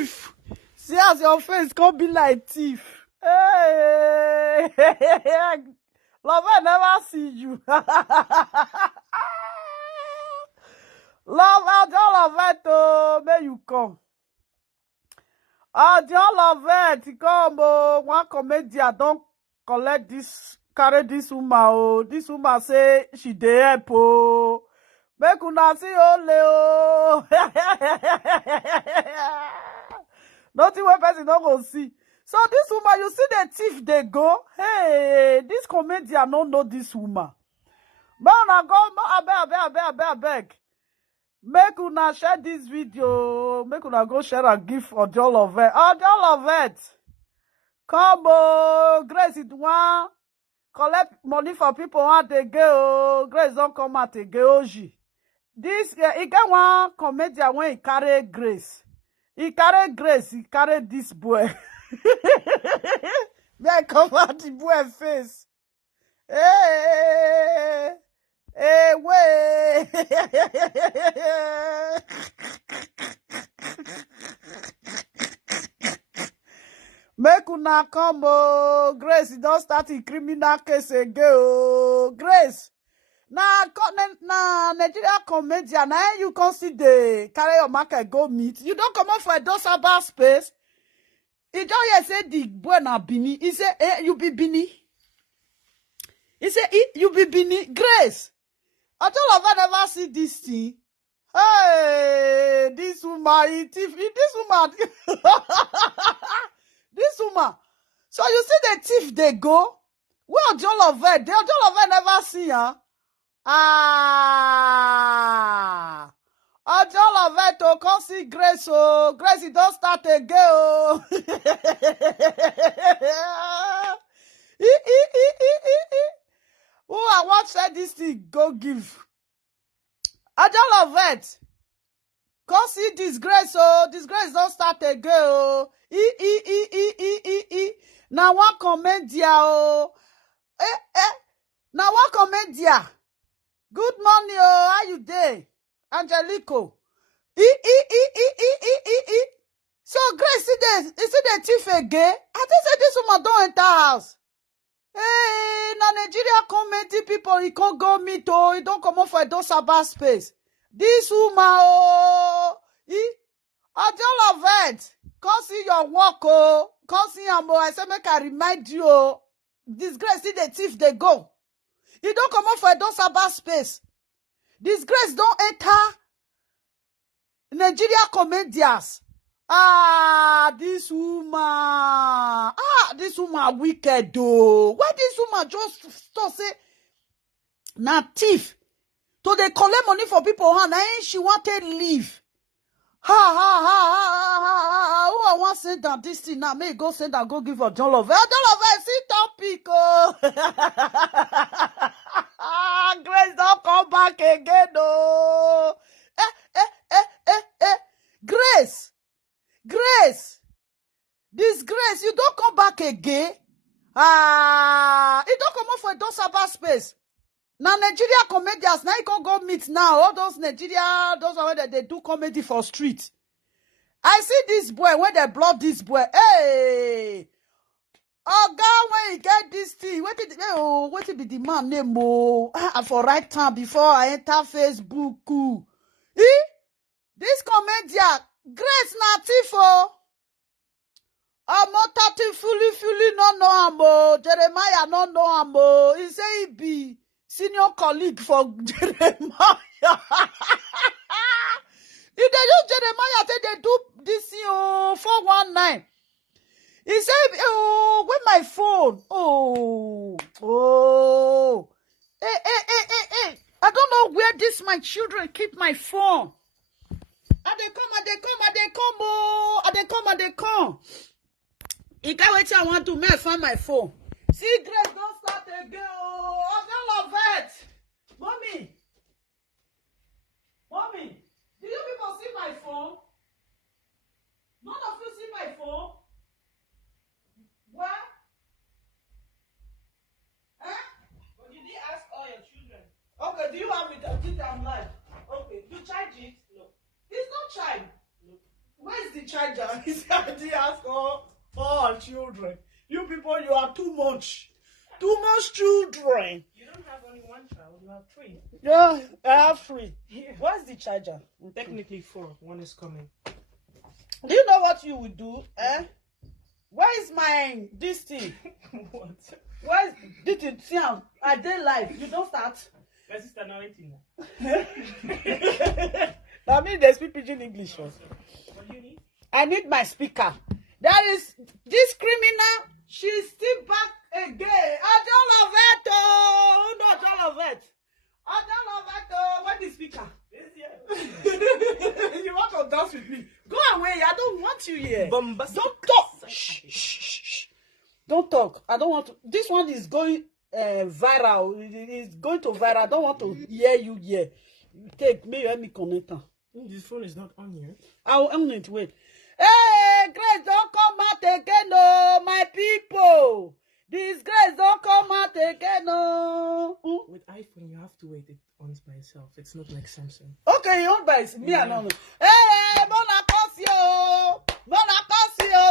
thief. See as your face can't be like thief. Hey, Loveth never see you. Loveth, Loveth, oh, may you come. Odion Loveth, come, oh, one comedian don't collect this, carry this woman, oh. This woman say she dey help, oh. Make una see only, oh. Nothing one person don't go see. So this woman, you see the thief they go. Hey, this comedian don't know this woman. But una go, I beg. Make una share this video. Make una go share and give Odion Loveth. Odion Loveth. Come, oh, Grace, it one. Collect money for people want to go. Grace don't come out to go. This, he get one comedian when he carry Grace. He carry Grace, he carry this boy. Then come out the boy face. Hey, hey, way. Make una come, oh. Grace, you don't start a criminal case again, oh. Grace, na Nigeria comedian, now you consider carry your market go meet. You don't come out for a dosaba space. He just say the boy na Bini. He say, you be Bini. He say, you be Bini. Grace, I told her never see this thing. Hey, this woman, this woman. This woman. So you see the thief they go. Where Odion Loveth? The Odion Loveth never see her. Ah. Odion Loveth to come see Grace. Oh, Grace, you don't start again. Oh. Who I want said this thing go give. Odion Loveth. Come see Disgrace. Oh, Disgrace don't start again. Oh. Now one comedian, oh. Now one comedian. Good morning, oh. How you dey? Angelico. So Grace, see the thief again? I think say this woman don't enter house. Hey, na Nigeria comedy people, he can't go meet, oh. He don't come up for a dosaba space. This woman, oh. Odion Loveth. Come see your work, oh. Come see him, oh. I say, make I remind you, oh. Disgrace, see the thief, they go. You don't come up for a dosaba space. Disgrace don't enter Nigeria comedians. Ah, this woman. This woman wicked, though. Why this woman just stop say, na thief. To they collect money for people, and she wanted leave. Who I want to send down this thing now? May go send and go give Odion Loveth. Odion Loveth, see topic, oh. Grace don't come back again, oh. Grace. Disgrace, you don't come back again. You don't come up for a dosaba space. Now Nigeria comedians, now you can go meet now. All those Nigeria, those are where they do comedy for street. I see this boy, when they block this boy. Hey! Oh God, when he get this thing, what be the man name? Oh, for right time before I enter Facebook. This comedian, Grace na thief, oh. Tati fully no know am, oh. Jeremiah no know am, oh. He say he be senior colleague for Jeremiah. If they use Jeremiah, say they do this 419. He said, oh, with my phone. Oh. Hey. I don't know where my children keep my phone. And they come, oh. And they come. You can't wait till I want to make find my phone. See, Grace, don't start again. Oh, Odion Loveth. Mommy, do you people see my phone? None of you see my phone? What? But you didn't ask all your children. Okay, do you have it? I'm live. Okay, you charge it? No. It's not charged. No. Where's the the charger? He said he asked all our children. You people, you are too much. Too much children. You don't have only one child, you have three. Yeah, I have three. Yeah. Where's the charger? Technically four. One is coming. Do you know what you will do? Eh? Where is my this thing? What? Where's this thing? I did live. You don't start. My sister now eating. I mean, they speak pidgin English. What do you need? I need my speaker. There is this criminal. She's still back again. I don't love it. Oh, no, I don't love it. I don't love it. Oh, where's the speaker? You want to dance with me? Go away. I don't want you here. Don't talk. Shh, shh, shh. Don't talk. I don't want to. This one is going viral. It's going to viral. I don't want to hear you here. Take me, let me connect. This phone is not on here. I'll on it. Wait. Hey, Grace, don't come out again, no, my people. Disgrace, don't come out again, no. With iPhone, you have to wait. It on by itself. It's not like Samsung. Okay, you on by me and no. Hey, Mona Cosio.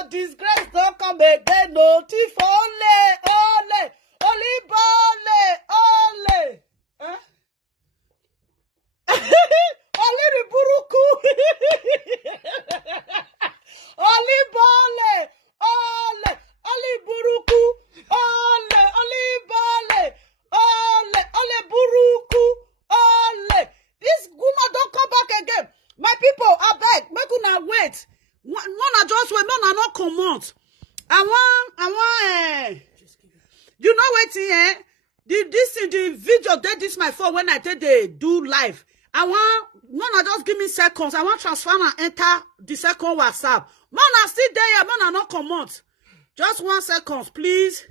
Disgrace, don't come again, no. Thief, ole. Ole. Huh? Ole buruku. Oli buruku, ole buruku, ole. This woman don't come back again. My people, I beg, make una wait. One just wait, no, not come out. I want, you know what, the video, this my phone when I take they do live. I want, just give me seconds. I want transfer and enter the second WhatsApp. Mona still there, Mona not come out. Just 1 second, please.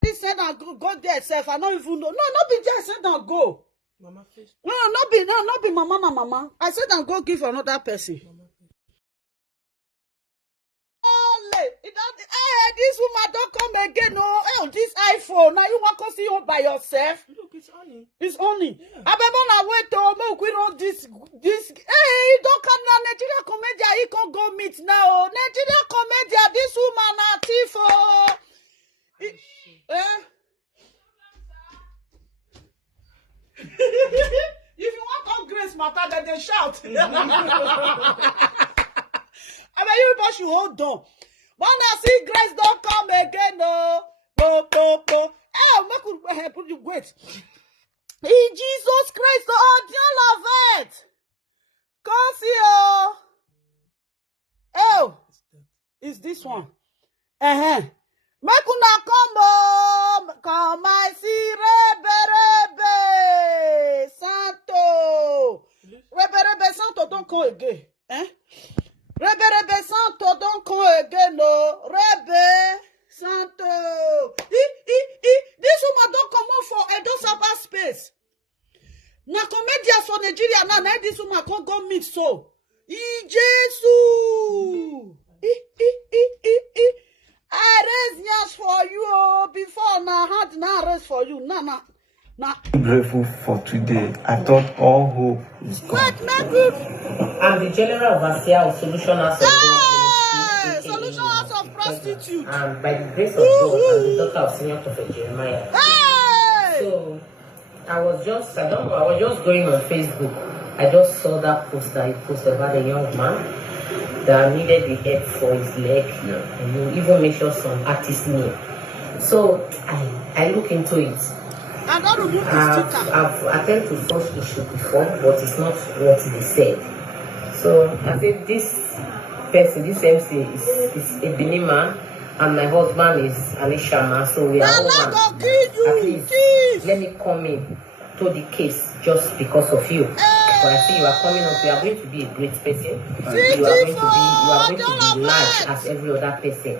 He said I go there self. I don't even know. No, not be there. I said I go. Mama face. No, not be mama. I said I go give another person. This woman don't come again. No, this iPhone. Now you want to see you by yourself? Look, it's on. It's only. Yeah. I better wait to make we know this. Hey, don't come now. Nigeria comedian, he can't go meet now. Nigeria comedian, this woman a thief. If you want to Grace matter, then they shout. I mean, you people should hold on. When I see Grace don't come again, no. Make put you wait. In Jesus Christ, Odion Loveth. Come see you. Oh, it's this one. Make una come I see Rebe Santo. Rebe Santo don't come again. Rebe Santo don't come again, no. Rebe Santo. This woman don't come on for Edo Saba space. Na comedians for Nigeria now, this woman can't go meet so. Jesus. I raise nails for you before now. Hand now raise for you. Nah. Grateful for today. I thought all hope is gone. Wait, make good. I'm the general overseer of Solution House of God. Solution House of Prostitute. And by the grace of God, I'm the daughter of Senior Prophet Jeremiah. Hey! So I was just going on Facebook. I just saw that post that he posted about a young man that needed the help for his leg. Yeah. And you even mentioned some artist name. So I look into it. I don't remove the sticker. I've attempted to force issue before, but it's not what they said. So I said this person, this MC is a Benin man, and my husband is Alicia man. So we are all one. At least let me come in to the case just because of you. So I see you are coming up. You are going to be a great person. You are going to be large as every other person.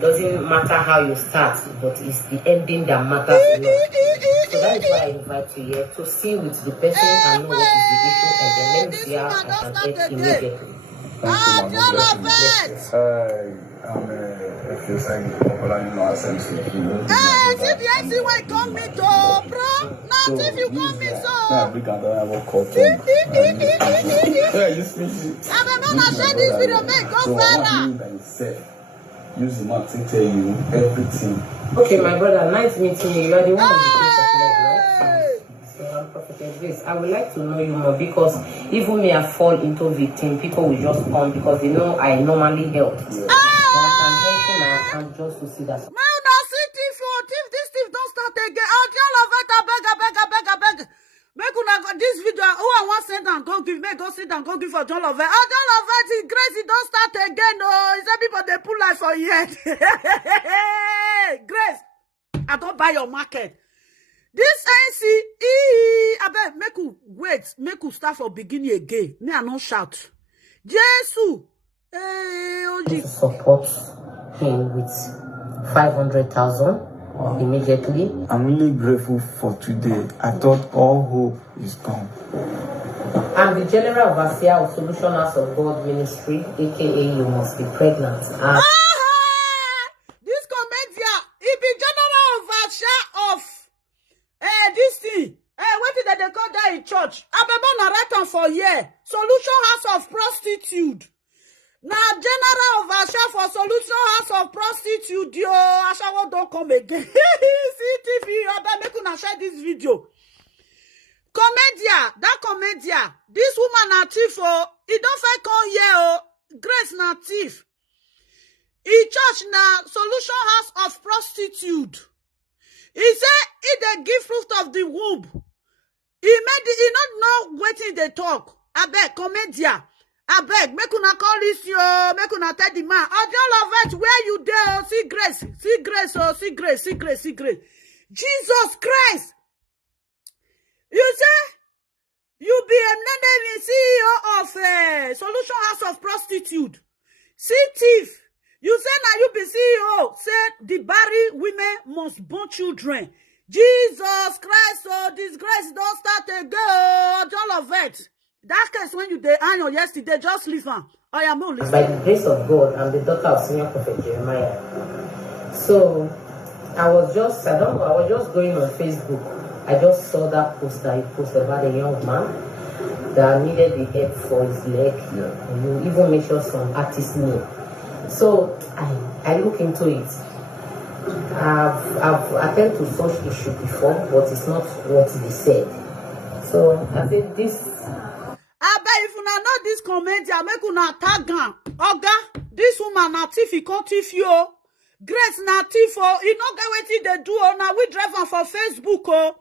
Doesn't matter how you start, but it's the ending that matters a lot. So that is why I invite you here to see with the person and know what is the issue, and then let me see how I can get immediately. Thank you, man. God bless you. Loveth. I'm a FSI popular, SMC. See the NC way come me to, bro. Now if you come me so. Now we can have a call. Yeah, you speak. I'm gonna share this video, make go viral. Use the mouth to tell you everything. Okay, my brother, nice meeting you. You are the one of the Grace of Love, so I'm Prophet Grace. I would like to know you more because even me, I fall into victim. People will just come because they know I normally help. Yeah. I'm helping my account just to see that. Man, now see thief, this thief don't start again. Odion, Loveth, I beg. Make una go this video. Who I want send and go give. Make go sit and go give for John Loveth. Odion Loveth is Grace. He don't start again. No, he said people they pull life for you. Grace, I don't buy your market. This NC, I beg make you wait. Make you start from beginning again. Me I no shout. Jesus, To support him with 500,000 immediately. I'm really grateful for today. I thought all hope is gone. I'm the General Overseer of Solution House of God Ministry, aka You Must Be Pregnant. This comedian, he be General Overseer of this thing. What did they call that in church? I be narrator for year. Solution House of Prostitute. Now, General Overseer for Solution House of Prostitute, yo, Ashawo don't come again. See TV, I make una share this video. Comedia, this woman na thief, oh, he don't fight come here, oh, Grace na thief. He church na Solution House of Prostitute. He say, he dey give fruit of the womb. He not know wetin they talk. I beg, Comedia. I beg, make una call this yo, make una tell the man. Odion Loveth, where you there? See Grace, oh, see Grace. Jesus Christ. You say, you be a CEO of Solution House of Prostitute. See thief. You say now you be CEO. Say the Barry women must born children. Jesus Christ, oh, disgrace don't start again. Odion Loveth. That case when you dey iron yesterday, just leave her. I am only. By the grace of God, I'm the daughter of Senior Prophet Jeremiah. So I was just going on Facebook. I just saw that post that he posted about a young man that needed the help for his leg. Yeah. And you even mentioned some artist name. So I look into it. I've attempted to search the issue before, but it's not what he said. So I think this. I bet if una know this comment, I make una tag am. Oga, this woman na thief, he can't thief you. Grace na thief, oh. He no get wetin they do, oh. Now we drive am for Facebook, oh.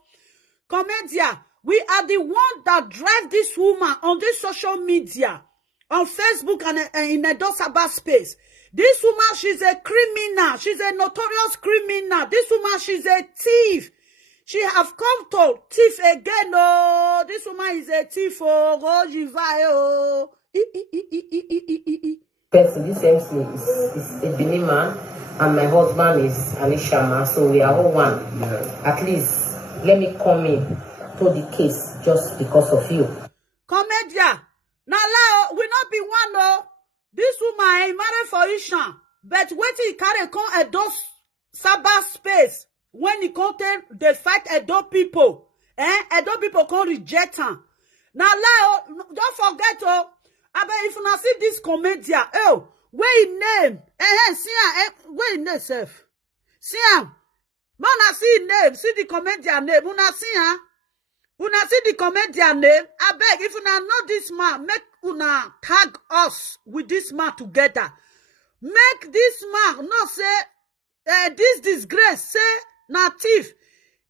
Comment here. We are the one that drive this woman on this social media, on Facebook and in a cyber space. This woman, she's a criminal. She's a notorious criminal. This woman, she's a thief. She have come to thief again, oh. This woman is a thief, oh. Oh. Person, this MC is a believer, and my husband is an Ishama, so we are all one. Yeah. At least, let me come in to the case just because of you. Comedia. Now, we not be one, oh. This woman ain't married for Isha, but wait till he carry come a those cyber space. When he come they fight Edo people. Edo people can't reject her. Now, don't forget, oh, I bet if you not see this comedian, oh, where he name? See where he name, self? See him. Mona see name, see the comedian name. Una see her. Una see the comedian name. I beg, if una know this man, make una tag us with this man together. Make this man not say, this disgrace, say, na thief.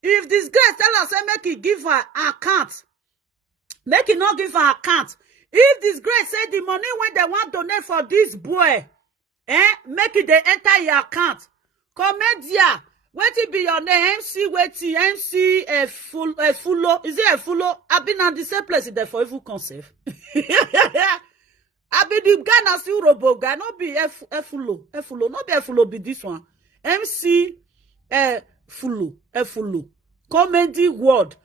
If disgrace tell us, say, make he give her account. Make he not give her account. If disgrace say the money when they want to donate for this boy, make it they enter your account. Comedia, what it be your name? MC, MC, Fulo. Is it a Fulo? I've been on the same place there for evil concept. I be the guy na still robo guy, not be Fulo. Not be Fulo, be this one. MC, Fulo. Comedy word.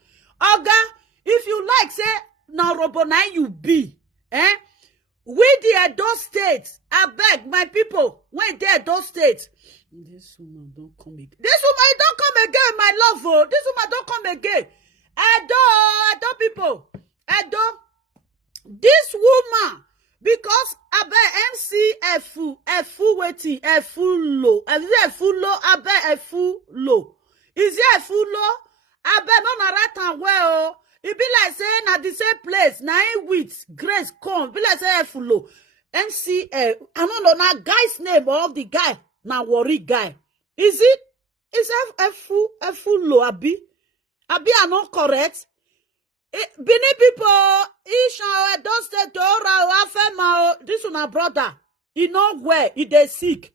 Oga, if you like, say, now robo na you be, We the Edo State, I beg my people, when they Edo State. This woman don't come again. This woman don't come again, my love. Oh. This woman don't come again. Edo people. Edo. This woman, because I bet MC a full waiting, a full low. Is it a full low? I bet a full low. Is it a full low? I bet no na right and well. It be like saying at the same place. Now with Grace come. Be like saying a full low. MC I don't know now guy's name of the guy. Now worry guy. Is it? Is a full low? Abi are not correct. Bini people, Isha, don't stay to Ora, this one a brother. He know where he dey sick.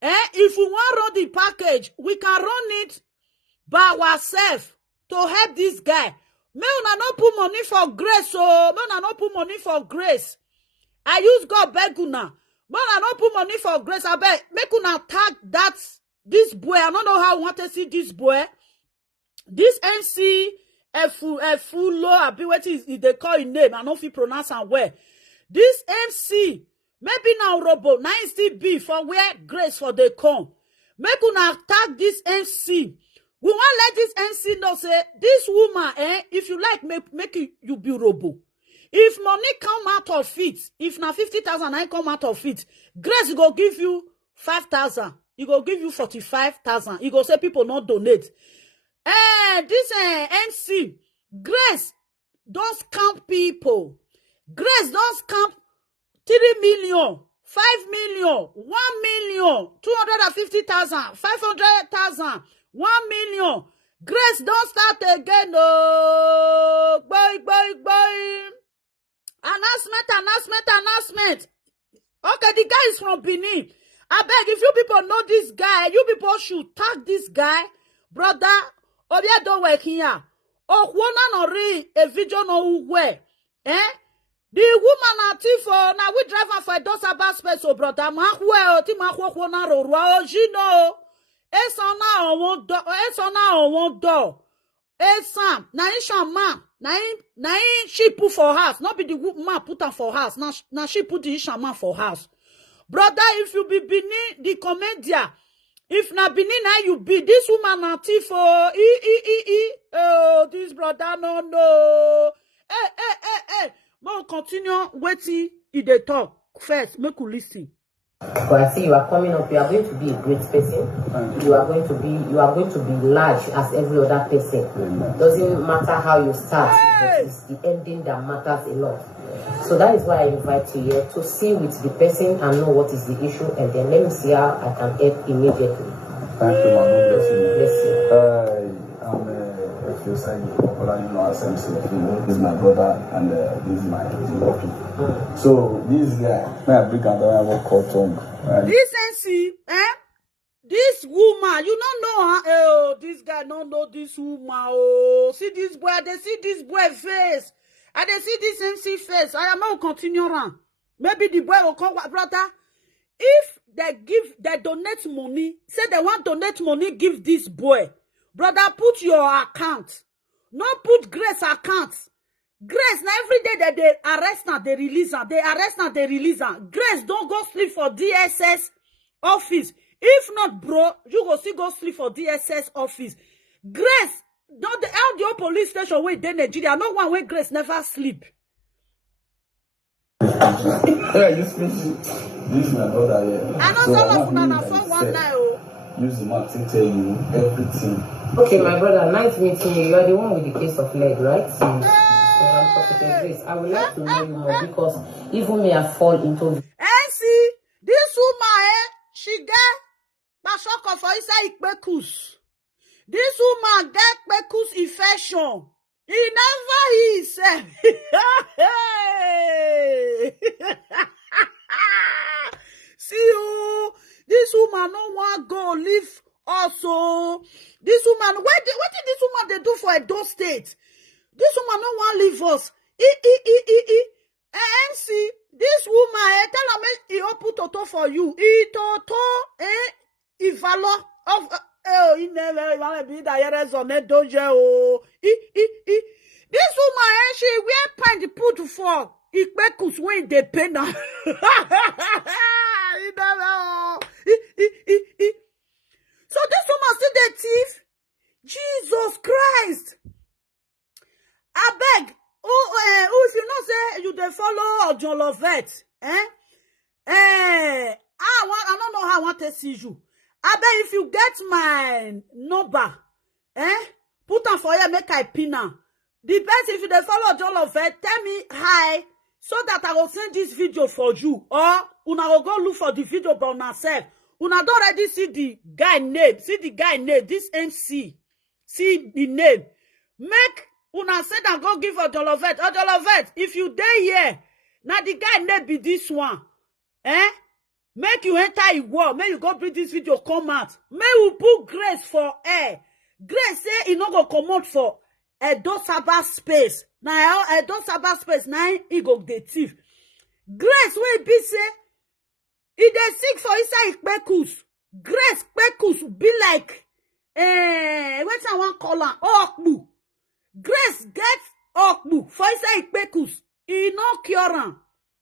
If we want run the package, we can run it by ourselves to help this guy. Me una no put money for Grace, so me una no put money for Grace. I use God beg una. Me una no put money for Grace. I beg make una tag this boy. I don't know how I want to see this boy. This MC. A full low, I be what is they call his name. I don't feel pronounce and where. This MC, maybe now Robo, now it still be for where Grace for they come. Make una attack this MC. We want let this MC know say this woman, if you like, make you be Robo. If money come out of it, if now 50,000 I come out of it, Grace go give you 5,000. He go give you 45,000. He go say people not donate. This MC, Grace don't scam people. Grace don't scam 3 million, 5 million, 1 million, 250,000, 500,000, 1 million. Grace don't start again. No, boy. Announcement. Okay, the guy is from Benin. I beg if you people know this guy, you people should tag this guy, brother. Obia don't work here. Oh, one ring a video no where. The woman at Tifo, now we drive for those about space, so brother. Mahwe, Timaho, na ro, Gino. Esona on one door. Esam, na isha man, na she put for house. Not be the man put her for house. Now she put the isha man for house. Brother, if you be beneath the commedia, if na Benin now you be this woman na thief oh this brother no more continue waiting in the talk first make you listen. But I see you are coming up, you are going to be a great person. You are going to be large as every other person. Doesn't matter how you start, but it's the ending that matters a lot. So that is why I invite you here to see with the person and know what is the issue, and then let me see how I can help immediately. Thank you, Mama. Bless you. I'm a refugee, popularly known as MC. This is my brother, and this is my nephew. So this guy, I bring another called Tom. This MC, this woman, you don't know her. Oh, this guy don't know this woman. Oh, see this boy, they see this boy face. And they see this MC face. I am not continue on. Maybe the boy will come, brother. If they donate money, say they want donate money, give this boy. Brother, put your account. Not put Grace account. Grace, now every day that they arrest her, they release her. They arrest her, they release her. Grace, don't go sleep for DSS office. If not, bro, you go still go sleep for DSS office. Grace, don't the LDO police station where they Nigeria. No one where Grace never sleep. Yeah, you speak. This is my brother here. I know some of them are from one night. Use the mouth to tell you everything. Okay, my brother, nice meeting you. You are the one with the case of leg, right? I would like to know you more because even me, I fall into. See, this woman, she get Bashoko for inside Ikbekus. This woman get Bekus infection. He never he said. See you. This woman no want go live also. This woman, what did this woman they do for Edo State? This woman no want leave us. MC, this woman, tell her he open toto for you. He toto, he valor of he never want to be there on dojo. This woman, she wear pant put for Ikpekus when they pay now. So this woman see the thief. Jesus Christ. I beg. If you not say you dey follow Odion Loveth, I don't know how I want to see you. I beg if you get my number, put on for you, make I pin am. The best if you dey follow Odion Loveth, tell me hi, so that I will send this video for you. Or una will go look for the video by yourself. Una don't already see the guy name. See the guy name. This MC. See the name. Make una say that go give Odion Loveth. Odion Loveth, if you dey here, now the guy name be this one. Make you enter a war. Make you go bring this video come out. Make you put Grace for air. Grace say he no go come out for Edo Sabbath space. Now Edo Sabbath space. Now he go the thief. Grace wey be say he dey sick for inside Ikpekus. Grace Ikpekus be like what I want call am Okbu. Grace get Okbu for inside Ikpekus. He no cure am.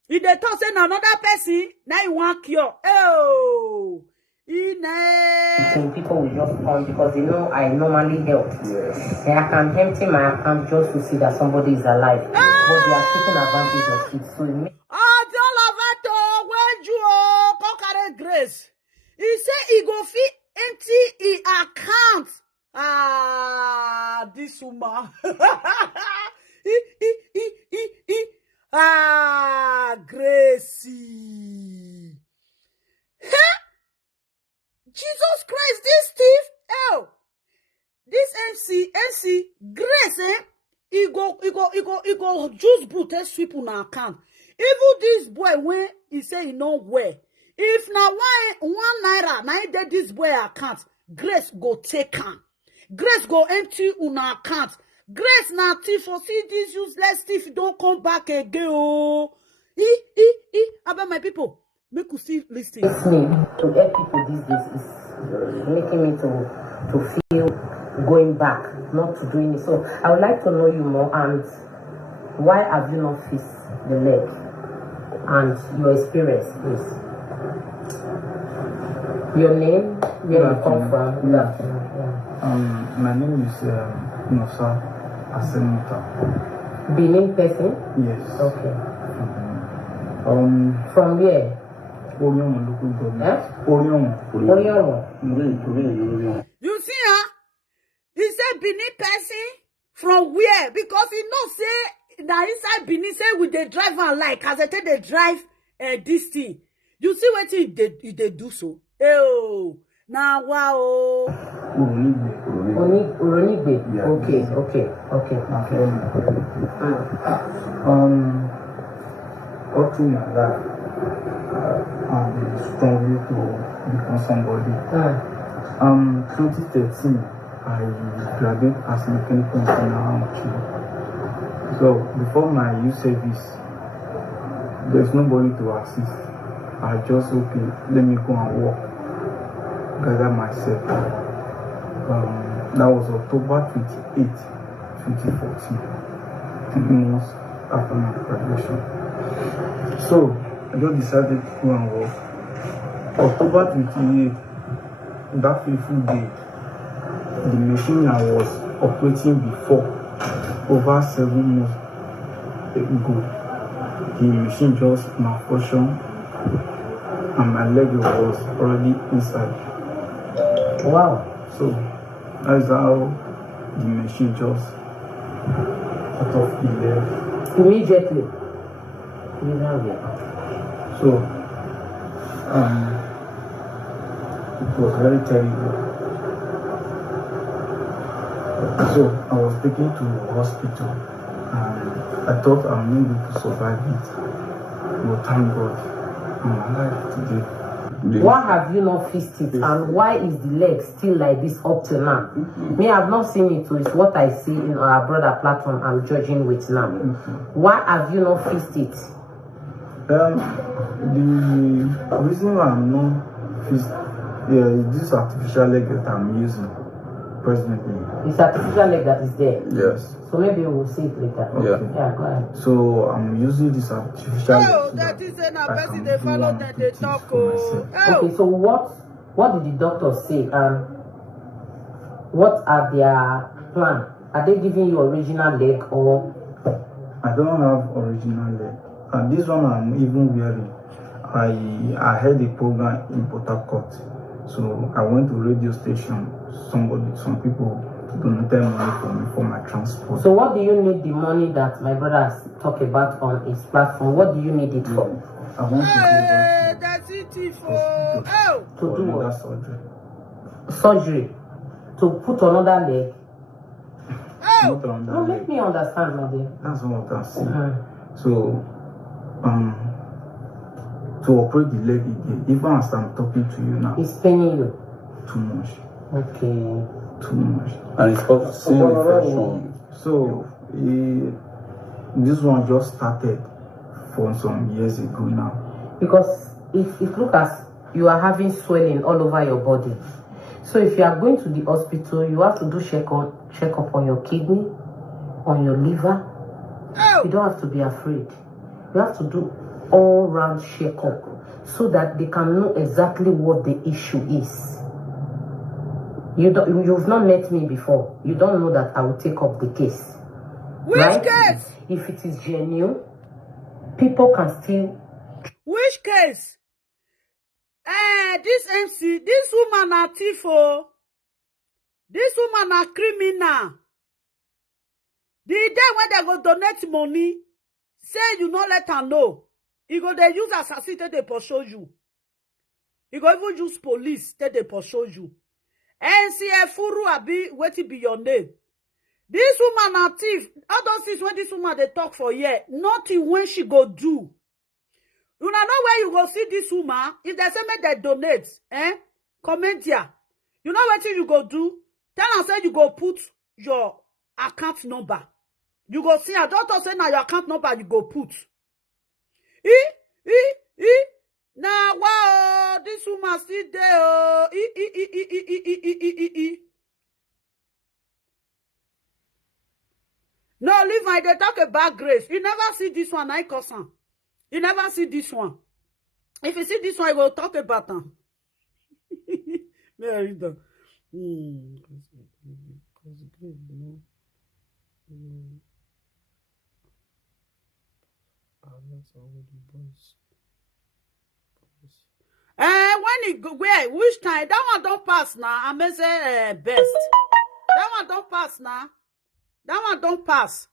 He dey talk say na another person now he want cure. Oh, People will just come because they know I normally help. Yes. And I can empty my account just to see that somebody is alive. But they are taking advantage of it. So Odion Loveth, when you come carry Grace, he say he go fit empty his account. This woman. Gracie. Jesus Christ, this thief, this MC, Grace, he go just boot and sweep on account. Even this boy, when he say he know where, if now one naira, now he did this boy account, Grace go take him. Grace go empty on account. Grace now thief, for see this useless thief, don't come back again, oh. About my people. Make you see listening. Listening to help people these days is making me to feel going back, not to doing it. So I would like to know you more, and why have you not fixed the leg? And your experience, please. Your name, where you come from. My name is Musa Asemuta. Benin person? Yes. Okay. From where? Odion local government. Odion. You see, he said Benin person from where? Because he no say that inside Benin say with the driver like as I tell they drive this thing. You see what he do so? Oh, now wow. Uronigbe. Okay. Up to my life, I'm strongly to become somebody. 2013, I graduated as a mechanical engineer. So before my youth service, there's nobody to assist. I just okay, let me go and work, gather myself. That was October 28, 2014, 10 months after my graduation. So I just decided to go and work. October 28, that fateful day, the machine I was operating before, over 7 months ago, the machine just malfunctioned and my leg was already inside. Wow. So that's how the machine just cut off the leg. Immediately. So it was very terrible. So I was taken to the hospital and I thought I'm not going to survive it. But thank God I'm alive today. Why have you not fixed it, and why is the leg still like this up to now? Me, I've not seen it, so it's what I see in our brother platform I'm judging with now. Why have you not fixed it? The reason why I'm not fixed is this artificial leg that I'm using. presently. It's artificial leg that is there. Yes. So maybe we'll see it later. Okay. Yeah, go ahead. So I'm using this artificial leg Oh, so that is an I person can they do follow one that they activity talk. for myself. Oh. Okay, so what did the doctor say? What are their plan? Are they giving you original leg or? I don't have original leg. And this one I'm even wearing. I had a program in Port Harcourt. So I went to radio station. Some people donated money for me for my transport. So what do you need the money that my brother has talked about on his platform? What do you need it for? I want to go back That's it for to To do another what? surgery. Surgery. To put another leg. Not on that No, leg. make me understand, my dear. That's what I'm saying. So to operate the leg again, even as I'm talking to you now, It's paining you. too much. Okay. Too much. And it's causing infection. So this one just started for some years ago now. Because if it look as you are having swelling all over your body. So if you are going to the hospital, you have to do check up on your kidney, on your liver. You don't have to be afraid. You have to do all-round check-up so that they can know exactly what the issue is. You've not met me before. You don't know that I will take up the case. which right? case? If it is genuine, people can still. Which case? This MC, this woman a thief. Oh. This woman a criminal. The day when they go donate money, say you not let her know. You go they use assassin till they pursue you. You go even use police till they pursue you. NCF Furu abi wetin be your name. This woman a thief. All those things when this woman they talk for here, nothing when she go do. You know where you go see this woman. If they say make they donate, comment here. You know what you go do? Tell her say you go put your account number. You go see her. Doctor say now your account number you go put. Now wow, this woman still there. Oh. No, leave my they talk about grace. You never see this one, I cousin. You never see this one. If you see this one, you will talk about them. May I read them? When it go where which time that one don't pass now. I may say best. That one don't pass now. That one don't pass.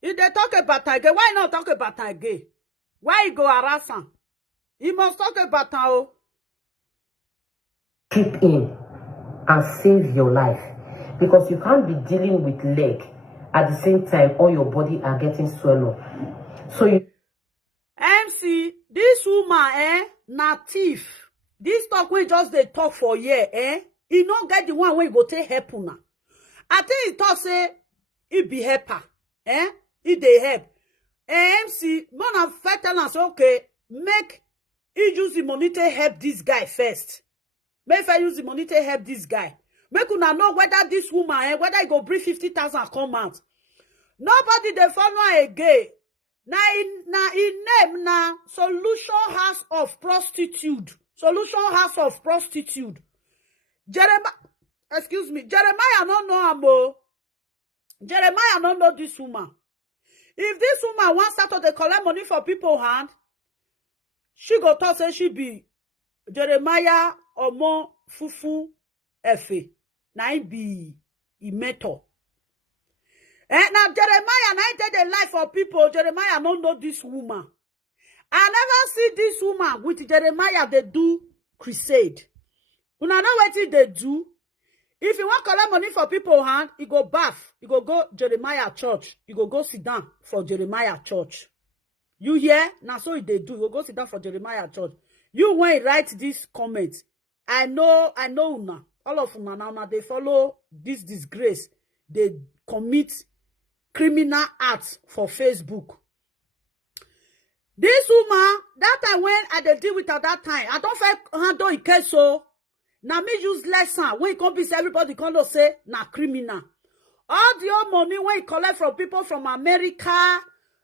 If they talk about again, why not talk about again? Why you go harass him? He must talk about how. Keep in and save your life, because you can't be dealing with leg at the same time all your body are getting swollen. So you MC, this woman, na thief. This talk we just they talk for year, he not get the one when you go take help now. I think he talk say he be helper, he dey help. MC, man of fact tell us okay, make he use the money to help this guy first. Make I use the money to help this guy. Make una know whether this woman, whether he go bring 50,000 come out. Nobody they follow again. Na in name na Solution House of Prostitute. Solution House of Prostitute. Jeremiah no know amo. Jeremiah no know this woman. If this woman wants to collect money for people hand, she go talk say she be Jeremiah Omo Fufu Efe. Na he be mentor. Now Jeremiah, na he the life for people. Jeremiah don't know this woman. I never see this woman with Jeremiah. They do crusade. You know what they do? If you want collect money for people hand, you go bath. You go Jeremiah church. You go sit down for Jeremiah church. You hear? Now so they do. You go sit down for Jeremiah church. You when you write this comment, I know una. All of una now they follow this disgrace. They commit criminal acts for Facebook. This woman, that time when I deal with her that time, I don't feel handle a case so. Now me use lesson when it come be say everybody come to say na criminal. All the old money when you collect from people from America,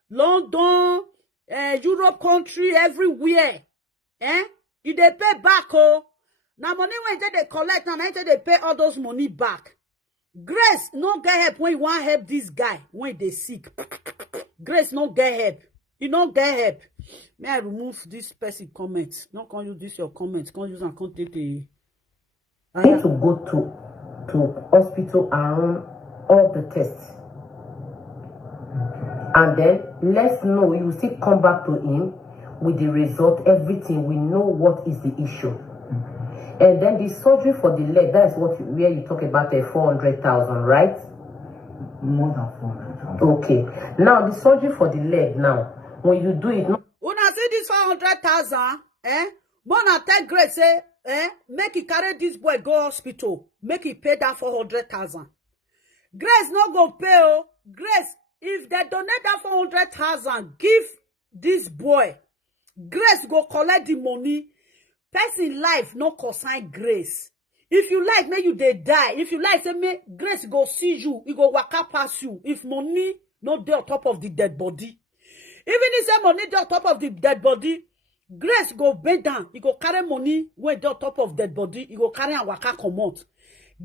London, Europe country, everywhere, if they pay back, oh, now money when they collect, and they pay all those money back. Grace no get help when you want help this guy when they sick. Grace no get help. You don't get help. May I remove this person comment? Not can use this your comment. Can't use and can't take the. I need to go to hospital and run all the tests. And then let's know, you still come back to him with the result, everything. We know what is the issue. And then the surgery for the leg, that's what where you talk about 400,000, right? More than 400,000. Okay. Now the surgery for the leg now, when you do it, when I say this 400,000, Mona tell Grace say, make it carry this boy go hospital, make it pay that 400,000. Grace no go pay. Oh, Grace, if they donate that 400,000, give this boy. Grace go collect the money. Person life no consign Grace. If you like, may you they die. If you like, say me Grace go see you, he go waka pass you. If money not there on top of the dead body, even if say money there on top of the dead body, Grace go bend down. He go carry money when there on top of dead body. He go carry and waka come out.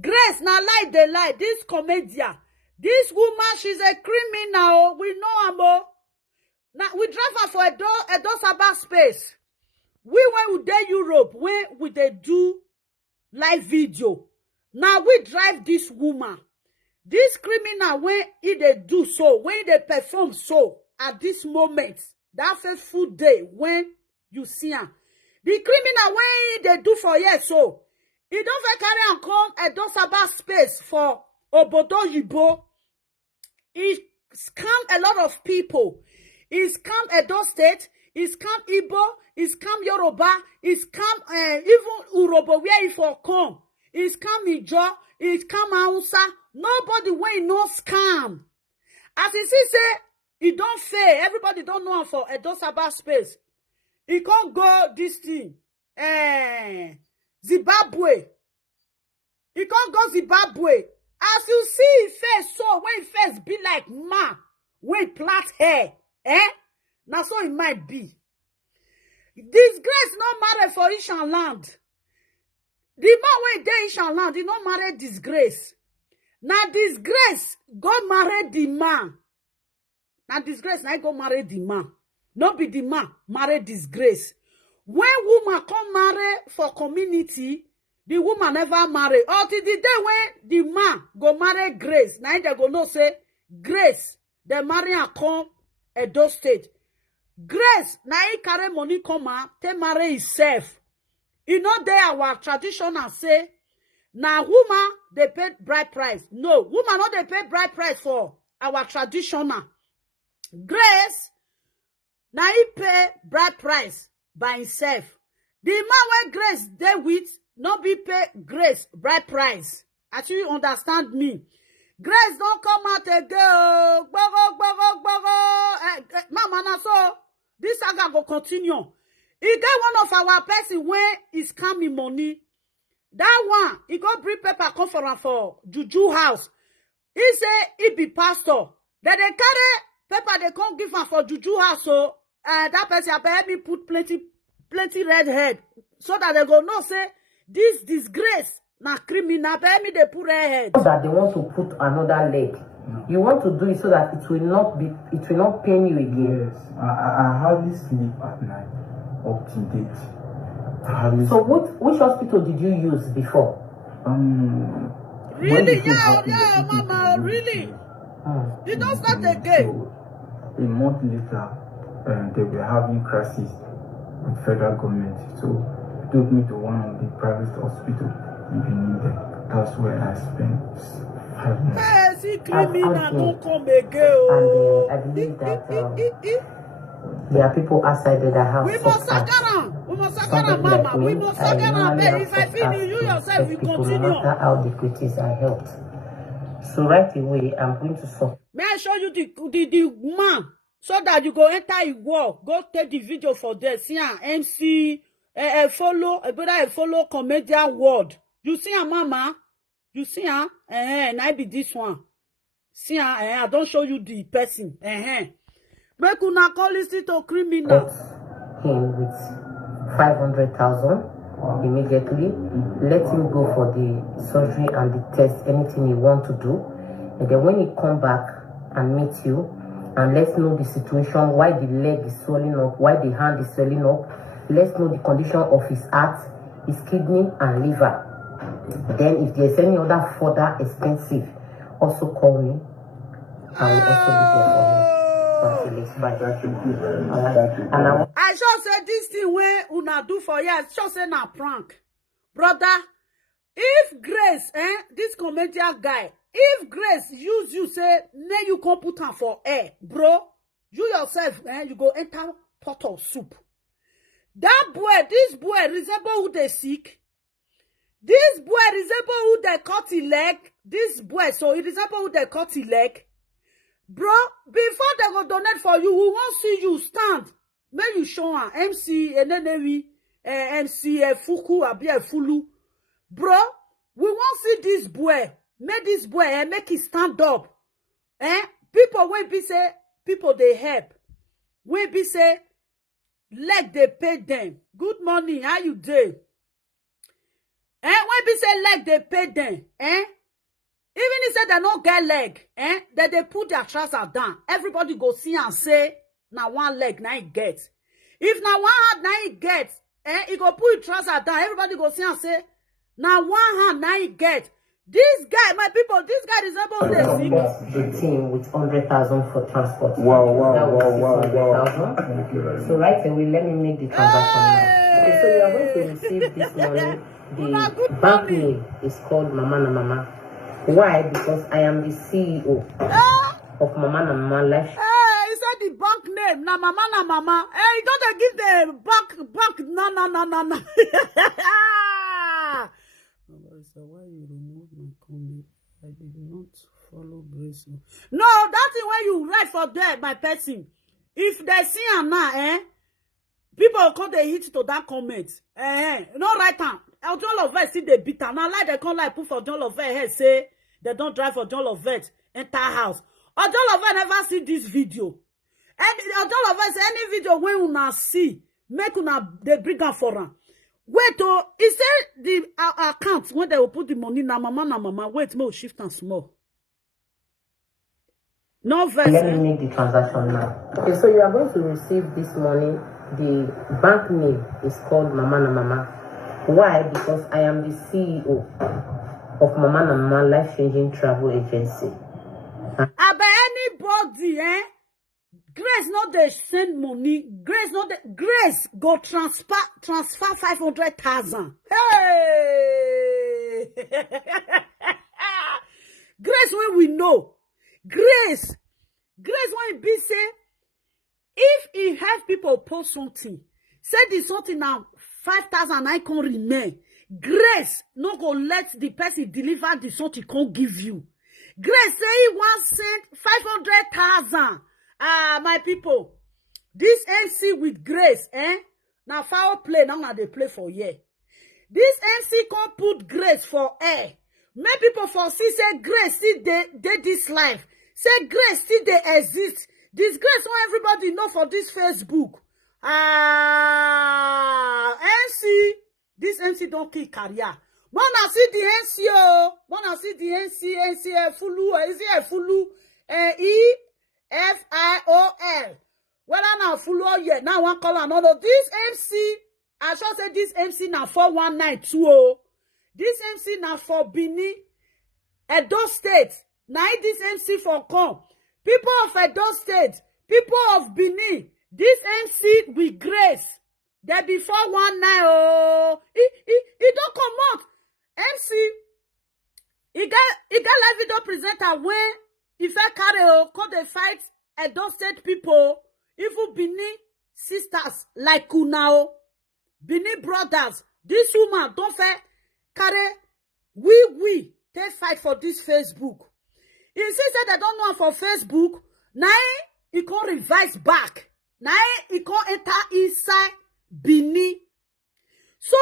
Grace now lie they lie. This comedian, this woman, she's a criminal. We know her more. Now we drive her for a Sabah space. We when we dey Europe, when we dey do live video. Now we drive this woman. This criminal when he dey do so, when they perform so at this moment, that fateful day when you see her. The criminal when they do for years so, he don't fit carry and come a Sabah space for Obodo Yibo. He scam a lot of people. He scam Edo State. He scam Igbo. He scam Yoruba. He scam even Urobo where he for come. He scam Ijo. He scam Hausa. Nobody wey no scam. As he see say, he don't fail. Everybody don't know him for Edo Sabah space. He can't go this thing. Zimbabwe. He can't go Zimbabwe. As you see his face, so when his face be like man, when plait hair, now so it might be. Disgrace not married for Ishan land. The man when they Ishan land, he not marry Disgrace. Now Disgrace go marry the man. Now Disgrace now go marry the man. Not be the man marry Disgrace. When woman come marry for community, the woman never marry. Until the day when the man go marry Grace, now they go no say Grace, they marry and come Edo State. Grace, now he carry money come out, they marry himself. You know they our traditional say, now woman they pay bride price. No, woman not they pay bride price for our traditional. Grace, now he pay bride price by himself. The man where Grace they with not be pay Grace bride price. Actually, you understand me. Grace don't come out again. Mama, na so this saga go continue. He get one of our person where is coming money. That one, he go bring paper conference for Juju house. He say he be pastor. Then they carry paper they can't give him for Juju house. So that person help me put plenty red head so that they go no say this disgrace na criminal. Help me they put red head. That they want to put another leg. No. You want to do it so that it will not pain you again. Yes, I hardly sleep at night up to date. So which hospital did you use before? Really? Yeah, mama, really? You don't start again. So, a month later, they were having crisis with federal government. So they took me to one of the private hospitals in Benin. That's where I spent 5 months. Hey, see, criminal don't come again. And I believe that there are people outside there that have we must sakara. We must sakara, mama. We must sakara. But if I feel you yourself, we continue. No matter how the critics are helped. So right away, I'm going to stop. May I show you the man so that you go enter his wall. Go take the video for this. See, MC follow comedian word. You see her, mama? You see her? And I be this one. See her? I don't show you the person. Make una call listen to criminal. Him with 500,000 immediately. Let him go for the surgery and the test, anything he want to do. And then when he come back and meet you, and let's know the situation, why the leg is swelling up, why the hand is swelling up. Let's know the condition of his heart, his kidney, and liver. Then if there's any other further expensive, also call me. I will also be there for you. I sure say this thing where una do for years, sure say na prank. Brother, if Grace, this comedian guy, if Grace use you, say, nay, you come put her for air, bro, you yourself, you go enter pot of soup. That boy, this boy resemble who they sick. This boy resemble who they cut his leg. This boy, so he resemble who they cut his leg. Bro, before they go donate for you, we won't see you stand. May you show her MC Enenewi, MC Fuku, Abia Fulu. Bro, we won't see this boy. Make this boy make it stand up. People when be say, people they help. When be say, leg they pay them. Good morning, how you doing? When be say leg they pay them, even if they don't get leg, that they put their trousers down. Everybody go see and say, now one leg, now it gets. If now one hand, now it gets, he go put his trousers down. Everybody go see and say, now one hand, now it gets. This guy, my people, this guy is able to the team with 100,000 for transport. Wow. So right away, let me make the transaction now. Okay, so you are going to receive this money. The bank name is called Mama na Mama. Why? Because I am the CEO of Mama na Mama Life. He said the bank name, na Mama na Mama. You gotta give the bank, na. So why you remove my comment? I did not follow Grace. No, that is when you write for that, my person. If they see him now, people come they hit to that comment. No right now. John Loveth see they beat her. Now like they come like put for John Loveth head say they don't drive for John Loveth enter house. Or John Loveth never see this video. And John Loveth say any video when una see, make una they bring her for her. Wait, he said the account when they will put the money na mama. Wait, more shift and small. No verse. Let me make the transaction now. Okay, so you are going to receive this money. The bank name is called Mama na Mama. Why? Because I am the CEO of Mama na Mama Life Changing Travel Agency. About anybody, Grace not they send money. Grace go transfer 500,000. Hey! Grace when we know. Grace when be say, if he have people post something, say this something now 5,000 I can remain. Grace no go let the person deliver the something can't give you. Grace say he want send 500,000. My people, this MC with Grace, now foul play, now they play for year. This MC can't put Grace for air. Make people for see say Grace still they this life. Say Grace still they exist. This Grace want everybody know for this Facebook. MC, this MC don't kill career. Wanna see the MC wanna see the NC Fulu, is it a Fulu? EFIOL. Whether now Fulu yet, now one call another. This MC, I shall say this MC now 41920. This MC now for Bini, Edo State. Now this MC for come. People of Edo State, people of Bini, this MC with Grace. There be 419. He don't come out. MC, he got live video presenter when if I carry call the fight Edo State people, even Bini sisters like Kunao, Bini brothers. This woman don't carry we they fight for this Facebook. He says that they don't know for Facebook. Now he can't revise back. Now he can't enter inside Bini. So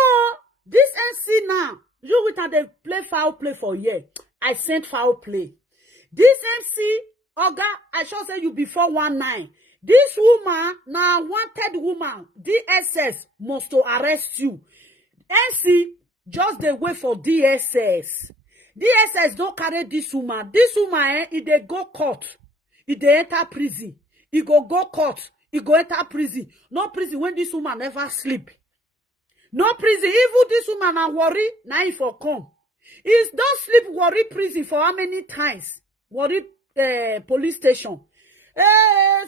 this NC now You with her, they play foul play for year. I sent foul play. This MC, Oga, I shall say you before 19. This woman, now wanted woman, DSS must to arrest you. MC, just the way for DSS. DSS don't carry this woman. This woman, if they go court, if they enter prison, he go court, he go enter prison. No prison when this woman never sleep. No prison. Even this woman and worry, now he for come. Is don't sleep worry prison for how many times? Worry police station.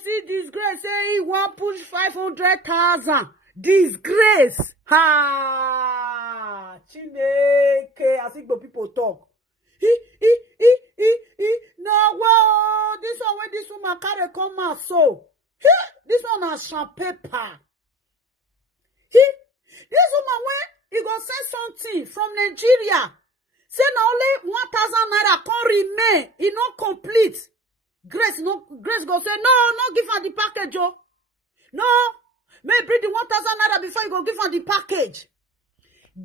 See Disgrace, say he want push 500,000. Disgrace. Ha! Chineke. I think the people talk. No, wow. This one where this woman carry come out so. This one has champagne paper. This woman when he go send something from Nigeria. Say na only 1,000 naira can remain. It not complete. Grace go say, no, give her the package, oh. No, may bring the 1,000 naira before you go give her the package.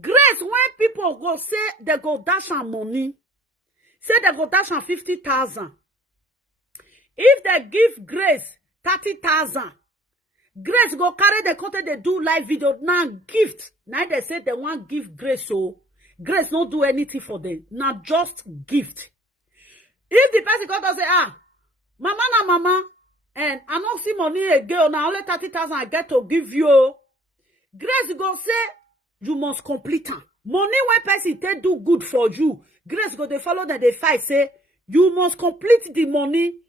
Grace, when people go say they go dash her money, say they go dash her 50,000. If they give Grace 30,000, Grace go carry the content they do live video now gift. Now they say they want give Grace, so Grace not do anything for them. Now just gift. If the person come to say, mama, and I don't see money again, now only 30,000 I get to give you. Grace go say, you must complete her. Money when person they do good for you. Grace go they follow that they fight, say, you must complete the money.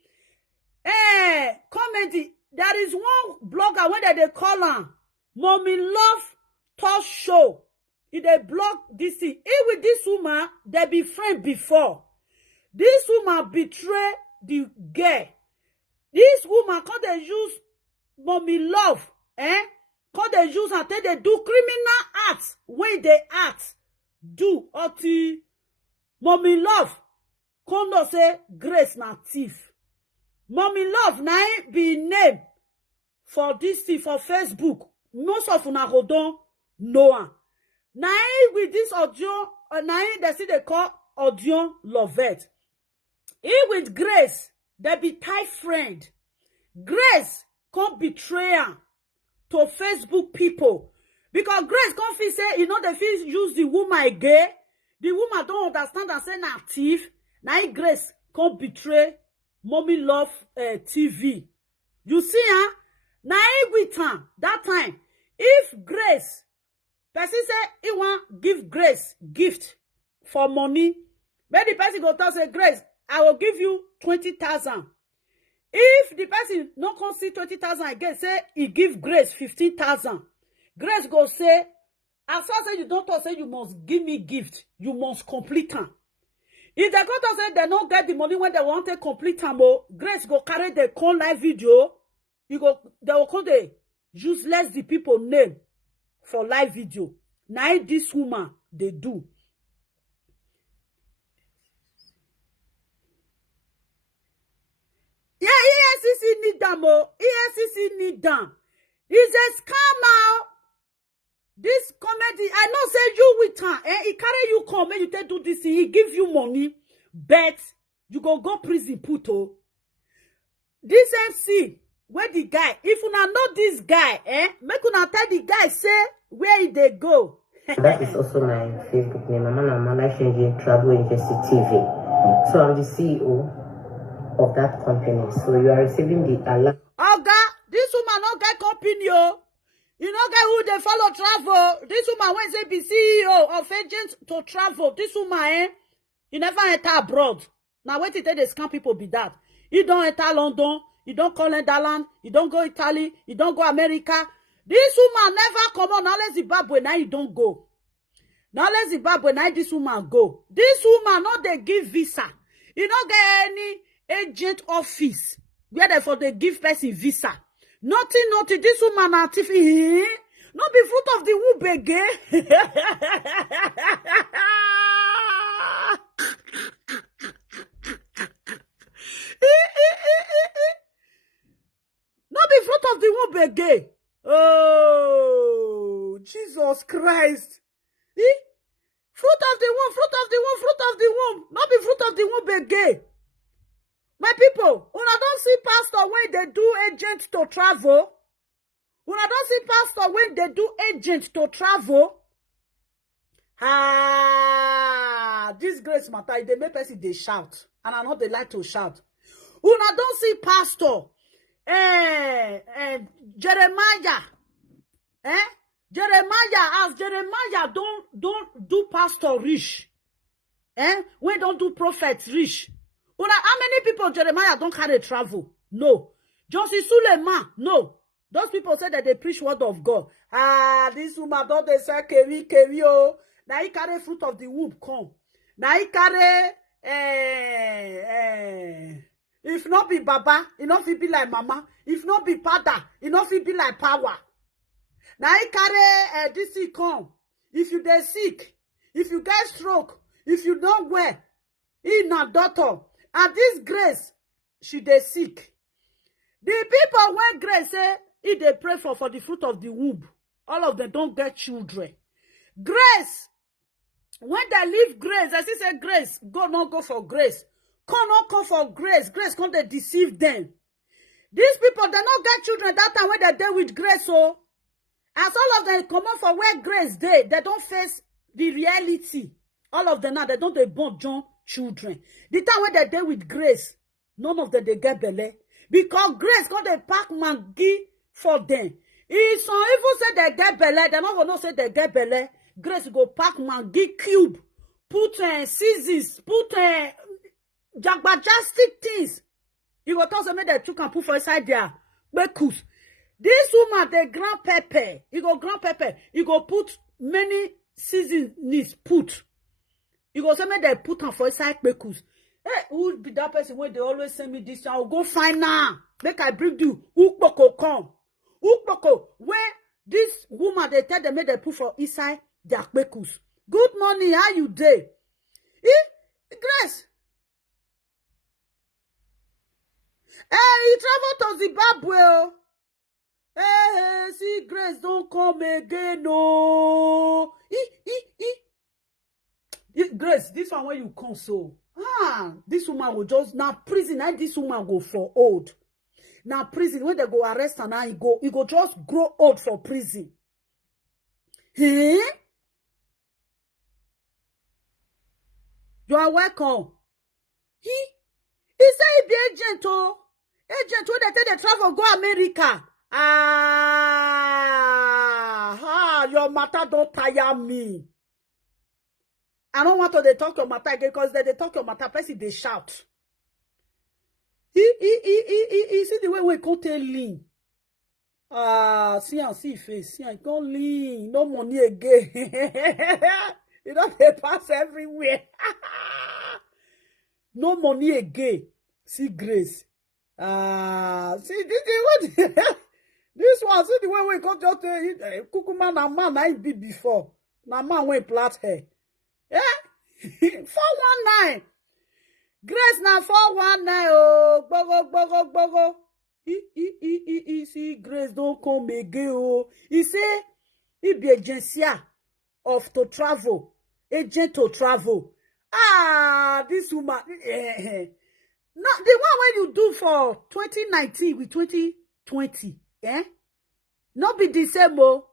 Comment. There is one blogger when they call her Mommy Love Talk Show. If they blog this thing, with this woman, they be friend before. This woman betray the girl. This woman can't they use Mommy Love, Can't they use and they do criminal acts when they act do oti Mommy Love. Can't say Grace na thief. Mommy Love na be name for this thing for Facebook. Most of una go don know am. Na with this Odion, na they see they call Odion Loveth. He with Grace, they be tight friend. Grace can't betray am to Facebook people because Grace can't feel say they feel use the woman again. The woman don't understand and say na thief. Now Grace can't betray Mommy Love TV. You see, now with her that time, if Grace, person say he want give Grace gift for money, maybe the person go tell say Grace, I will give you 20,000. If the person not can see 20,000 again, say he give Grace 15,000. Grace go say, as far as you don't talk, say you must give me gift, you must complete her. If they go to say they don't get the money when they want to complete them, Grace go carry the con live video. They will call the useless the people name for live video. Now this woman they do. Yeah, EFCC need them. EFCC need them. It's a scam out. This comedy, I know say you with her, he carry you come and you take do this, he give you money, but you go prison puto. This MC, where the guy, if you not know this guy, make una tell the guy say where they go. That is also my Facebook name. I'm Amanda Shenji Travel Agency TV. So I'm the CEO of that company. So you are receiving the alert. Oga, this woman not get company, oh. You know, guy who they follow travel. This woman when they be CEO of agents to travel. This woman, he never enter abroad. Now, wait till they scam people be that. He don't enter London. He don't call Netherlands. He don't go Italy. He don't go America. This woman never come on. Now let Zimbabwe. Now he don't go. Now let Zimbabwe. Now this woman go. This woman not they give visa. You don't get any agent office where they give person visa. Nothing, this woman na TV. Not be fruit of the womb again. Not be fruit of the womb again. Oh, Jesus Christ. Fruit of the womb, fruit of the womb, fruit of the womb. Not be fruit of the womb again. My people, when I don't see pastor when they do agent to travel, when I don't see pastor when they do agent to travel, disgrace matter, they make person they shout, and I know they like to shout. When I don't see pastor, Jeremiah, Jeremiah, as Jeremiah don't do pastor rich, when don't do prophet rich. How many people Jeremiah don't carry travel? No. Johnson Suleiman, no. Those people say that they preach word of God. This woman don't they say keri oh. Now he carry fruit of the womb come. Now he carry if not be Baba, it not be like Mama. If not be Pada, it not be like Power. Now he carry this come. If you dey sick, if you get stroke, if you don't wear, he not daughter. And this Grace, she dey sick. The people when Grace say, if they pray for the fruit of the womb, all of them don't get children. Grace, when they leave Grace, I say Grace, go for Grace. Come for Grace. Grace come they deceive them. These people, they don't get children that time when they dey with Grace, so as all of them come out for where Grace they don't face the reality. All of them now, they don't they born John children. The time when they dey with Grace, none of them they get belly. Because Grace come they pack Maggie for them. If some even say they get belly, they not gonna say they get belly. Grace go pack Maggie cube, put seasons, put jagbajastic things. You go tell them they took and put for inside there. Bekus. This woman, the grand pepper. You go grand pepper. You go put many seasonings put. You go say me they put on for inside bekus. Hey, who be that person where they always send me this? I'll go find now. Make I bring you. Ukpoko come. Ukpoko. Where this woman they tell them they put for inside their bekus. Good morning. How you day? Grace. He traveled to Zimbabwe. Hey, see, Grace don't come again, no. Grace, this one when you come so. This woman will just now prison. Now this woman go for old. Now prison when they go arrest her now he go just grow old for prison. You are welcome. He say he be agent oh. Agent when they tell they travel go America. Your matter don't tire me. I don't want to talk your matter again because they talk your matter, person they shout. He see the way we go tell lean. See and see face. See and go lean. No money again. You don't pay pass everywhere. No money again. See Grace. See this this one, see the way we come just Kukuma na man I be before. Na man when plait hair. 419. Grace na 419 oh. Bogo. He see Grace don't come again oh. He say he be agency of to travel. Agent to travel. This woman. No, the one when you do for 2019 with 2020, not be the same, oh.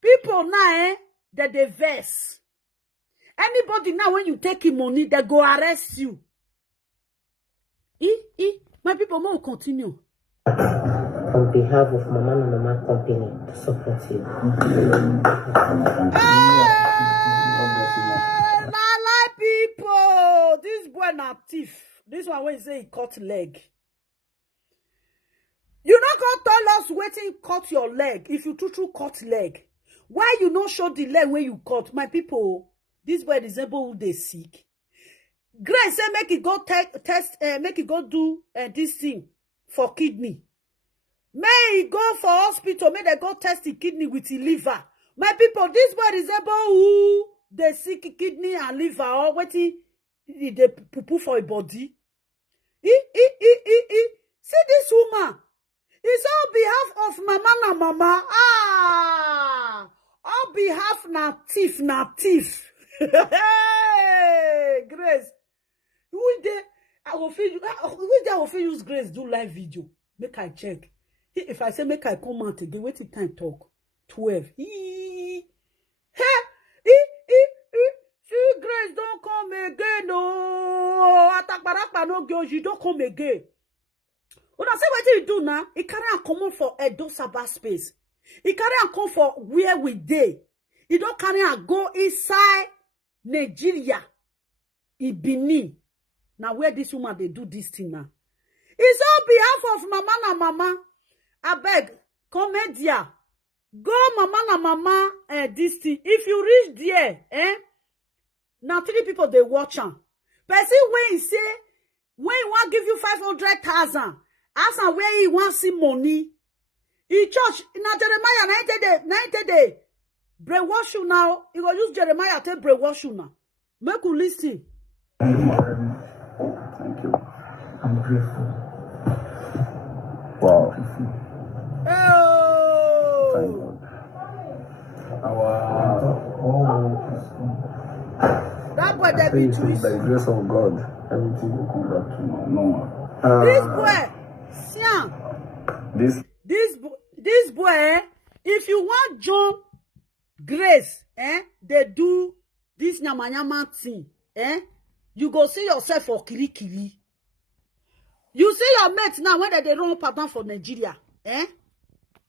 People now, that they verse. Anybody now, when you take him money, they go arrest you. My people will continue. On behalf of Mama Company to support you. Nala people, this boy not thief. This one when he say he cut leg. You not gonna tell us waiting cut your leg if you true cut leg. Why you not show the leg when you cut? My people, this boy is able they sick. Grace say make it go test, make it go do this thing for kidney. May he go for hospital, may they go test the kidney with the liver. My people, this boy is able who they sick kidney and liver or waiting they poo for a body. See this woman. It's on behalf of Mama. On behalf na thief. Hey, Grace. Which day I will feel you? Which day I will feel use Grace do live video? Make I check. If I say make I come out again, wait till time talk. 12. See, Grace don't come again. No, Atakbarapa no girls, you don't come again. When I say what you do now, it can't come for a dosaba space. It can't come for where we day. It don't carry go inside Nigeria. Benin. Now where this woman they do this thing now? It's on behalf of Mama na Mama. I beg, come here. Go Mama na Mama this thing. If you reach there, now 3 people they watch am. Person when he say, when he want give you 500,000, ask him where he want see money. He church, now Jeremiah 90 day. Brainwash you now. He will use Jeremiah to brainwash you now. Make you listen. Thank you very much. Thank you. I'm grateful. Wow. Oh. Thank God. That boy that be twist. By the grace of God, everything will come back to normal. This boy, Sian. This boy, if you want John Grace, they do this nyama thing, you go see yourself for kiri. You see your mates now when they run pattern for Nigeria,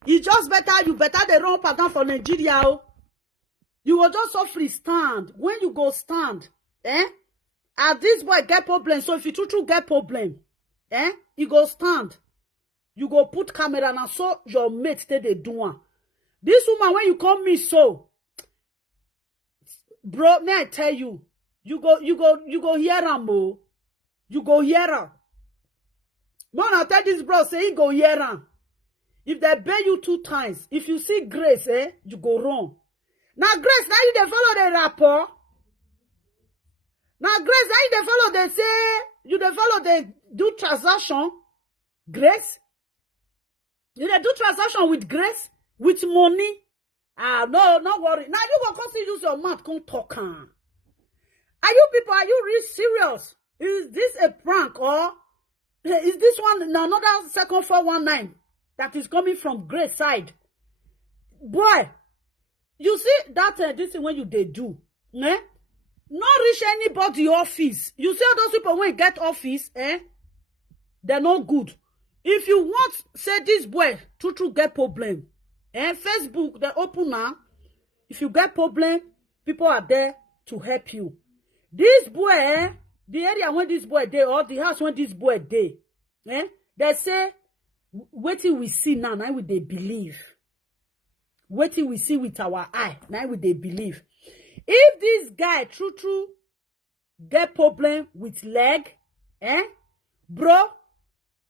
It's just better they run pattern for Nigeria, oh. You will just so free stand. When you go stand, as this boy get problem, so if you true get problem, you go stand. You go put camera and so your mates they do one. This woman, when you come me so, bro, may I tell you, you go hear her, mo. You go hear her. Man, I tell this bro, say he go hear her. If they pay you 2 times, if you see Grace, you go wrong. Now Grace, now you they follow the rapport. Now Grace, now you they follow they say, you they follow they do transaction. Grace? You they do transaction with Grace? With money? No worry. Now you will constantly use your mouth, come talk. Are you people, are you really serious? Is this a prank or is this one another second 419 that is coming from Grace side? Boy, you see that this is when you they do, not reach anybody office. You see all those people when get office, they're not good. If you want, say this boy, true get problem, Facebook, they open now. If you get problem, people are there to help you. This boy, the area when this boy dey, or the house when this boy dey, they say, wait till we see now we they believe. Wait till we see with our eye, now we they believe. If this guy true get problem with leg, bro,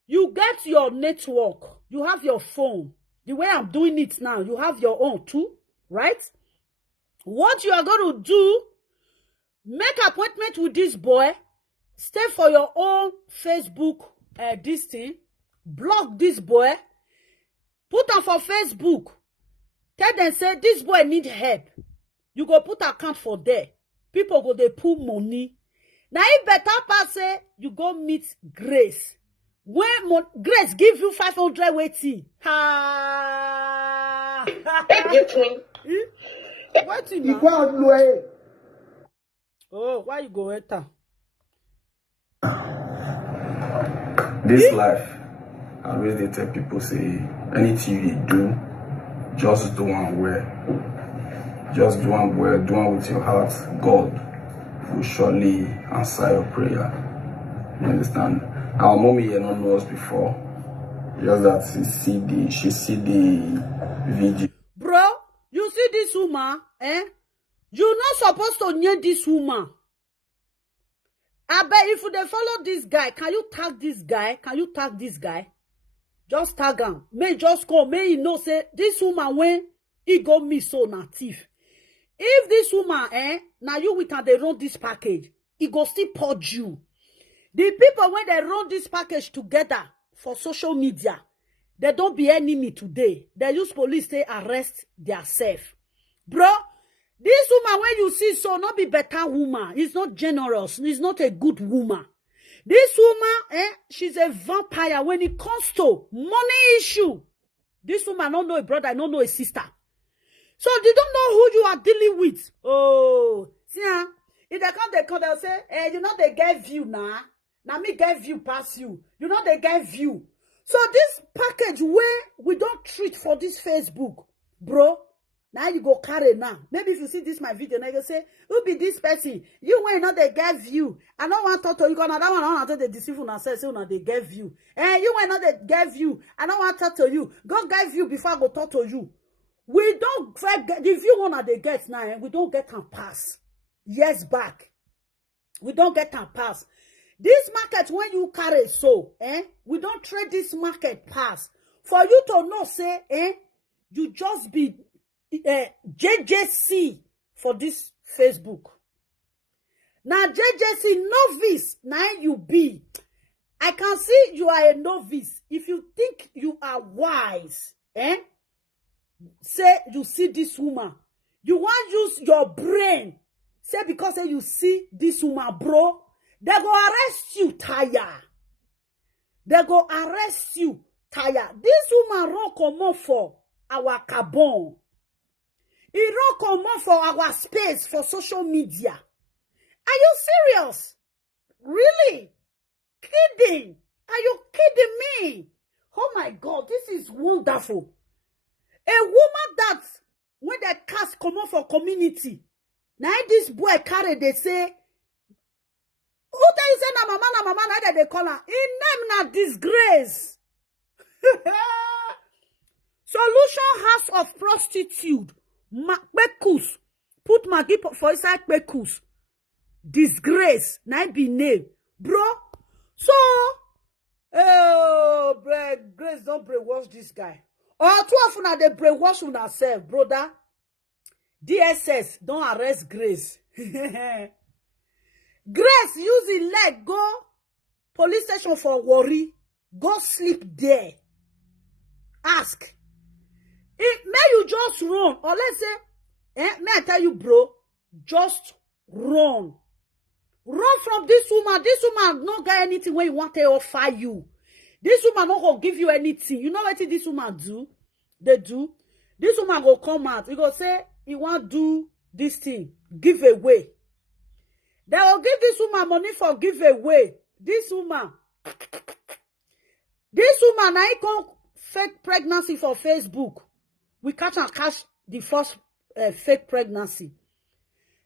you get your network, you have your phone. The way I'm doing it now, you have your own too, right? What you are going to do, make appointment with this boy, stay for your own Facebook, this thing, block this boy, put on for Facebook, tell them say, this boy need help. You go put account for there. People go, they put money. Now, if better pass say, you go meet Grace. When Grace give you 500 waiting. Ha! What you know? Oh, why you go enter? This life, I always they tell people say, anything you do, just do one well. Just do one well, do one with your heart. God will surely answer your prayer. You understand? Our mommy here not know us before. Just that she see the video. Bro, you see this woman, You're not supposed to near this woman. I bet if they follow this guy, can you tag this guy? Can you tag this guy? Just tag him. May just call. May he know say this woman when he go me so native. If this woman, now you with her they run this package, he go still purge you. The people when they run this package together for social media, they don't be enemy today. They use police to arrest themselves. Bro, This woman, when you see, so not be better woman. It's not generous. It's not a good woman. This woman, she's a vampire when it comes to money issue. This woman don't know a brother, don't know a sister. So they don't know who you are dealing with. Oh, see, if they come, they'll say, you know they get view now. Now me get view past you. You know they get view. So this package where we don't treat for this Facebook, bro. Now you go carry now. Maybe if you see this my video, now you say, who be this person? You when not they get view. I don't want to talk to you because that one I want to deceive you and say, so they get view. You when not they get view. I don't want to talk to you. Go get view before I go talk to you. We don't get the view one they get now, and we don't get and pass. Years back. We don't get and pass. This market when you carry so, we don't trade this market pass. For you to know, say, you just be JJC for this Facebook. Now JJC novice, now you be. I can see you are a novice. If you think you are wise, say you see this woman, you want to use your brain. Say because you see this woman, bro, they go arrest you, tire. They go arrest you, tire. This woman run come for our carbon. He run come for our space for social media. Are you serious? Really? Kidding? Are you kidding me? Oh my God, this is wonderful. A woman that when they cast come for community. Now this boy carry, they say, who tell you say na mama, now they call her. In name na Disgrace. Solution House of Prostitute. Pekus. Put Maggie for inside Pekus. Disgrace. Now be name. Bro. So, Grace don't brainwash this guy. Or two of you they brainwash on herself, brother. DSS don't arrest Grace. Grace use his leg go police station for worry. Go sleep there. Ask. May you just run. Or let's say, may I tell you, bro, just run. Run from this woman. This woman not get anything when you want to offer you. This woman not gonna give you anything. You know what this woman do? They do. This woman go come out. He go say, he want do this thing. Give away. They will give this woman money for giveaway. This woman, I can fake pregnancy for Facebook. We catch the first fake pregnancy.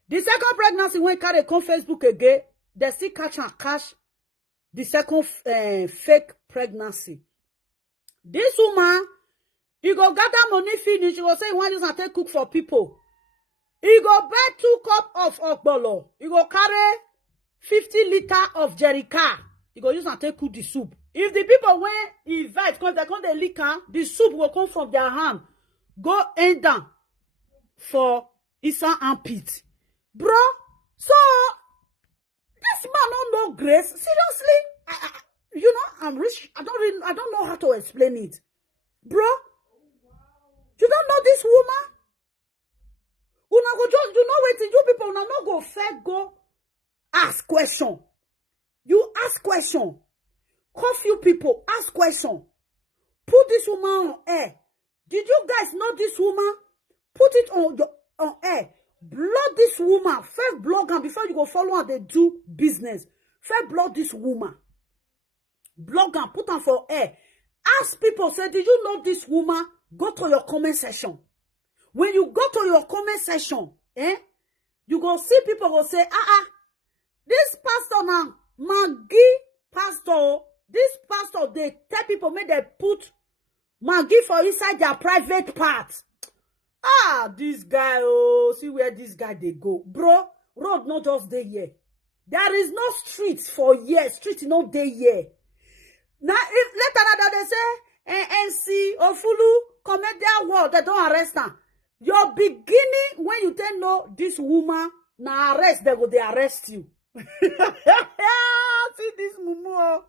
The second pregnancy, when carry come Facebook again, they still catch the second fake pregnancy. This woman, you go gather money finish, you go say you want to take cook for people. You go buy 2 cups of okbolo. You go carry 50 liters of jerrycan. You go use and take cook the soup. If the people when invite come, they come the liquor, the soup will come from their hand. Go end down for Isa and Pete. Bro, so this man don't know Grace. Seriously, you know, I'm rich. I don't know how to explain it. Bro, you don't know this woman? Una go just, you know what you people una no go fair go ask question. You ask question. Curfew people ask question. Put this woman on air. Did you guys know this woman? Put it on air. Blood this woman. First blog her before you go follow her. They do business. First blood this woman. Blog her. Put her for air. Ask people. Say, did you know this woman? Go to your comment section. When you go to your comment section, you go see people go say, this pastor now, Maggie pastor, this pastor, they tell people, make they put Maggie for inside their private part. This guy, see where this guy they go. Bro, road not just there here. There is no streets for years. Street no day here. Now, if later they say, NC, Ofulu, commit their word, they don't arrest her. Your beginning, when you tell no, this woman, na arrest, they arrest you. See this mumu.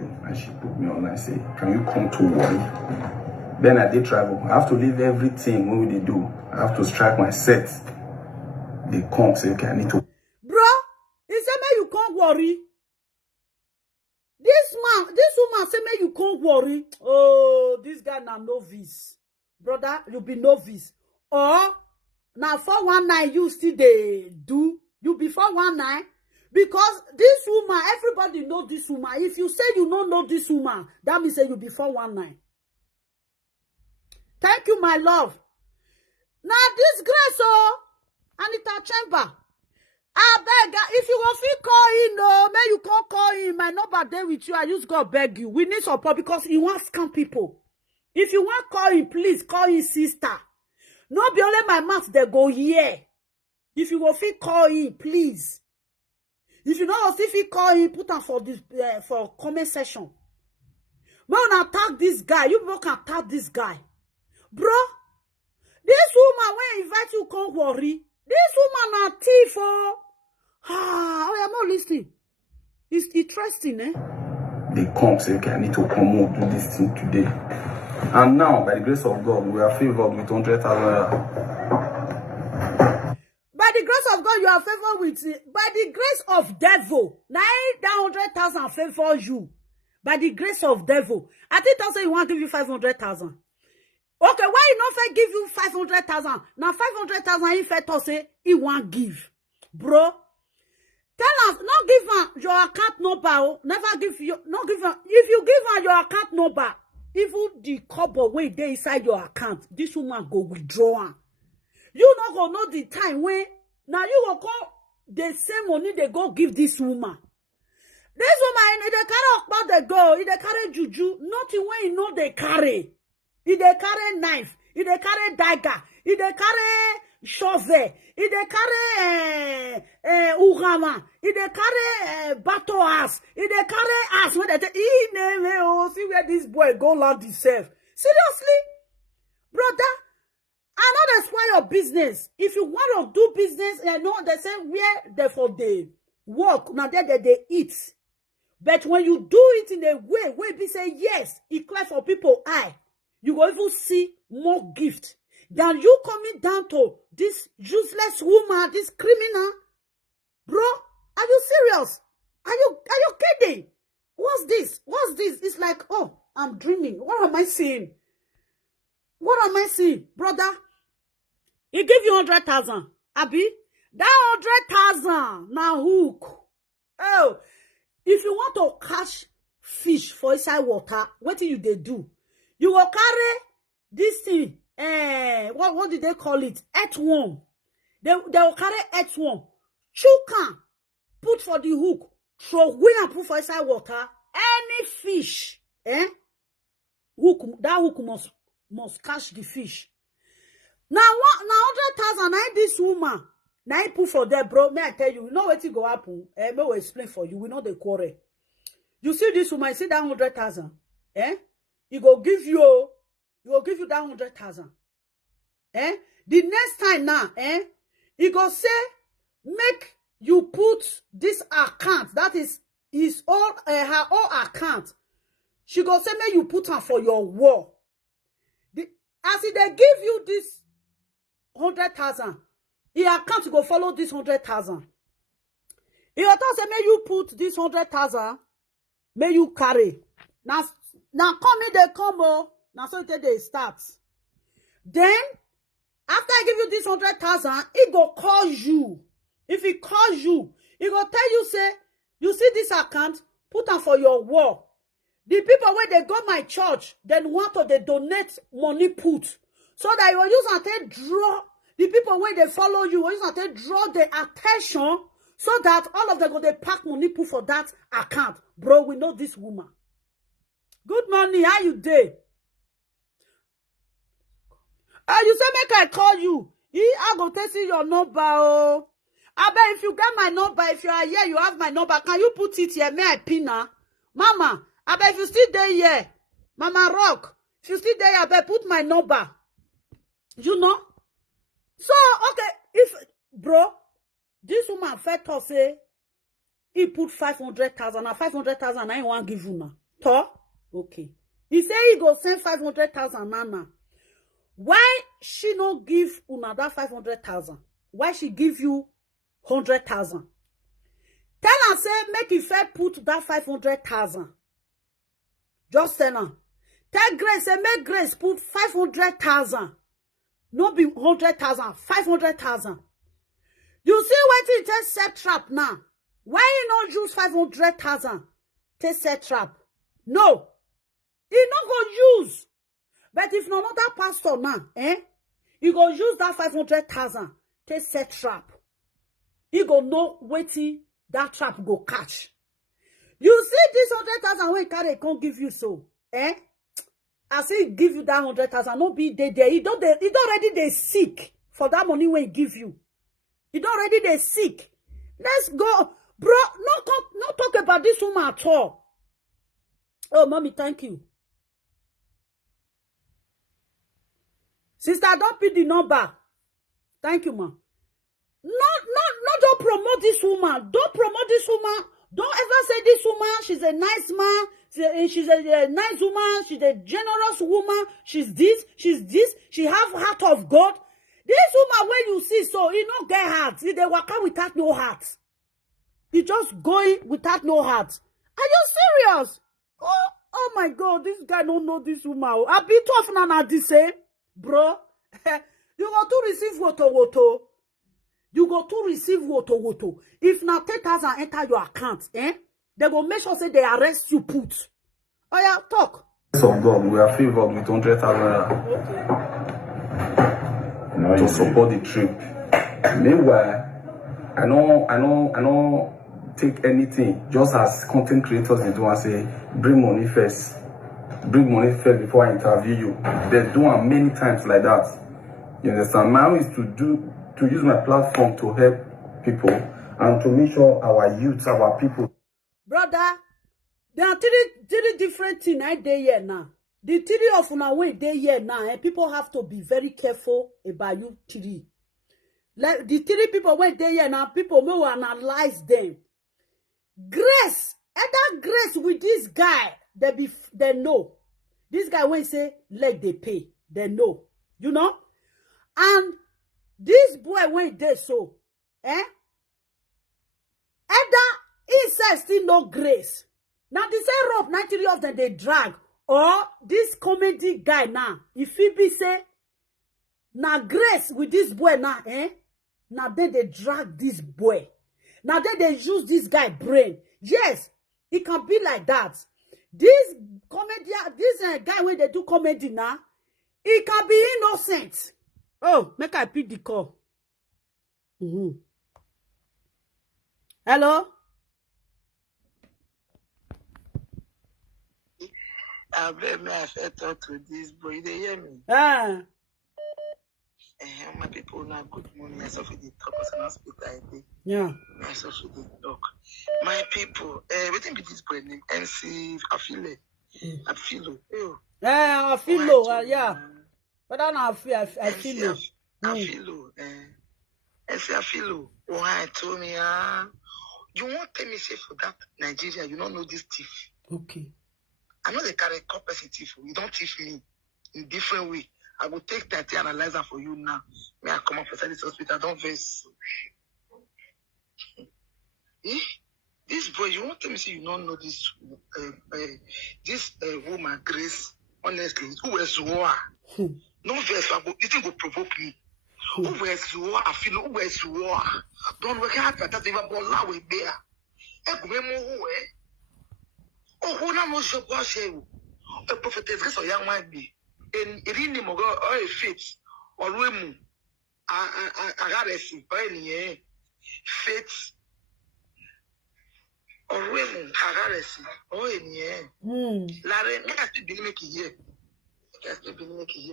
And she put me on and said, can you come to work? Then I did travel. I have to leave everything when they do. I have to strike my set. They come say, okay, I need to. Bro, he say, man, you can't worry. This woman say, man, you can't worry. Oh, this guy now novice. Brother, you be novice. Or, now 419, you still they do. You be 419. Because this woman, everybody know this woman. If you say you don't know this woman, that means say you be 419. Thank you, my love. Now, Disgrace, oh, Anita Chamber. I beg, if you want to call in, no, may you can't call in. My number there with you. I just go beg you. We need support because he wants scam people. If you want call in, please call in sister. No be only my mouth they go here. If you want to call in, please. If you know if you call in, put on for this for comment section. When I attack this guy, you people can attack this guy. Bro, this woman when invite you, can't worry. This woman a thief, oh. I am not listening. It's interesting, eh? They come say, okay, I need to come out do this thing today. And now, by the grace of God, we are favored with 100,000. By the grace of God, you are favored with it. By the grace of devil, 900,000 favor you. By the grace of devil. I think also you want to give you 500,000. Okay, why you not fair give you 500,000? Now 500,000 in fact say he won't give. Bro, tell us, not give her your account number. Never give you, not give her. If you give her your account number, even the couple way they inside your account, this woman go withdraw her. You not gonna know the time when now you go call the same money they go give this woman. This woman, if they carry about the go, if they carry juju, nothing when you know they carry. If they carry knife, if they carry dagger, if they carry shovel, if they carry urama, if they carry battle ass, if they carry ass, when they take, see where this boy go land himself. Seriously? Brother, I know that's why your business. If you want to do business, I know they say where they for the work, now there they eat. But when you do it in a way where they say yes, it clear for people eye. You will even see more gift than you coming down to this useless woman, this criminal. Bro, are you serious? Are you kidding? What's this? What's this? It's like, oh, I'm dreaming. What am I seeing? What am I seeing? Brother, he give you 100,000. Abi, that 100,000 now hook. Oh, if you want to catch fish for inside water, what do you do? You will carry this thing, what did they call it? Earthworm. They will carry earthworm. Chuka, put for the hook, throw away and put for inside water. Any fish, hook, that hook must catch the fish. Now 100,000, this woman, now put for there, bro. May I tell you, you know what it go happen? May I explain for you. We know the quarrel. You see this woman, see that 100,000, He go give you that 100,000. The next time now, he go say, make you put this account, that is his own, her own account. She go say, make you put her for your war. As they give you this 100,000, your account go follow this 100,000. He go say, may you put this 100,000, may you carry. Now come in, they come, now so they start. Then, after I give you this 100,000, he go call you. If he calls you, he go tell you, say, you see this account, put them for your war. The people where they go my church, then want to they donate money put. So that you will use and take draw. The people where they follow you, will use and take draw the attention, so that all of them go they pack money put for that account. Bro, we know this woman. Good morning, how you dey? You say make I call you. I go test your number, oh. I bet if you get my number, if you are here, you have my number. Can you put it here? May I pin her? Mama, I bet if you still there here, Mama Rock, if you still there, I bet put my number. You know? So, okay, if, bro, this woman first to say, he put 500,000, and 500,000 I want give you now. Talk? Okay. He say he go send 500,000 now. Why she no give una that 500,000? Why she give you 100,000? Tell her say make if I put that 500,000. Just tell her. Tell Grace say make Grace put 500,000. No be 100,000, 500,000. You see what it just set trap now? Why you not use 500,000 to set trap? No. He not go use. But if no other pastor now, he go use that 500,000 to set trap. He go know waiting that trap go catch. You see this 100,000 when carry can't give you so, As he give you that 100,000, no be there. He don't already they sick for that money when he give you. He don't already they sick. Let's go, bro. No talk about this woman at all. Oh, mommy, thank you. Sister, don't pick the number. Thank you, ma. No, don't promote this woman. Don't promote this woman. Don't ever say this woman, she's a nice man. She's a nice woman. She's a generous woman. She's this. She have heart of God. This woman, when you see, so he not get heart. He they walk out without no heart. He just going without no heart. Are you serious? Oh my God, this guy don't know this woman. I be tough now the same, bro. You go to receive woto. You go to receive woto. If now 10,000 enter your account, they go make sure say they arrest you put. Oh yeah, talk. Of God, we are favored with 100,000 to support the trip. Meanwhile, I know take anything just as content creators they do and say bring money first before I interview you. They do it many times like that. You understand? My own is to use my platform to help people and to make sure our youth, our people. Brother, there are three different things I day here now. The three of una way day here now, and people have to be very careful about you three. Like the three people went there here now, people will analyze them. Grace, either Grace with this guy, they know. This guy when say let they pay, they know. You know? And this boy went there so, either he says still no Grace. Now the same rope 93 of them they drag, or this comedy guy now, if he be say, now Grace with this boy now, now then they drag this boy. Now then they use this guy brain. Yes, it can be like that. This comedian, this guy when they do comedy now, it can be innocent. Oh, make I pick the call. Hello? I blame me. I felt talk to this boy. They hear me. My people now good morning. I saw for the talk as an hospital. Yeah. I saw for the talk. My people, waiting with this boy name NC Afile. Afilo. Afilo. Yeah. But then I feel. Afilo. NC Afilo. Oh, I told me, you won't tell me say for that Nigeria, you don't know this thief. Okay. I know they carry capacity for you. Don't thief me in different way. I will take that analyzer for you now. May I come up inside this hospital? Don't face. This boy, you won't tell me say you don't know this woman Grace. Honestly, who is war? No verse, this thing will provoke me. Who is war? I feel who is war. Don't work hard. That's even born now with bear. Oh, who knows your boss? A prophetess, guess or young might be. And it didn't go or a fit or women. I got a see, or any fit or women. I got a see, or any. Larry, may I still be making here?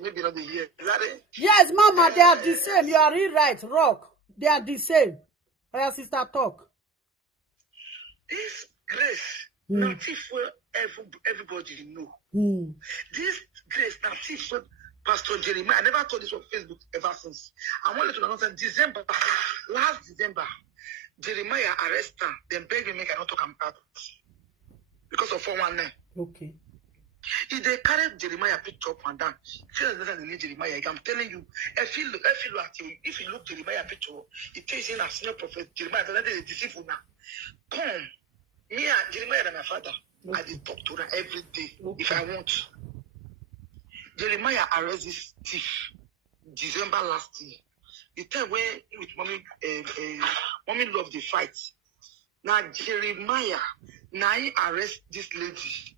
Maybe not the year. Yes, Mama, they are the same. You are right, Rock. They are the same. Our sister talk. This Grace, not if everybody know. This Grace, not if Pastor Jeremiah. I never told this on Facebook ever since. I wanted to announce in December, last December, Jeremiah arrested her. Then begged me make I not talk about it because of 419. Okay. If they carry Jeremiah picture up and down, feel like they need Jeremiah. I'm telling you, if you look Jeremiah picture, it takes in a senior prophet Jeremiah. That is deceitful now. Come, me and Jeremiah and my father, I did talk to her every day if I want. Jeremiah arrested this thief December last year. The time when with mommy love the fight. Now Jeremiah, now he arrest this lady.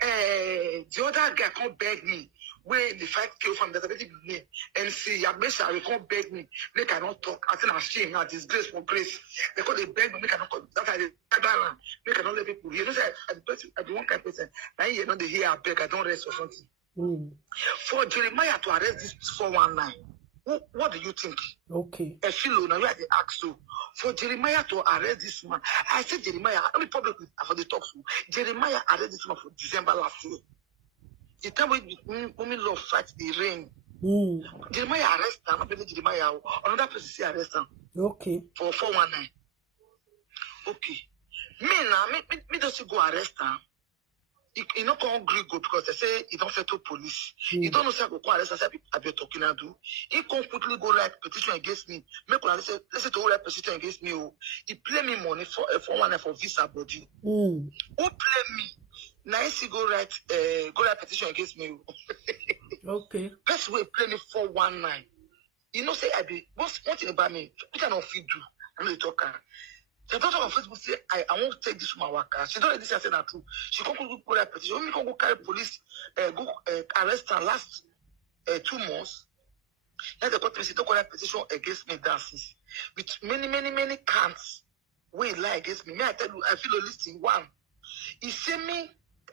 The other guy can't beg me when the fight kill from the name and see Yabesha will come beg me make I not talk. I think I'm shame now disgrace for grace because they beg me make I not that's why they make I not let people hear. You know, I be one kind of person. Now you know they hear I beg I don't rest or something. For Jeremiah to arrest this 419, what do you think? Okay. A fellow now you have to ask so. For Jeremiah to arrest this man, I said Jeremiah, only public for the talk. Jeremiah arrested this man for December last year. The time when we love fight the rain. Jeremiah arrest him, not only Jeremiah, another person say arrest him. Okay. For 419. Okay. Me now, me just go arrest him. He not come agree go because they say he don't settle police. He don't know say go arrest and say I be talking to do. He come quickly go write petition against me. Make one say let's say to write petition against me. He play me money for one for visa body. Who play me? Now he go write petition against me. Okay. Best way play me 419. You know say I be one thing about me. What I don't feel do. I'm not talking. The daughter on Facebook say, I won't take this from my worker. She don't let this say that true. She can't go put that petition. When we can go carry police, go arrest her last 2 months. Then the court say, don't call that petition against me dances. With many counts. We lie against me. Me, I tell you, I feel a listing one. He say me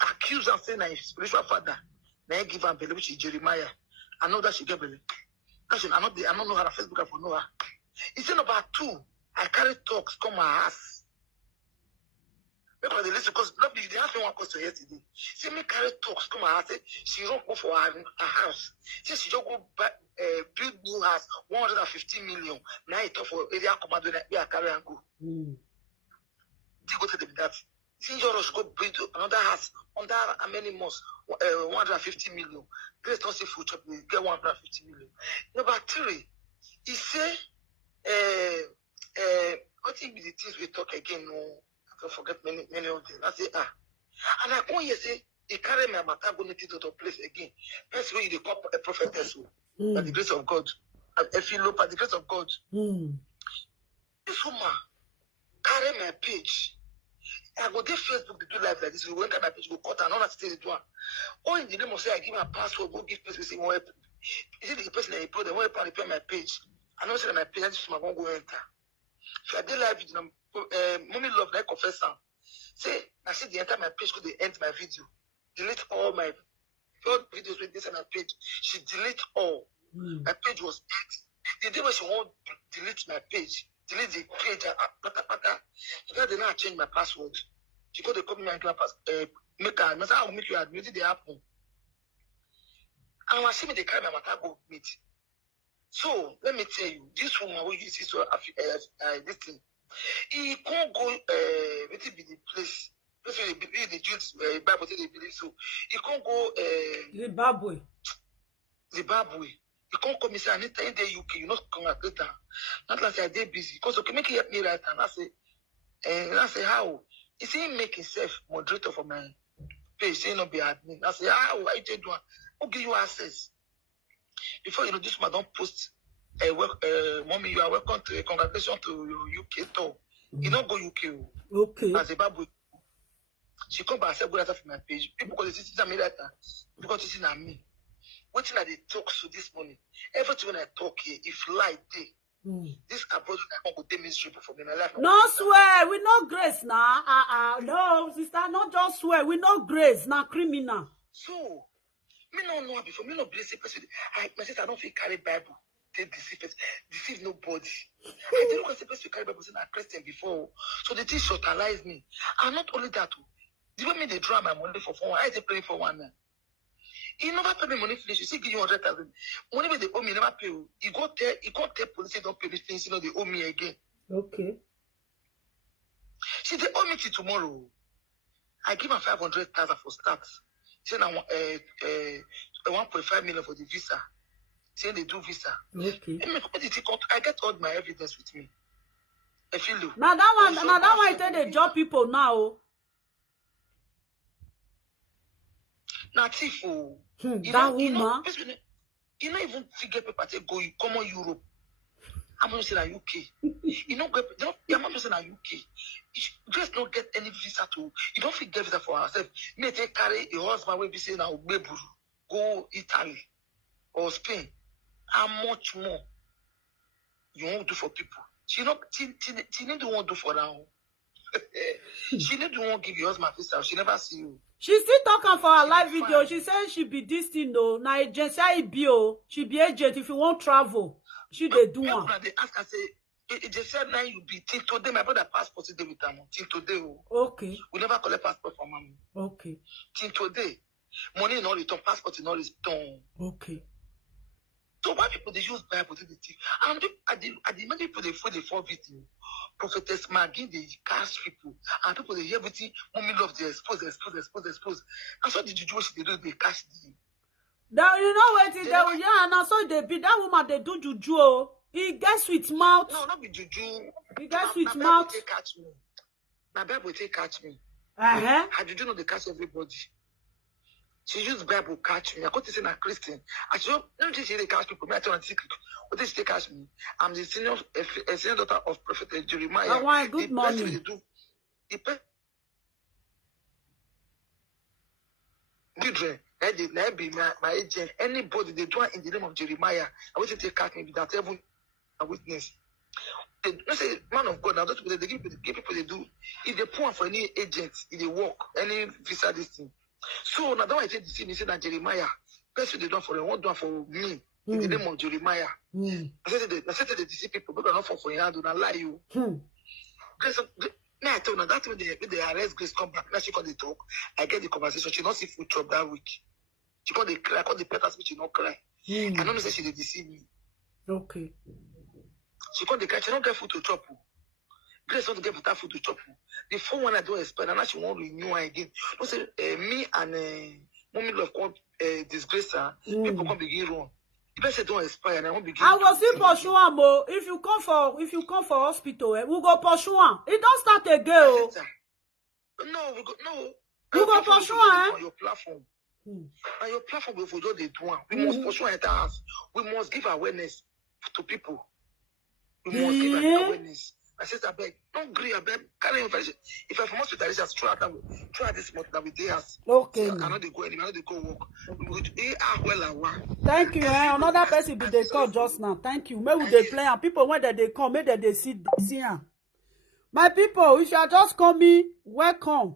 accuse and say na his spiritual father. Now I give her belly, which is Jeremiah. I know that she get belly. I don't know her on Facebook, I don't know her. He said number 2. I carry talks come my house. Because they listen, because they asked me one question yesterday. See me carry talks come my house. She don't go for her house. See she just go build new house, 150 million. Now it talk for area command when I carry and go. They go to them that. See you rush go build another house under how many months? 150 million. Grace don't see food chop, we get 150 million. Number 3, he say what think be the things we talk again? No, I don't forget many of them. I say, and I come here say, he carry my matter go to the place again. That's where you call a prophetess by the grace of God. If you look by the grace of God, this woman carry my page. I go to Facebook to do live like this. We went to my page, go cut and all that stage one. Or in the name of say, I give my password, go give person say, is it the person that you put them? Why you repair my page? I know say my page, I just go enter. If I did live video, mommy love that confess now. Say, I see the entire my page could they end my video. Delete all my videos with this on my page. She delete all. My page was empty. The day when she won't delete my page, delete the page, because they now change my password. She got the copy my password. Make her, I will make you admit it, they happen. And when I see me, they carry my matter go meet. So let me tell you, this woman who you see so this thing, he can't go it be the place. The Jews Bible say they believe so. He can't go Zimbabwe. He can't come and say anytime in the UK, you not come at later. Not like I did busy. Because okay, make it help me right and I say how? He say he make himself moderator for my page, say not be admin. I say, how I did one? Who give you access? Before you know, this man don't post mommy, you are welcome to a congratulations to your UK tour. You don't go UK. Okay. As a babu. She come back and said, go after my page. People because this is me that because this is not me. What thing that they talk to this morning? Everything when I talk here, if lie day, this abroad I go demonstrate for me in my life. No swear, we no grace now. No, sister, not just swear. We no grace now, criminal. So me no know before. Me no believe say person. My sister, I don't feel carry Bible. They deceive nobody. I didn't know person carry Bible say I'm Christian before. So the thing shortalize me. And not only that, the way me they draw my money for 4 I say pray for 1 man. He never pay me money finish. You see, give you 100,000. Money when they owe me, never pay. He can't tell police they don't pay me things. You know they owe me again. Okay. See, they owe me till tomorrow. I give her 500,000 for start. Saying I want 1.5 million for the visa. Saying they do visa. Okay. I get all my evidence with me. I feel you. Now that one, I tell the job people now. Now, thief, that woman. You don't even figure paper to go. You come on Europe. I'm not saying UK. You don't get. I'm not saying UK. You just don't get any visa to. You don't figure visa for ourselves. You may take carry a husband will be saying now go Italy or Spain. How much more you won't do for people? She don't want to do for now. She need to want give your husband visa. She never see you. She still talking for her live video. She said she be this thing though. Now agency be she be agent if you want travel. She they do one. They ask and say, they said now you be till today. My brother passport today with them till today. Okay. We never collect passport from mommy. Okay. Till today, money in all return, passport in all return. Okay. So why people they use Bible to the thief? And at the many people they fall victim. Prophetess Maggie they cast people, and people they hear everything. Mommy love they expose. And so the juju they do they catch them. Now you know what it they yeah, and so they be that woman they do juju. He gets sweet mouth. No, not be juju. He gets sweet mouth. Catch me. Now Bible take catch me. How did you know they catch everybody? She used Bible catch me. I got to say I'm Christian. I said, don't you see they catch people? I tell you secret. What did she catch me? I'm the senior daughter of Prophet Jeremiah. I want good money. That be my agent. Anybody they do it in the name of Jeremiah. I want to take catch me without even a witness. They say, man of God, now those people they give people they do. If they pour for any agent, if they work, any visa this thing. So now that I take the scene, he said that Jeremiah, that's what they done for them, what done for me in the name of Jeremiah. I said they deceive people, people are not for your hand, do not lie you. Now I told her that when they arrest Grace come back, now she called the talk. I get the conversation. She not see food trouble that week. She called the cry, called the pet speech, she not cry. I don't say she they deceive me. Okay. She called the cry, she don't get food to chop. Grace want to get better food to chop. The phone one I don't expect, and now she want to renew her again. Don't say me and mommy love called Disgrace. People come begin run. The person don't expire, and I won't begin. I will see pursue am o. If you come for hospital, we go pursue am. It don't start again. No, we go pursue am. On your platform. On your platform, we for just the do one. We must pursue at us. We must give awareness to people. We must give awareness. I said, I beg, don't agree, I beg, carry information. If I promote hospitalization, try this month that we day us. Okay. So I know they go anywhere, I know they go work. Thank you. Another person be they call just now. Thank you. Maybe they play and people when they come, maybe they see her. My people, if you are just coming, welcome.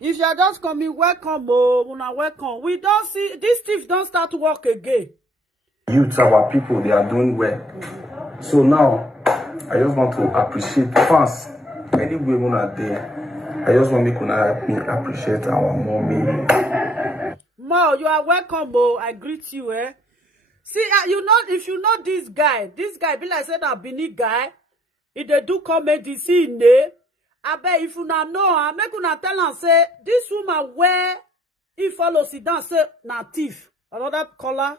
If you are just coming, welcome. Welcome. We don't see these thieves don't start to work again. Youths, our people, they are doing well. So now, I just want to appreciate fans. Anyway, when are there, I just want to make help me appreciate our mommy. Mo, you are welcome, I greet you, See, you know, if you know this guy be like said a Bini guy. If they do comedy, see in there. I bet if you not know, make una tell and say this woman where he follow sit down say na thief. Another color.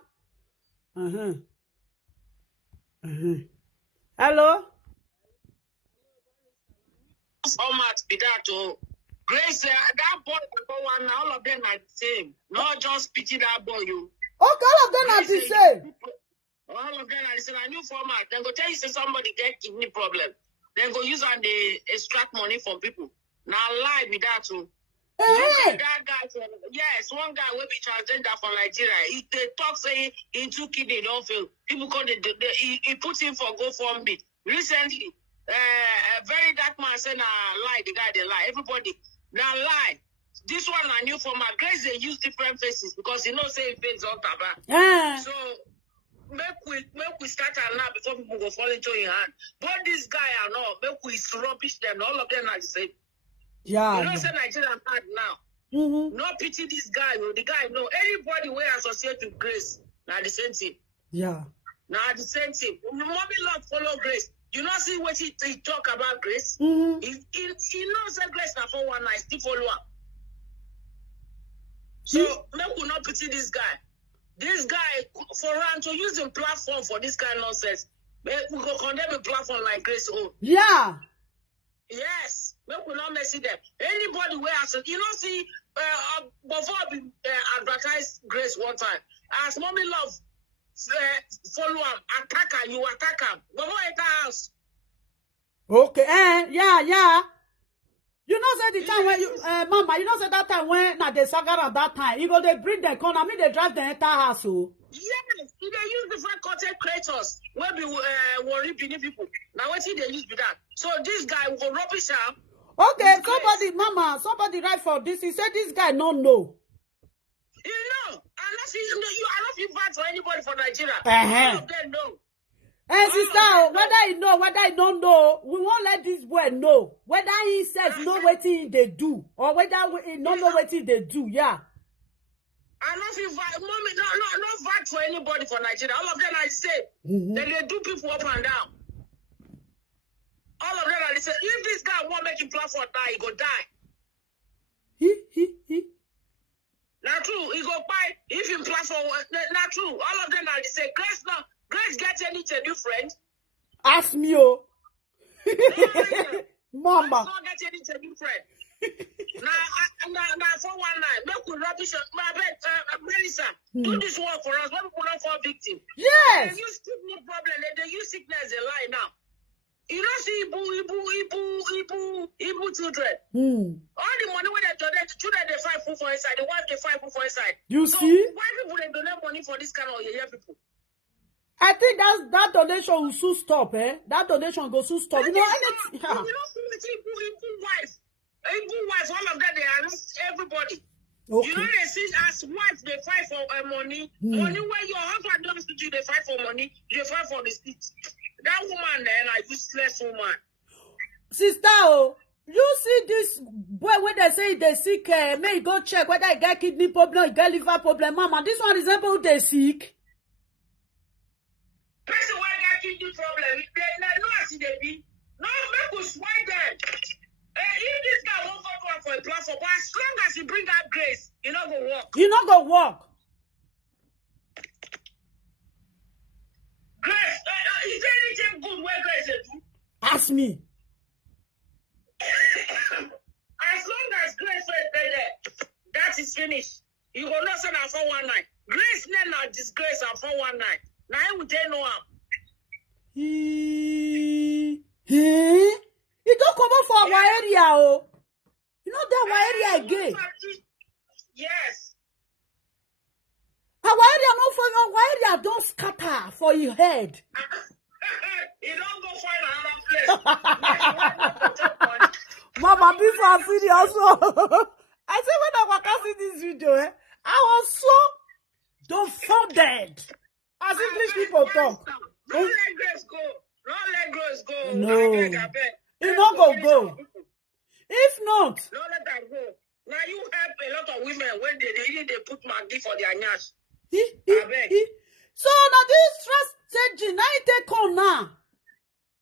Hello? Format be that Grace, that boy one, all of them are the same. Not just pity that boy, you. Okay, all of them are the same. All of them are the same. A new format. Then go tell you say somebody get kidney problem. Then go use and they extract money from people. Now lie be that too. That guy, yes, one guy will be transgender from Nigeria. They talk say he took kidney don't fail. People call he put him for GoFundMe. Recently, a very dark man said lie, the guy they lie. Everybody now lie. This one a new format. Grace they use different faces because you know say face on taba. So make we start now before people go fall into your hand. But this guy I know, make we rubbish them. All of them are the same. Yeah. You know, say Nigerian bad now. No pity this guy. The guy, no. Anybody will associate with Grace. Now the same thing. Yeah. Now the same thing. Mommy love follow Grace. You not see what he talk about Grace? He knows that Grace now for one night, still follow her. So make we not pity this guy. This guy, for him to use the platform for this kind of nonsense, we go condemn a platform like Grace own. Yeah. Yes, make we not messy them. Anybody where see, before I advertise Grace one time, as Mommy Love follow him, attack her, you attack him. Before enter house. Okay, yeah. You know, say the time when you, Mama, you know, say that time when na the saga at that time, you go they bring the corner, they drive the entire house. So. Yes, they use different content creators where be worry beneath people. Now what they use with that? So this guy will rubbish him. Okay, somebody write for this. He said this guy no know. You know, unless you unless you bad for anybody for Nigeria. Uh-huh. All of them know. And sister, whether he know, whether he don't know, we won't let this boy know. Whether he says know what they do, or whether he don't know what they do, yeah. I know if you mommy, not bad for anybody for Nigeria. All of them I say, they do people up and down. All of them I say, if this guy won't make him platform die, he go die. Not true, he go buy, if him platform, not true. All of them I say, Grace get any new friend? Ask me, oh. Mama. Grace not get any new friend. Now, 419, make we rubbish. My bed, Melissa, do this work for us. When we put on for victim. Yes. They use kidney problem. They use sickness a lie now. You don't see Ibu children. All the money when they donate, children they fight food for inside. The wife they fight food for inside. You so see? Why people they donate money for this kind of people? I think that donation will soon stop, eh? That donation will soon stop. You know, you don't see Ibu wife. Ibu wife, all of that they arrest everybody. Okay. You know they see as wife they fight for money. Money where your husband does to you, they fight for money. They fight for the state. That woman then, a useless woman. Sister, you see this boy when they say they sick, may you go check whether he get kidney problem, he get liver problem. Mama, this one resemble who they sick. Person who got kidney problem, they know as they be. No, make us swipe them. If this guy won't go for a platform, but as long as you bring that Grace, you not go walk. You not go walk. Grace, is there anything good where Grace is? Ask me. As long as Grace is there, that is finished. You will not send a 419. Grace never disgrace a 419. Now I will tell no one. He don't come out for our area, oh. You know that our area again. Yes. Our area no for our area don't scatter for your head. You don't go find another place. Mama, this one serious. I said when I was see this video, I was so dumbfounded. As English people talk. Don't let Grace go. Don't let Grace go. No. It not go. If not, don't let that go. Now you help a lot of women when they put Maggie for their nyash. So now this stress changing, now it take on now.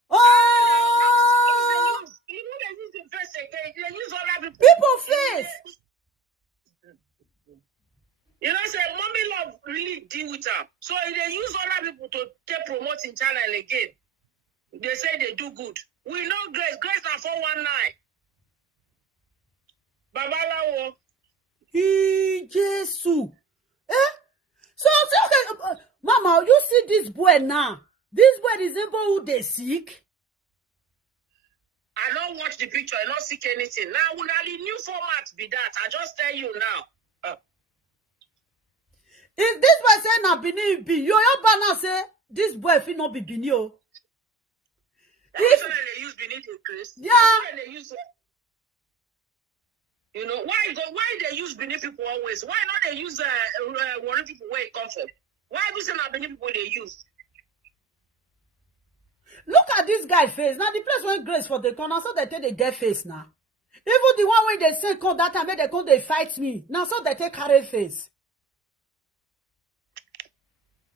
Oh, you know they use the face again. They use other people face. You know, say Mommy Love really deal with her. So they use other people to take promoting channel again. They say they do good. We know Grace. Grace are 419. Babalawo. Jesus. So okay, Mama, you see this boy now. This boy resemble who they sick. I don't watch the picture. I don't seek anything. Now, will the new format be that? I just tell you now. If this boy say na Benin be, your banner say this boy fit not be Benin. If they use Benin to Chris, yeah. They use, you know why they use Benin people always? Why not they use Warri people where it comes from? Why we say na Benin people they use? Look at this guy face. Now the place where Grace for the corner, so they take they get face now. Even the one where they say come that time, they come they fight me. Now so they take carry face.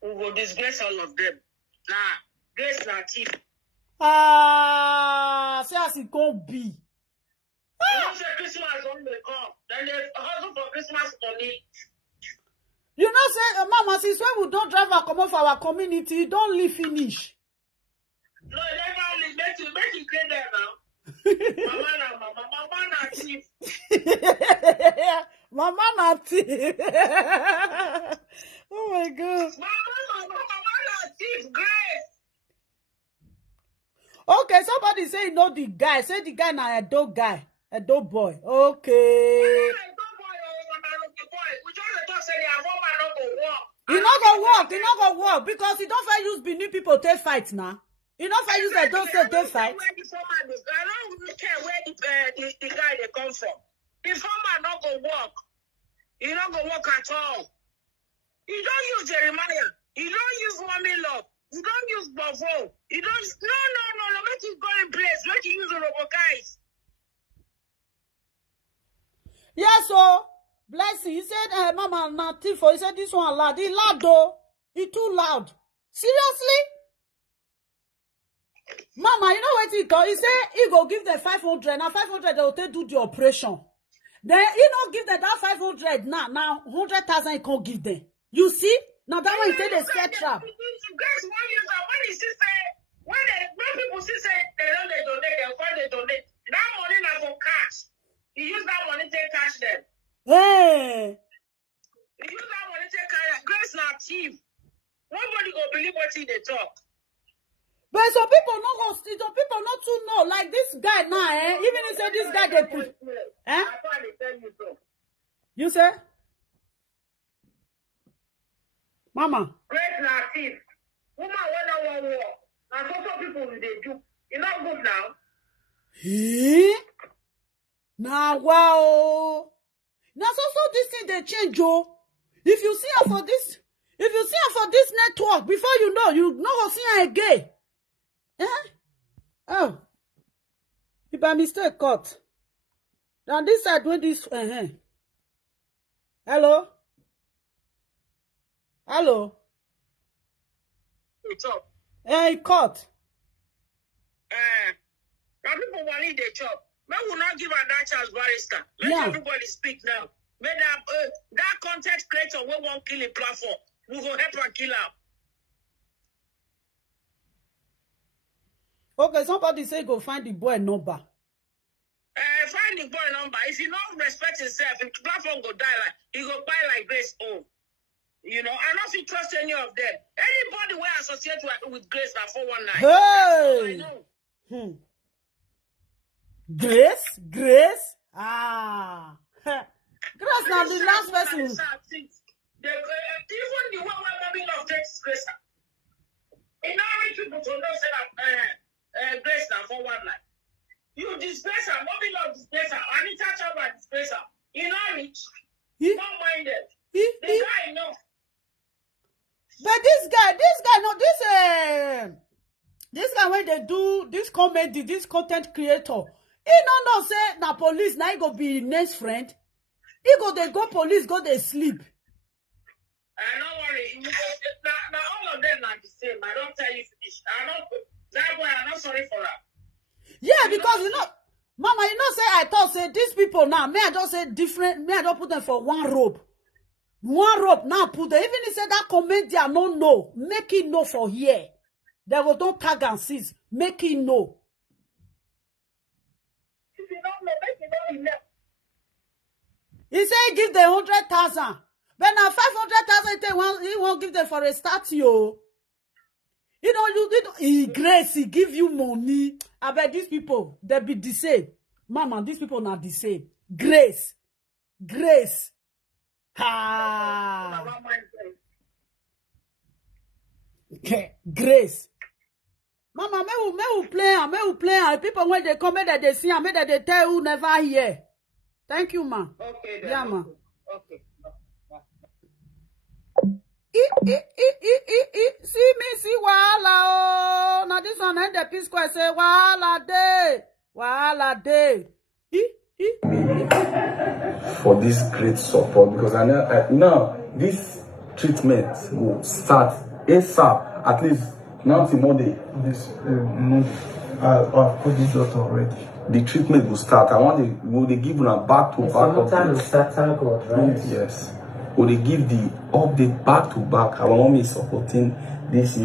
We will disgrace all of them. Nah, Grace na thief. Say as it gon' be. You know say Christmas on the come. Then they hustle for Christmas money. You know, say, Mama, since when we don't drive our common for our community, don't leave finish. No, never leave. Make you get there now. Mama na thief. Mama na thief. Oh my God. Mama na thief. Grace. Okay, somebody say you know the guy. Say the guy na a dog guy. A dog boy. Okay. He not gonna work because he don't fight use Benin people take fight now. He don't fight use that don't say take fight. I don't care where the guy they come from. The farmer not gonna work. He not gonna work at all. He don't use Jeremiah. He don't use Mommy Love. He don't use Bavo. He don't. No. Make him go in place. Make him use the robo guys. Yes, so blessing. He said, Mama, not for. He said this one loud. He loud though. He too loud. Seriously? Mama, you know what he thought? He said he go give them 500. Now 500 they will take do the operation. Then he don't give them that 500 now 100,000 he can't give them. You see? Now that one he take the scare trap. When people say they donate, that money now for cash. He use that money to cash them. Hey. He use that money to cash. Grace not cheap. Nobody go believe what they talk. But some people not too know. Like this guy now, even if say this guy they put. You say? Mama. Grace not cheap. Woman one war. And so people they do. It's not good now. Now wow. Now so this thing they change, Joe. If you see her for this network, before you know see her again. Oh. If by mistake cut. Now this side when this Hello? What's up? It cut. Now people want need the chop. May will not give her that chance, barrister. Let everybody speak now. May that content creator we won't kill a platform. We will help her kill her. Okay, somebody say go find the boy number. Find the boy number. If he not respect himself, if the platform go die like he go buy like Grace own. You know, I don't trust any of them. Anybody will associate with Grace now 419. Hey! Grace? Ah. Grace now the last person. Even the one where Mommy Love takes Grace. In order people to know that Grace now 419. You disgrace her, Mommy Love disgrace her, Anita Chaba disgrace her. You know me? Not minded. The guy know. But this guy when they do this comedy, this content creator, he no say na police now he go be next friend. He go they go police go they sleep. Don't worry. Now all of them are the same. I don't tell you finish. That boy, I'm not sorry for her. Yeah, because Mama, say I thought say these people now, may I just say different, may I don't put them for one rope. One rope now put them. Even if say that comedian no know, make it know for here. They will don't tag and seize. Make it know. If you don't know, make it know enough. He say he give them 100,000. But now 500,000 he won't give them for a start, yo. You know, Grace, he give you money. I bet these people, they be the same. Mama, these people not the same. Grace. Ha. Okay, Grace. Mama, may we play. People when they come, that they see, that they tell you never hear. Thank you, ma. Okay, yeah, ma. Okay. See me, see wahala oh. Now this one end the peace square say wahala day. For this great support, because I know this treatment will start ASAP, at least now till Monday. This Monday. I've called this doctor already. the treatment will start. I want will they give a back to back update. Thank God, right? Yes. Will they give the update back to back? Our mom is supporting this.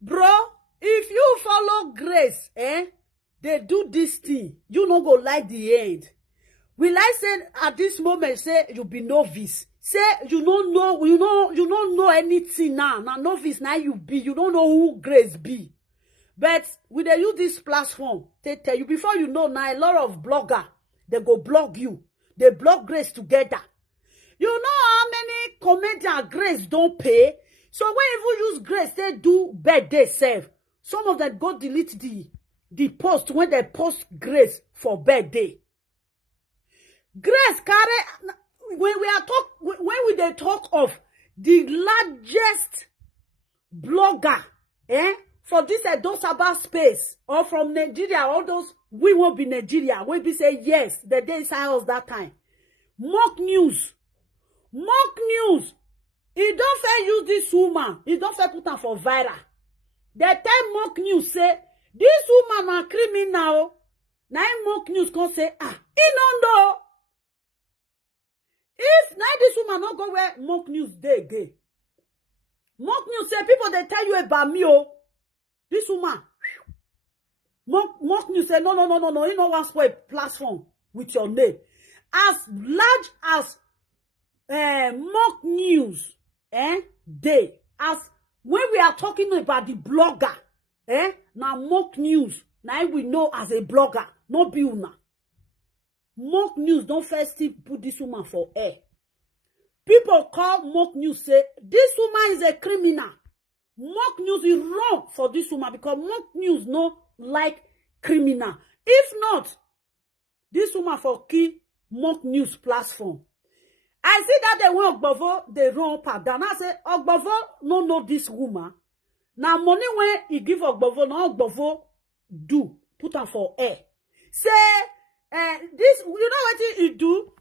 Bro, if you follow Grace, they do this thing, you no go like the end. Will I say at this moment, say you be novice? Say you don't know anything now. Now novice, now you be. You don't know who Grace be. But when they use this platform, they tell you before you know now a lot of blogger, they go blog you. They blog Grace together. You know how many comedians Grace don't pay? So when you use Grace, they do birthday save. Some of them go delete the post when they post Grace for birthday. Grace carry when they talk of the largest blogger, for this those about space or from Nigeria, all those we won't be Nigeria. We be say yes, the day inside us that time. Mock news. He don't fair use this woman. He don't fair put her for viral. The time mock news say this woman a criminal. Now mock news can say he don't know. If now this woman not go where mock news day again. Mock news say people they tell you about me this woman. Mock news say no. You know one spoil platform with your name. As large as mock news day. As when we are talking about the blogger, now mock news. Now we know as a blogger, no be una. Mock news don't first put this woman for air. People call mock news say this woman is a criminal. Mock news is wrong for this woman because mock news no like criminal. If not, this woman for key mock news platform. I see that they want Ogbovo, they run up down. I say Ogbovo no know this woman. Now money when he give Ogbovo, now Ogbovo do put her for air. Say this, you know what he do?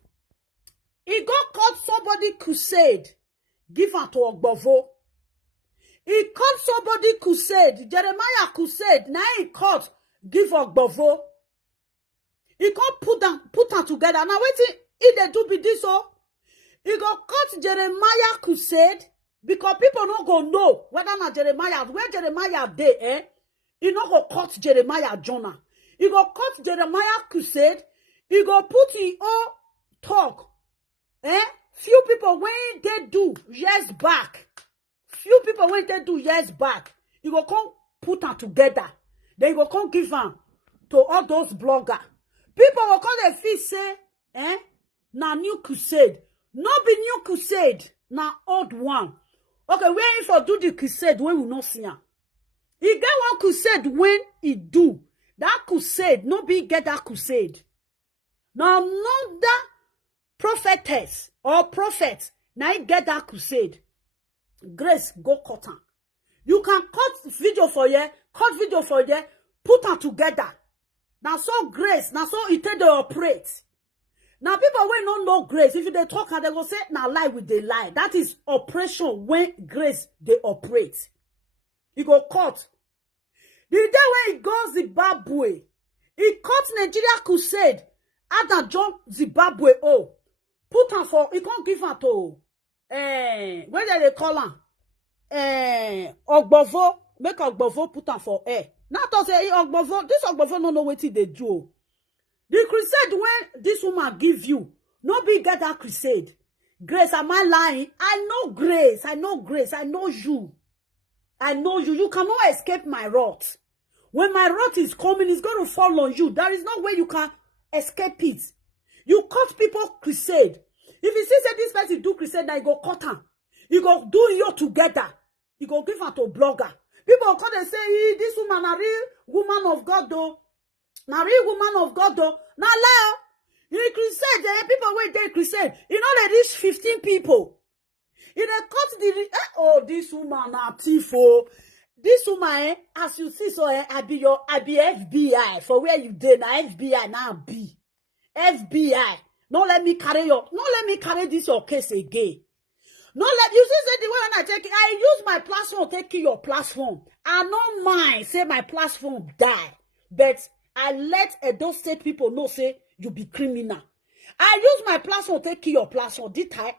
He go caught somebody crusade, give her to Ogbovo. He caught somebody crusade, Jeremiah crusade. Now he caught, give Ogbovo. He can't put her together. Now wait if they do be this he go cut Jeremiah crusade because people not go know whether not Jeremiah where Jeremiah dey. He not go cut Jeremiah Jonah. He go cut Jeremiah crusade. He go put his own talk. Few people when they do years back. Few people when they do years back. He go come put her together. Then he go come give her to all those bloggers. People will call their feet say, na new crusade. No be new crusade, na old one. Okay, where for do the crusade when we not see her? He get one crusade when he do. That crusade, no be get that crusade. Now, another prophetess or prophet, now he get that crusade. Grace, go cut her. You can cut video for you, put her together. Now, so Grace, now so it take they operate. Now, people when don't know Grace, if they talk and they go say, now lie with the lie. That is operation when Grace, they operate. He go cut. The day when he goes Zimbabwe, he cut Nigeria crusade. Ada John Zimbabwe, put her for, he can't give her to, what do they call her? Ogbovo, make Ogbovo put her for air. Not to say Ogbovo, this Ogbovo no know what they do. The crusade when this woman give you, no be get that crusade. Grace, am I lying? I know Grace, I know you. You cannot escape my wrath. When my wrath is coming, it's going to fall on you. There is no way you can escape it. You cut people crusade. If you see say this person do crusade, now you go cut her. You go do you together. You go give her to blogger. People come and say, this woman a real woman of God though. Na real woman of God though. Now lie. You crusade, people wait they crusade. You know they reach 15 people. You dey cut the this woman na thief. This woman, as you see, so I be FBI for where you did na FBI now be FBI. No let me carry this your case again. No let you see say the way when I take it, I use my platform taking your platform. I no mind say my platform die, but I let those state people know, say, you be criminal. I use my platform to kill your platform. Did I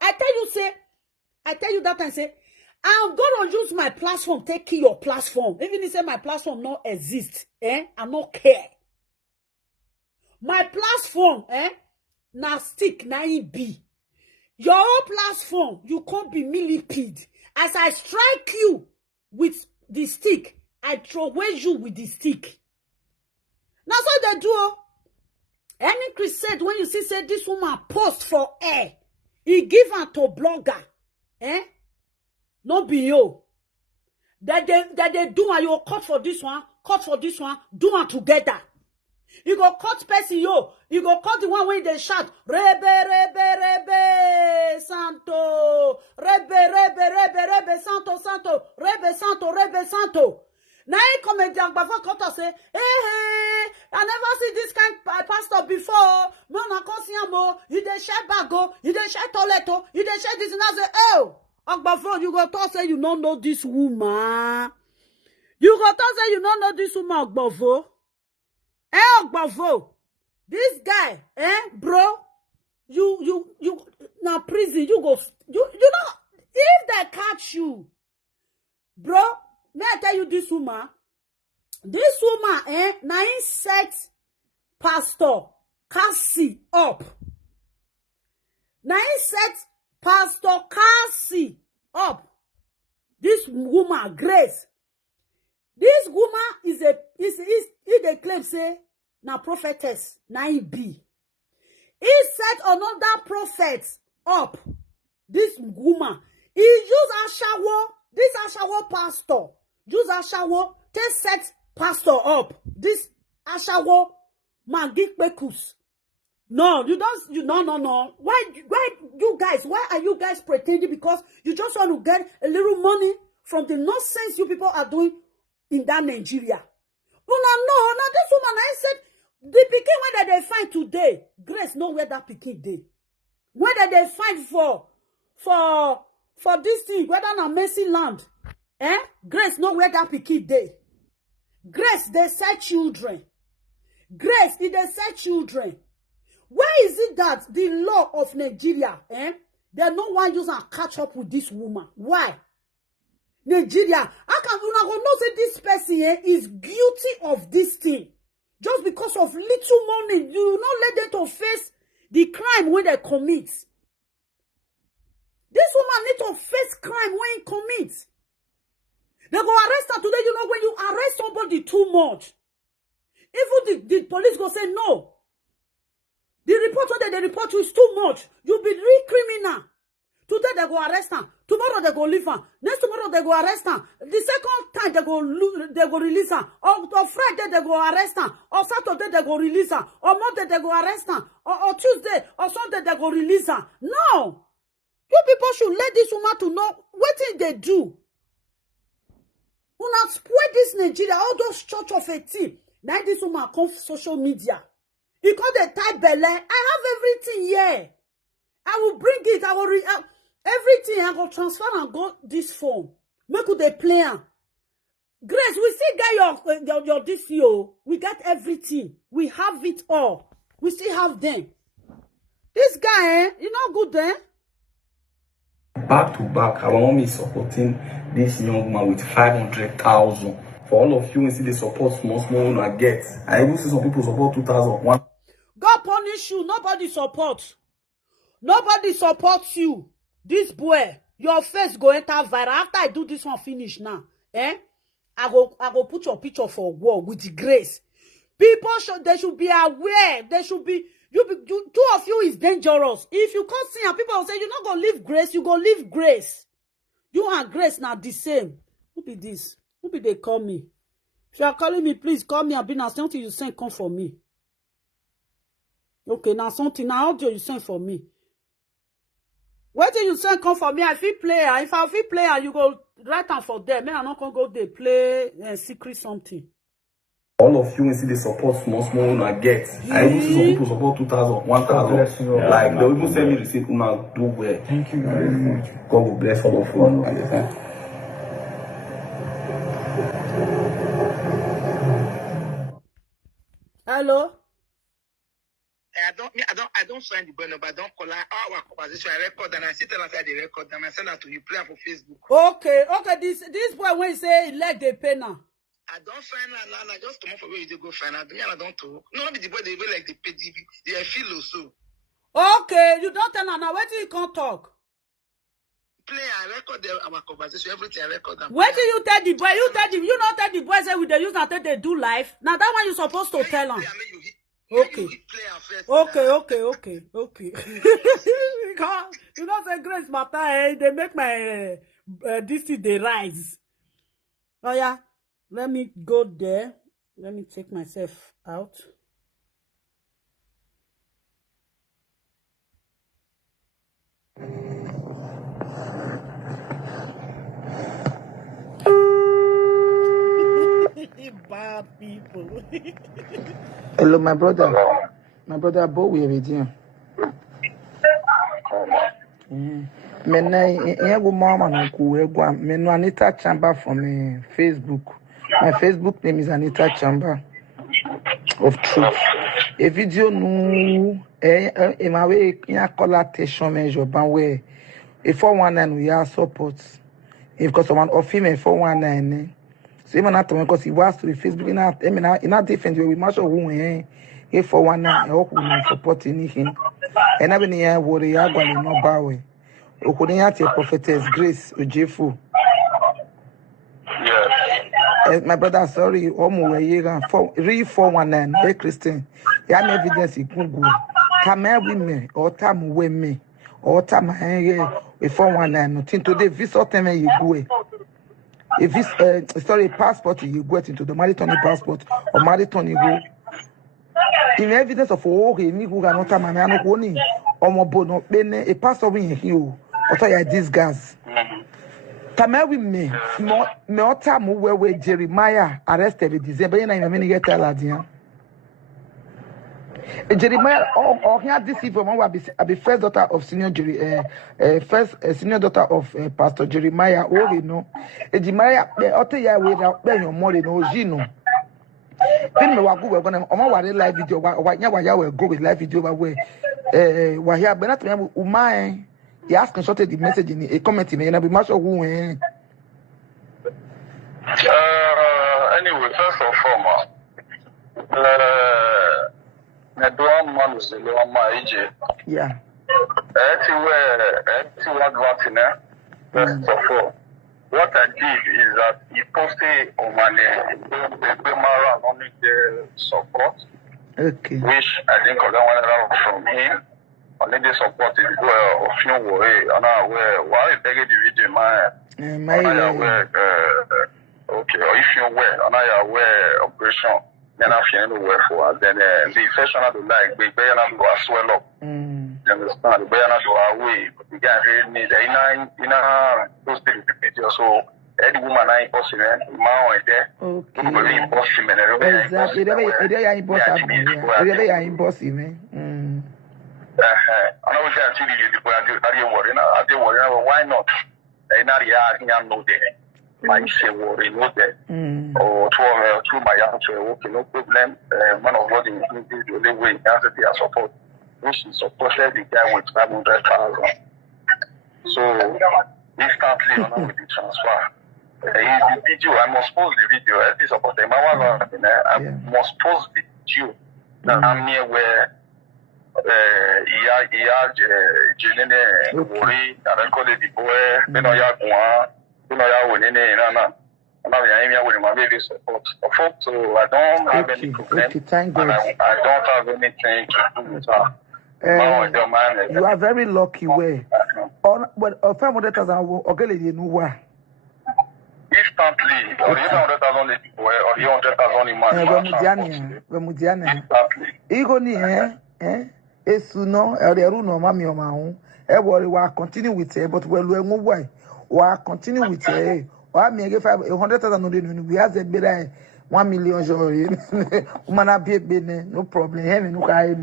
tell you that time, say, I'm going to use my platform to kill your platform. Even if say my platform not exist, I don't care. My platform, na stick, na it be. Your own platform, you can't be millipede. As I strike you with the stick, I throw away you with the stick. That's what they do. Any crusade, when you see say this woman post for air, he give her to blogger. No be you. That they do and you cut for this one, do it together. You go cut person yo. You go cut the one when they shout Rebe, Rebe, Rebe, Santo, Rebe, Rebe, Rebe, Rebe, Santo, Santo, Rebe, Santo, Rebe, Santo. Now he come and before cut say, hey, I never see this kind of pastor before. No, na consciamo. You dey share bago, you dey share toileto, you dey share this and that. Say, oh, Agbafo, you go talk say you don't know this woman. You go talk say you don't know this woman, Agbafo. Agbafo, this guy, bro, you now prison, you go, you know, if they catch you, bro, may I tell you this woman, now he set Pastor Cassie up. Now he set Pastor Cassie up. This woman, Grace. This woman is they claim say na prophetess, na he be. He set another prophet up. This woman. He use Ashawo, this Ashawo pastor. Use Ashawo to set pastor up. This Ashawo Magik Bekus. No, no. Why are you guys pretending? Because you just want to get a little money from the nonsense you people are doing in that Nigeria. No, this woman, I said, the pikin where they find today, Grace know where that pikin dey. Where they find for this thing, whether na Mercy land, Grace know where that pikin dey. Grace, they say children. Grace, they say children. Where is it that the law of Nigeria, they no one use and catch up with this woman? Why? Nigeria, how can you not know say this person is guilty of this thing? Just because of little money, you not let them to face the crime when they commit. This woman need to face crime when he commits. They go arrest her today. You know, when you arrest somebody too much, even the police go say no. The report when they report you is too much. You be real criminal. Today they go arrest her. Tomorrow they go leave her. Next tomorrow they go arrest her. The second time they go release her. Or Friday they go arrest her. Or Saturday they go release her. Or Monday they go arrest her. Or Tuesday or Sunday they go release her. No. You people should let this woman to know what did they do. Una spoil this Nigeria, all those church of 18. Now this woman come social media. He called the type belle. I have everything here. I will bring it. I will everything. I will transfer and go this phone. Make they play. Grace, we still get your DCO. We got everything. We have it all. We still have them. This guy, you know good then. Back to back, our mom is supporting this young man with 500,000. For all of you, we see the support small I get. I even see some people support 2,000. God punish you. Nobody support. Nobody supports you. This boy, your face go enter viral. After I do this one finish now, I go put your picture for war with the Grace. People they should be aware. They should be. Two of you is dangerous. If you can't see and people will say you're not gonna leave Grace, you go leave Grace. You and Grace now the same. Who be this? Who be they call me? If you are calling me, please call me and be now something you send come for me. Okay, now something now audio you send for me. What did you send come for me? I feel player. If I feel player, you go write down for them. Man, I'm not gonna go there play secret something. All of you will see the support small I get. I even see some people support 2,000, 1,000. Like they even send me receipt. Do well. Thank you very much. God will bless all of you. Hello? I don't find the boy number. I don't call her. Our conversation, I record and I sit and I say the record and I send that to you. Play for Facebook. Okay. This boy when he say he like the pay now. I don't find her now. I just come up for where you go find her. I don't talk. No, be the boy they way like the pay. They feel also. Okay, you don't tell her now. Where do you can't talk? Play and record our conversation. Everything I record. Where do you tell the boy? You not tell the boy say with the use and they do life. Now that one you supposed to tell him. Okay. Okay. Because you know say Grace matter, they make my this they rise. Oh yeah, let me go there. Let me take myself out. Bad people. Hello, my brother. My brother, Bo, we are with you. Anita Chamber from Facebook. My Facebook name is Anita Chamber of Truth. A video no in my way in collateral measure banwe. A 419 we are support. If because someone of female 419. So even after because he was to the Facebook in a different way we must have who if for one night I supporting him. And I've been here worry I got no bawe. O couldn't have a prophetess Grace Ujefu. Yes. My brother, sorry, almost a year for 419, hey Christian. You have evidence in Google. Come with me, or time with me, or time with 419. Nothing today, visit them you go. If it's passport, you go into the marathon passport or marathon you go. In evidence of all you need to go not my man only or more bono a pastor in here or tell this gas. Come with me, more time where Jeremiah arrested in December and I mean get tell Jeremiah or here this from the first daughter of senior senior daughter of Pastor Jeremiah or you know Jeremiah Oteya way out your money no Gino. Then me wagu we gonna omo live video wa nya we go with live video where wa here but not me umai he ask consulted the message in a comment in na be match who anyway first and foremost na do man is the one my age. Yeah. First of all, what I did is that he posted on my Mara only the support. Okay. Which I think I want from him. Only the support is well of no way. And I wear why beg the video my okay, or if you wear and I wear operation. Then I feel anywhere for then the fashion of the like big bear and go swell up. You understand? The bear and go away. The guy really need in a posted video. So any woman I impossible, man there. Okay. Nobody impossible. Exactly. They are impossible. I know that actually the boy I do worry. Why not? I know there. I say worry no there. Or to my answer, okay, no problem. Man of God in the only way answer their support, which is supported the guy with 500,000. So instantly on with the transfer. The video, I must post the video. I support them. I must post the video. I'm near where worry, I recorded the boy, then I winning so I don't have any problem. Okay, thank God. I don't have anything to do with her. You are very lucky way. But 500,000 instantly, or 100,000 people, or 100,000 in Instantly. Esuno, Eruno, Mammy, or my own. Everybody will continue with it, but we'll continue with it. I may give 100,000 we have a better 1 million joy. Woman, be business, no problem. Having no guy.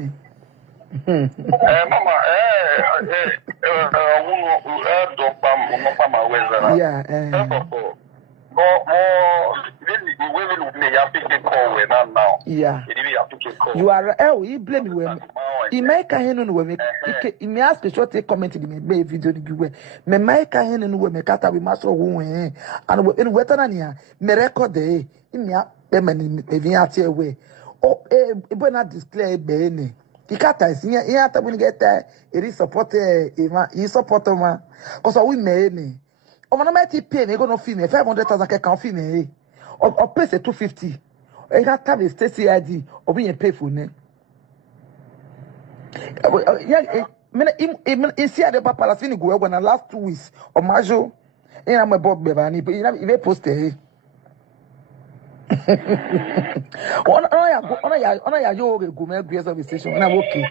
Yeah, Yeah. You are you blame me when he make a hen when me ask a short comment in me video you me make a hen when me kata we must who and in wetania me record day in me bemen eviati away oh it not display bene the kata is here when get there it is support he support ma cause we me o na me pay me go no fee me 500,000 can fee me or pay 250. I got time to stay ID or be pay for ne. Yeah, in see the papa fini go when last 2 weeks or majo. And I'm a Bob Bevani, but you know, if post here. On a yo go me grace of station. And I'm okay.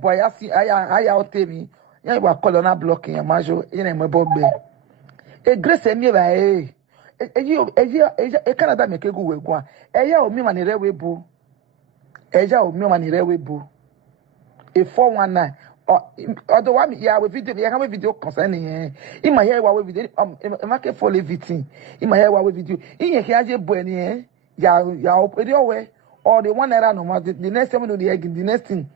Boy, I out me. Yeah, we are calling on blocking a majo. You know, my Bob Bev. A grace me by Canada make a go we go. Eya o mi manire we bu. Eja o mi manire we bu. A 419. Although one yeah we video ya have video concerning in my hair we video market for Leviting. In my hair we video. In your hair bu any ya we or the one era no the next time no the next thing.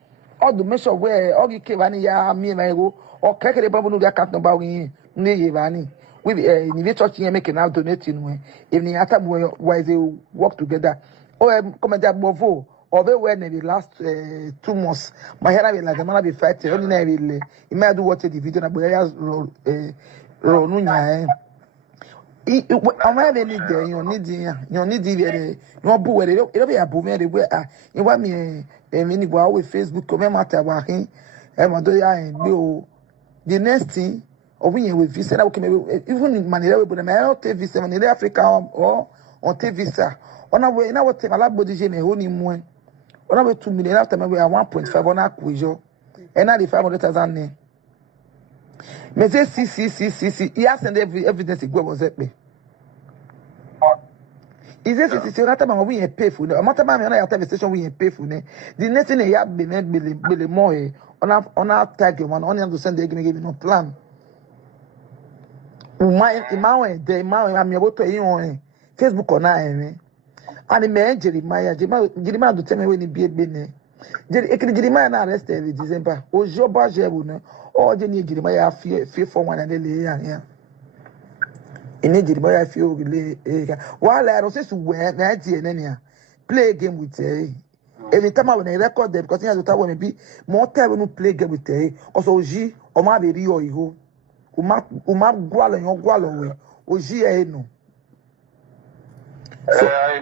All the measure where all you came and ya me my go or crack the babu no the account number we ye bani. We in the church here making out donating way. If the atom why they work together. Oh, come at that bovo. Or they were in the last 2 months. My hair will like the man be fighting. Only I will. You may do what the video about Ronunya. I'm having it there. You need the no boo. It'll be a boom. You want me a mini wow with Facebook. Come matter about him. And the next thing. Or we with visa, even in Manila, but I take visa in Africa or on take visa. On our way, in our time, I like body gene, only one. On our way 2 million after we are 1.5 on our quizo, and 500,000 name. Me say see. He has sent every evidence. He go was it me. Is this it's not about we pay for the amount of money on our station we pay for the next thing they have been more on our tag one only to send the give no plan. My I'm able to on Facebook on I and the Jeremiah to tell me when he be bene. Jeremiah arrested in December. O Joba Jebuna or Jeremiah fear for one and the in Jeremiah feel while I was just wear play a game with every time when I record them because he has to tell me be more time when play game with also G or my baby or you. Uma guala yon guala we oji e no I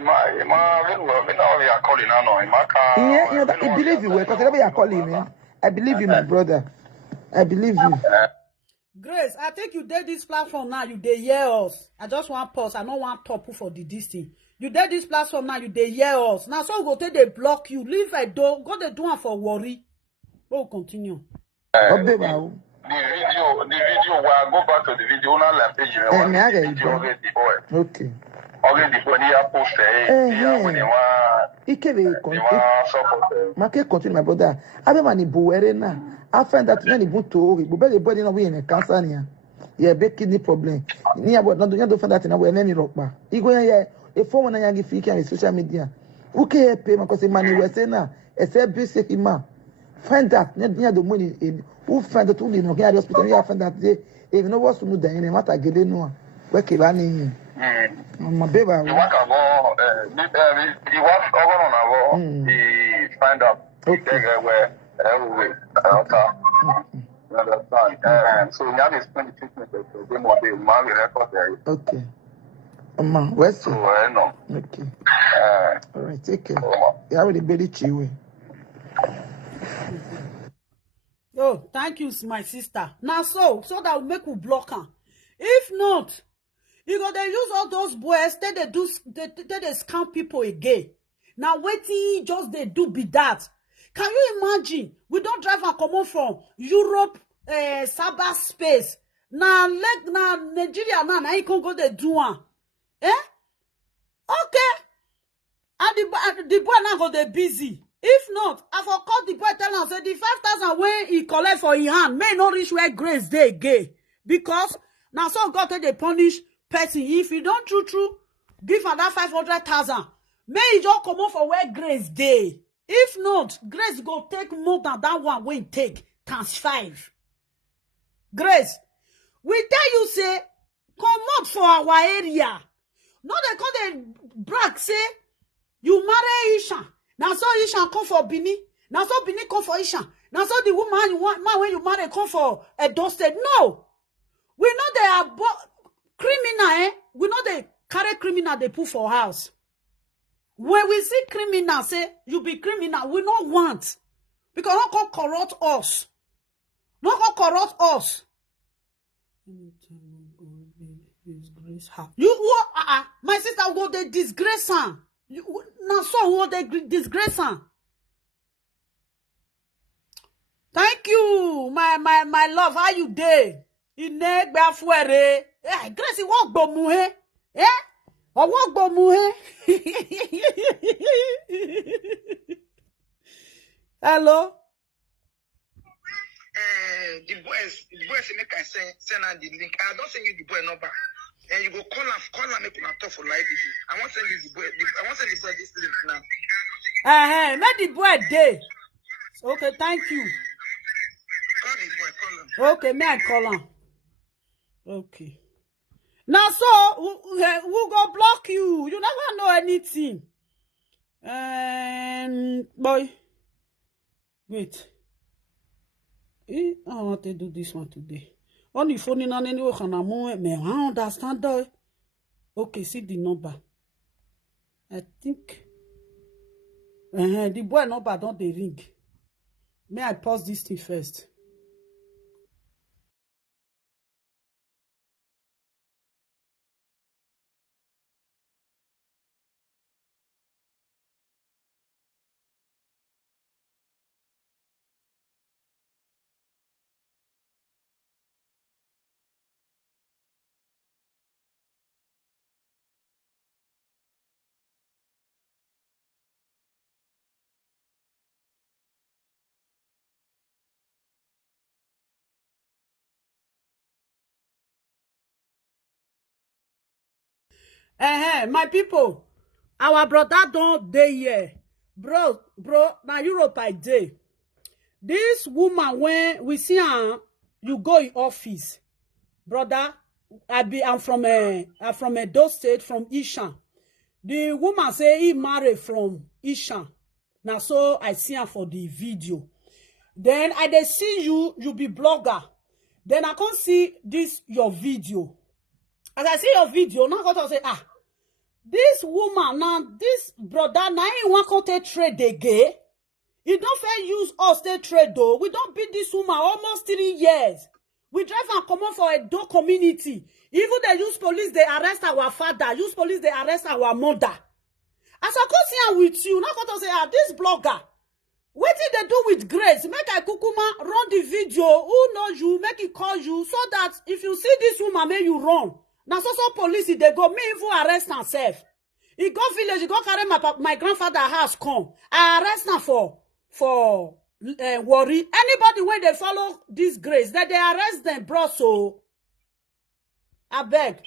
believe you because you are calling me. I believe you, my brother. I believe you. Grace, I think you did this platform now. You dey hear us. I just want pause. I don't want top for the this thing. You did this platform now. You dey hear us. Now so go take they block you. Leave a door. Go they do one for worry. We'll continue. The video where I go back to the video on la page okay. Already when you post continue, my brother. I be mani buere na. I find that when you go to we be body na we in cancer near. Yeah, big kidney problem. Ni about not do find that na we na me rock ba. You go here a phone na yangi fiki on social media. Okay, pay because money we say na. E say basic ima. Find that near the money in who find that only no get hospital. You find that they if no was to do that in matter gele no. We ke ba ni. My baby, you want to go, you want to go, the find out where understand. So you have to spend the treatment of the more day, man, we record there. Okay. Where's so no. Okay. All right, take care. You have the belly chewy. Oh, thank you, my sister. Now, so that will make you block her. If not, you go they use all those boys, they scam people again. Now waiting, just they do be that. Can you imagine? We don't drive and come from Europe, cyber space. Now Nigeria now you can go they do one. Eh? Okay. And the boy now go they busy. If not, I for call the boy tell him say the 5,000 when he collect for his hand may not reach where grace they gay. Because now so God they punish person if you don't true give her that 500,000. May you just come on for where Grace day. If not, Grace go take more than that one when take times 5. Grace, we tell you say, come out for our area. No, they call the brag say, you marry Isha. Now so Isha come for Bini. Now so Bini come for Isha. Now so the woman you want, man when you marry come for a dusted. No. We know they are criminal, eh? We know they carry criminal they put for house. When we see criminal say, you be criminal, we don't want. Because not going corrupt us. Not going corrupt us. Disgrace her. You what? My sister go they disgrace her. Now so what they disgrace her. Thank you, my love. How you dey? Ine gba fuere. Eh, Grace won't go muhe. Eh? I won't go muhe. Hello? The boys make I send her the link. I don't send you the boy number. And you go call her, make her talk for live video. I want to send you the boy. I want to send this link now. Let the boy day. Okay, thank you. Call the boy, call him. Okay, may I call him? Okay. Now, so, who go block you? You never know anything. Boy. Wait. I want to do this one today. On the phone in any way, can I understand though? Okay, see the number. I think the boy number don't they ring. May I pause this thing first? My people, our brother don't day here. Bro, now Europe I day. This woman, when we see her, you go in office. Brother, I'm from a those state, from Isha. The woman say he married from Isha. Now so I see her for the video. Then I dey see you be blogger. Then I can't see this your video. As I see your video, now I say, this woman, now this brother, now he want to trade again. He don't fair use us to trade though. We don't beat this woman almost 3 years. We drive and come on for a door community. Even they use police, they arrest our father. Use police, they arrest our mother. As I come here with you, now I to say, this blogger, what did they do with Grace? Make I kukuma run the video. Who knows you? Make it call you so that if you see this woman, may you run. Now so police they go me even arrest herself. He go village, he go carry my grandfather house come. I arrest her for worry. Anybody when they follow this Grace, that they arrest them, bro. So I beg.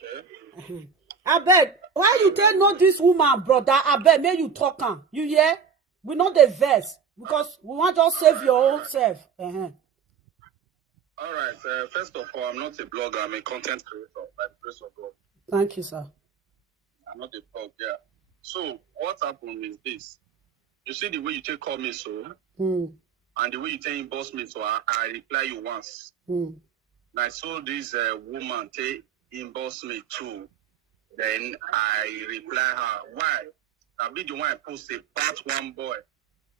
I beg. Why you tell not this woman, brother? I beg, may you talk on. You hear? We know the verse because we want to save your own self. All right. First of all, I'm not a blogger. I'm a content creator by the grace of God. Thank you, sir. I'm not a blog, yeah. So what happened is this. You see the way you take call me so, and the way you take inbox me so, I reply you once. And I saw this woman take inbox me too. Then I reply her. Why? I be the one I posted part one boy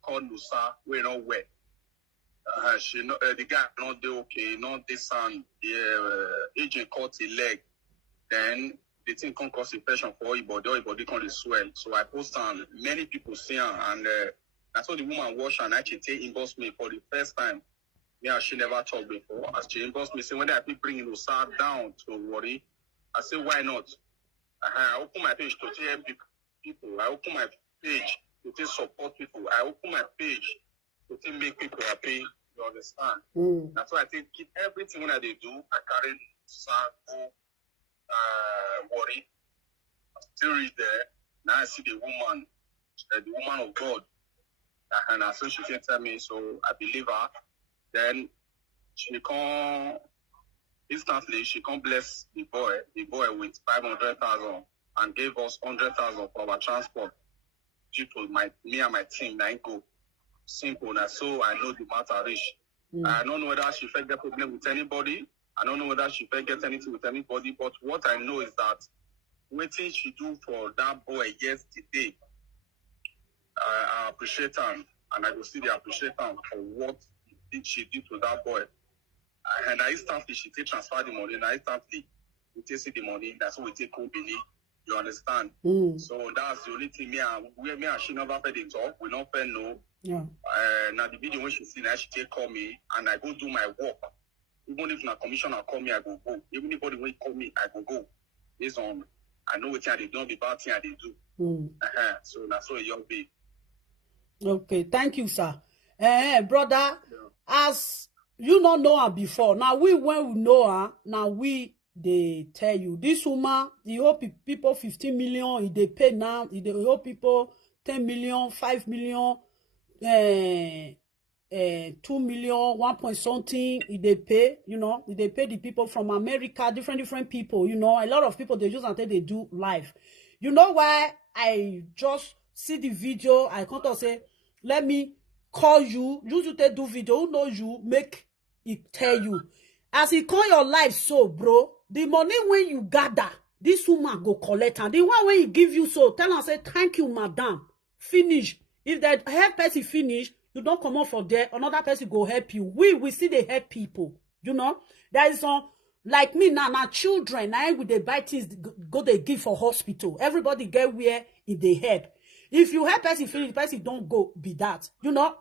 called Lusa. We don't wet. She know the guy not do okay, not this and agent caught his leg. Then the thing can cause infection for your body can swell. So I post on many people see her and I saw the woman wash and actually take inbox me for the first time. Yeah, she never talked before. As she inbox me, say when I be bringing Lusa down to worry, I say why not? I open my page to tell people. I open my page to support people. I open my page to make people happy. You understand? That's why I think everything when I do, I carry worry. Still reach there. Now I see the woman of God. And so she can tell me, so I believe her. Then she can instantly she can bless the boy with 500,000 and gave us 100,000 for our transport. Due to me and my team, I go simple. And so I know the matter reach. I don't know whether she felt get problem with anybody. I don't know whether she felt get anything with anybody. But what I know is that waiting she do for that boy yesterday, I appreciate her, and I will still appreciate her for what she did to that boy. And I instantly she take transfer the money, and I instantly we take see the money. That's what we take company. You understand? So that's the only thing me and she never fed it talk. We not fed no. Yeah. Now the video when she see now she take call me and I go do my work. Even if na commissioner call me, I go go. Even if anybody will call me, I go go. Based on I know what they do, the bad thing they do. So that's what you'll be. Okay, thank you, sir. Brother, as you not know her before, now when we know her, now they tell you this woman, the whole people 15 million, they pay now, the whole people 10 million, 5 million, 2 million, 1 point something, they pay, they pay the people from America, different people, a lot of people, they just until they do live. You know why I just see the video, I can't say, let me call you to do video, who knows you, make it tell you. As he call your life so, bro, the money when you gather, this woman go collect, and the one when he give you so, tell her, say, thank you, madam, finish. If that help person finish, you don't come out for there, another person go help you. We see they help people, There is some, like me now, children, now with the buy things, go they give for hospital. Everybody get where if they help. If you help person finish, the person don't go be that.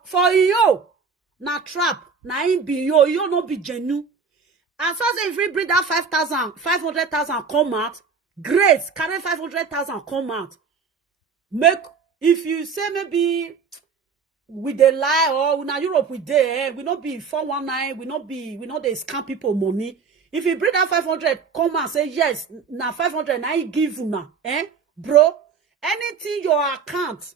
For you, na trap, na in be you no be genuine. As far as if we bring that 500,000 come out, Grace, carry 500,000 come out. If you say maybe with the lie or na Europe we there, we not be 419, we not they scam people money. If you bring that 500 come and say yes, na 500 na I give you now, bro, anything your account,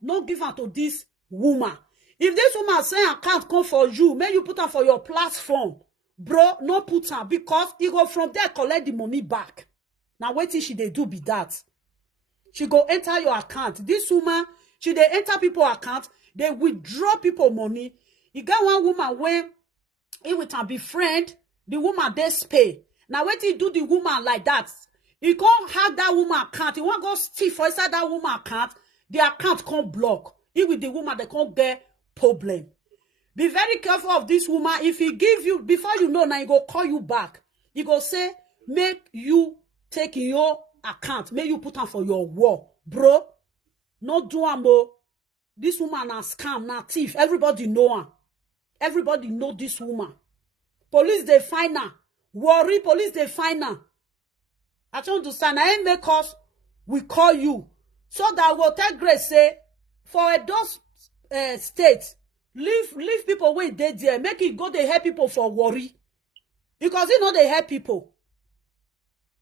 no give her to this woman. If this woman say account come for you, may you put her for your platform, bro, no put her, because he go from there collect the money back. Now wait till she they do be that. She go enter your account. This woman, she they enter people account, they withdraw people money. You get one woman when he with her befriend, the woman they pay. Now wait till do the woman like that. He can't have that woman account. He won't go steal for inside that woman account. The account can't block. He with the woman, they can't get problem. Be very careful of this woman. If he give you, before you know, now he go call you back. He go say, make you take your account. Make you put on for your war. Bro, no do ambo. This woman a scam, na thief. Everybody know her. Everybody know this woman. Police, they find her. Worry, police, they find her. I don't understand. I ain't make us, we call you. So that will tell Grace, say, for those states, leave people where they there. Make it go, they help people for worry. Because they help people.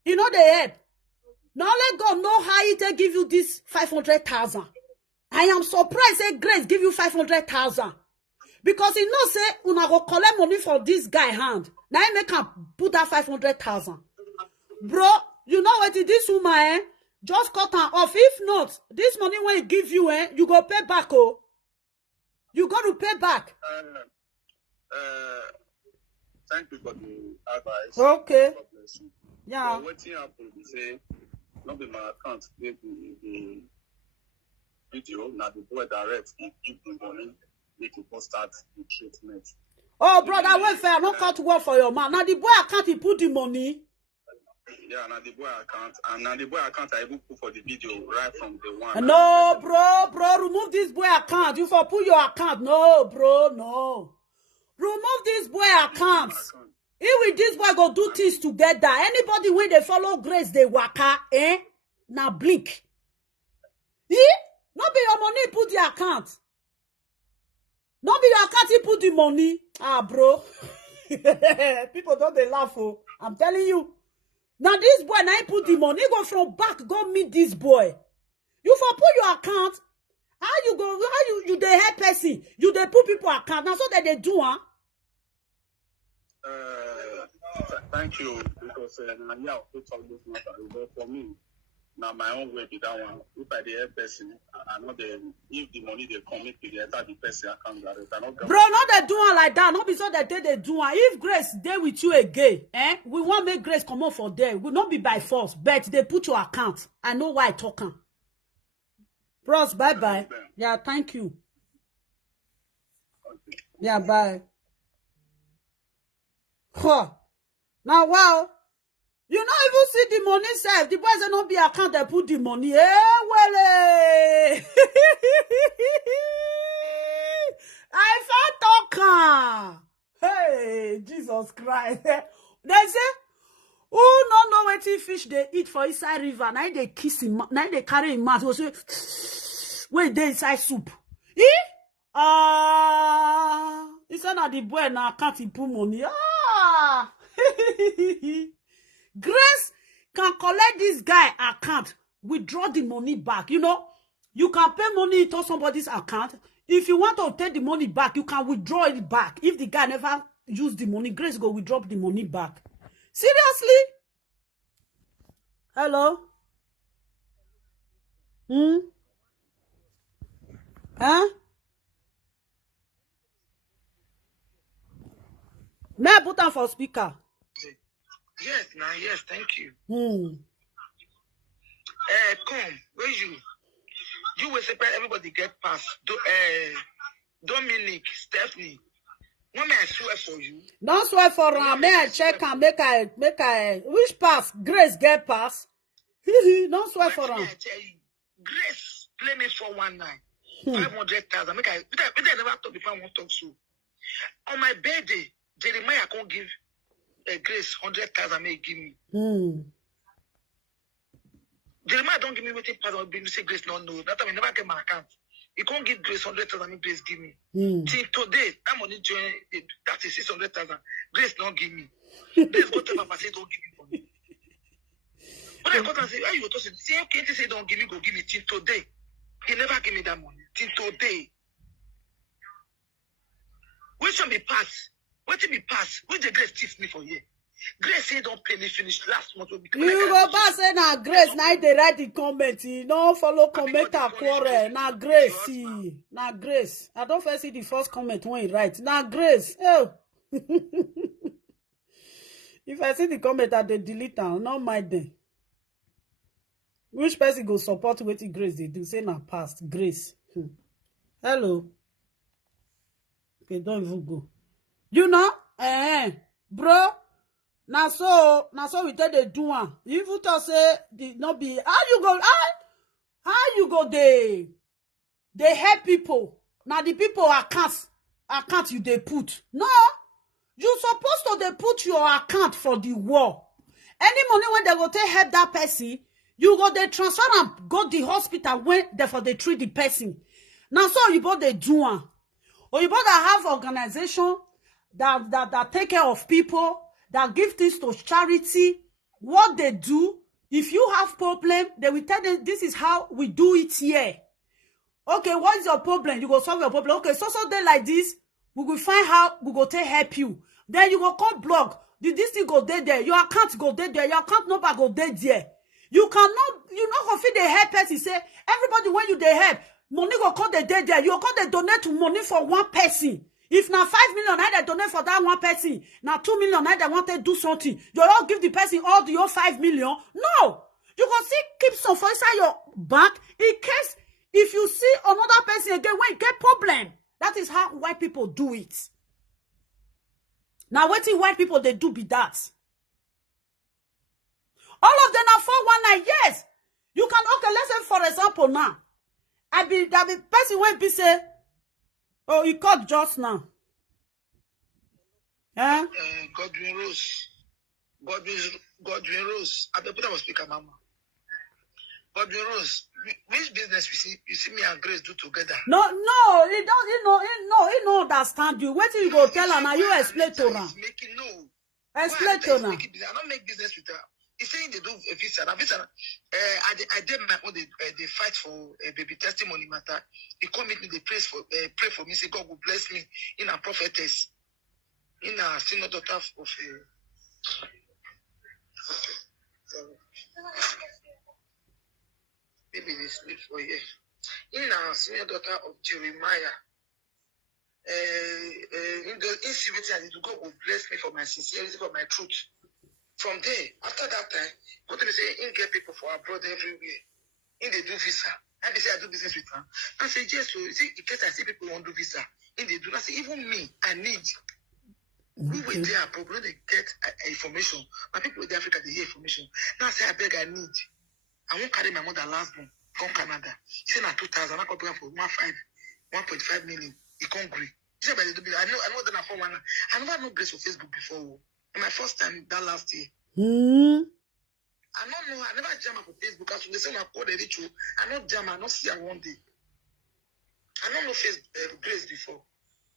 They help. Now let God know how he take give you this 500,000. I am surprised, say Grace give you 500,000. Because he know say, una go collect money for this guy hand. Now he make him put that 500,000. Bro, you know what this woman, just cut her off. If not, this money when he give you, you go pay back, oh. You got to pay back. Thank you for the advice. Okay. God bless you. Yeah. So what happened is say, not be my account, give the video, now the boy direct, he give the money, make you start the treatment. Oh, brother, wait fair, not cut work for your man. Now the boy account, he put the money. Yeah, now the boy account, and now the boy account I even put for the video right from the one. No, bro, remove this boy account. You for put your account. No, bro, no. Remove this boy account. He with this boy go do things together. Anybody when they follow Grace, they waka, now blink. Not be your money, put the account. Not be your account, he put the money. Ah, bro. People don't they laugh, oh. I'm telling you. Now this boy, now he put the money, go from back, go meet this boy. You for put your account. How you go? How you they help person? You they put people account. Now so that they do, huh? Thank you, because yeah, we talk this matter. But for me, now my own way be that one. If I the help person, I know if the money they commit to the enter the person account direct. Bro, not they do one like that. Not be so that they do one. If Grace they with you again, we want make Grace come out for there. Will not be by force, but they put your account. I know why I talking. Bros, bye. Yeah, thank you. Okay. Yeah, bye. Huh. Now, wow. You not even see the money self. The boys will not be account they put the money. Well, I found talker. Hey, Jesus Christ. They say, who no know what fish they eat for inside river? Now they kiss him. Now they carry him mouth. Say, wait, they inside soup. It's not the boy now can't put money. Grace can collect this guy account, withdraw the money back. You know, you can pay money into somebody's account. If you want to take the money back, you can withdraw it back. If the guy never used the money, Grace go withdraw the money back. Seriously? Hello? Huh? May I put on for speaker? Yes, now, yes, thank you. Come, where you? You will say everybody get past. Dominic, Stephanie. When may I swear for you? Don't swear for him. May I check and make I which pass? Grace get pass. Don't swear for him. I tell you, Grace play me for 19. 500,000. Make I never talk before I want to talk so. On my birthday, Jeremiah can't give Grace 100,000. May give me. Jeremiah don't give me waiting pass. I'll be say Grace no. That time I never get my account. He can't give Grace 100,000. Grace give me. Till today, that money join that is 600,000. Grace don't give me. Grace go tell Papa say don't give me for me. But I got and say, why you go to say okay? Say don't give me, go give me. Till today, he never give me that money. Till today, which one be pass? What be pass? Which the Grace tips me for here? Grace say don't pay me finish last month. You go back say na Grace. Now they write the comment. No follow comment and quarrel. Na Grace. See, na Grace. I don't first see the first comment when he write. Na Grace. Oh. If I see the comment that they delete am, not mind them. Which person go support wetin Grace they do? Say na past Grace. Hello. Okay, don't even go. You know, bro. Now so we tell the do one. If you to say the not be how you go they help people. Now the people account you they put. No, you supposed to they put your account for the war. Any money when they go to help that person, you go they transfer and go the hospital when therefore they treat the person. Now so you both they do one. Or you both have organization that take care of people, that give things to charity. What they do, if you have problem, they will tell them this is how we do it here. Okay, what is your problem? You go solve your problem. Okay, so day like this, we will find how we go to help you. Then you go come blog. This thing go there. Your account go there. Your account number go there. You not go fit the help person. Say everybody when you they help, money go come there. You go they donate money for one person. If now 5 million, I donate for that one person. Now 2 million, I want to do something. You all give the person all your 5 million. No, you can see keep some for inside your bank in case if you see another person again when you get problem. That is how white people do it. Now what white people they do be that. All of them are 419. Yes, you can. Okay, let's say for example now, that be person when be say. Oh, he called just now. Huh? Godwin Rose. Godwin Rose. I put on speaker, Mama. Godwin Rose. Which business you see me and Grace do together? No, he don't. He don't understand you. What you go tell her now? You explain to her. Explain to her. I don't make business with her. He's saying they do a visa. Now, visa, I did my own, they fight for baby testimony matter. He come meet me, they pray for me, say God will bless me in a prophetess, in a senior daughter of maybe they sleep for you. In a senior daughter of Jeremiah, in the insecurity, I need to God will bless me for my sincerity, for my truth. From there, after that time, what do they say? In get people for abroad everywhere. In they do visa. And they say I do business with them. I say yes. So you see, in case I see people want to do visa, in they do. I say even me, I need. We were there abroad when they get information. My people in Africa they hear information. Now I say I beg, I need. I won't carry my mother last month. Come Canada. He said na 2,000. I can pay for 1.5 million. He can't agree. He said, but I know that I never know Grace for Facebook before. My first time that last year. I don't know. I never jam for Facebook. As they say, I call the ritual. I not jam. I not see her one day. I don't know Grace before.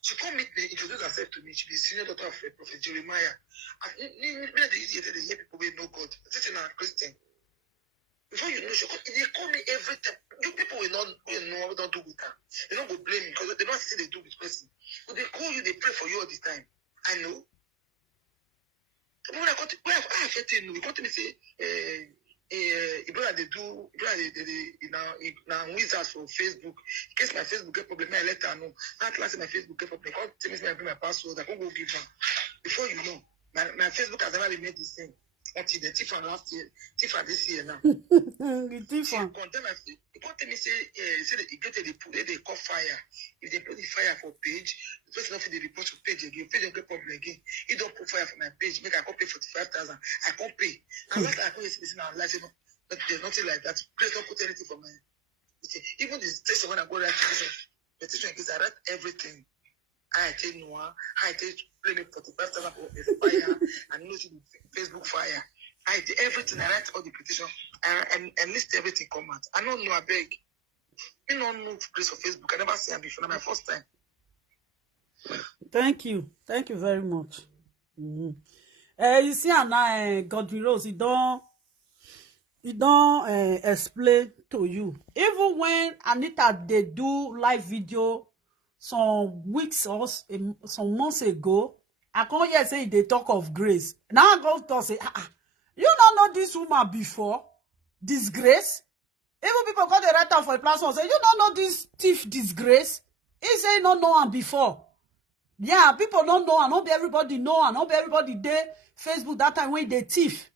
She come meet me, introduce herself to me. She be senior daughter of Prophet Jeremiah. They hear people who know God. This is a Christian. Before you know, they call me every time. You people will not know what to do with her. They don't go blame me because they don't see they do with person. So they call you, they pray for you all the time. I know. When I got where I felt you got me say they do now wizards for Facebook. In case my Facebook get problem, I let her know. That last my Facebook get problem. Can't tell me I bring my password, I can't go give them. Before you know, my Facebook has never been made the same. Until the Tifa last year, Tifa this year now. Tifa. Condemn you can't tell me say that you get they call fire. If they put the fire for page, the person not the report to page again, page don't get problem again. You don't put fire for my page, make I can't pay 45,000. I can't pay. And last I can't see this in our life, but there's nothing like that. Please don't put anything for my even the station when I go write petition against I write everything. I take Noah, I take play me 45,000 for fire, and you see the Facebook fire. I did everything, I write all the petition, and list everything come out. I don't know, I beg. You don't know Grace of Facebook. I never seen her before, my first time. Thank you very much. You see, now Godwin Rose, he don't explain to you. Even when Anita they do live video some weeks or some months ago, I can't hear say they talk of Grace. Now I go to say, you don't know this woman before? Disgrace? Even people call the writer for a platform say, you don't know this thief Disgrace? He say no know her before. Yeah, people don't know, and not everybody know, and not everybody there Facebook that time when they thief.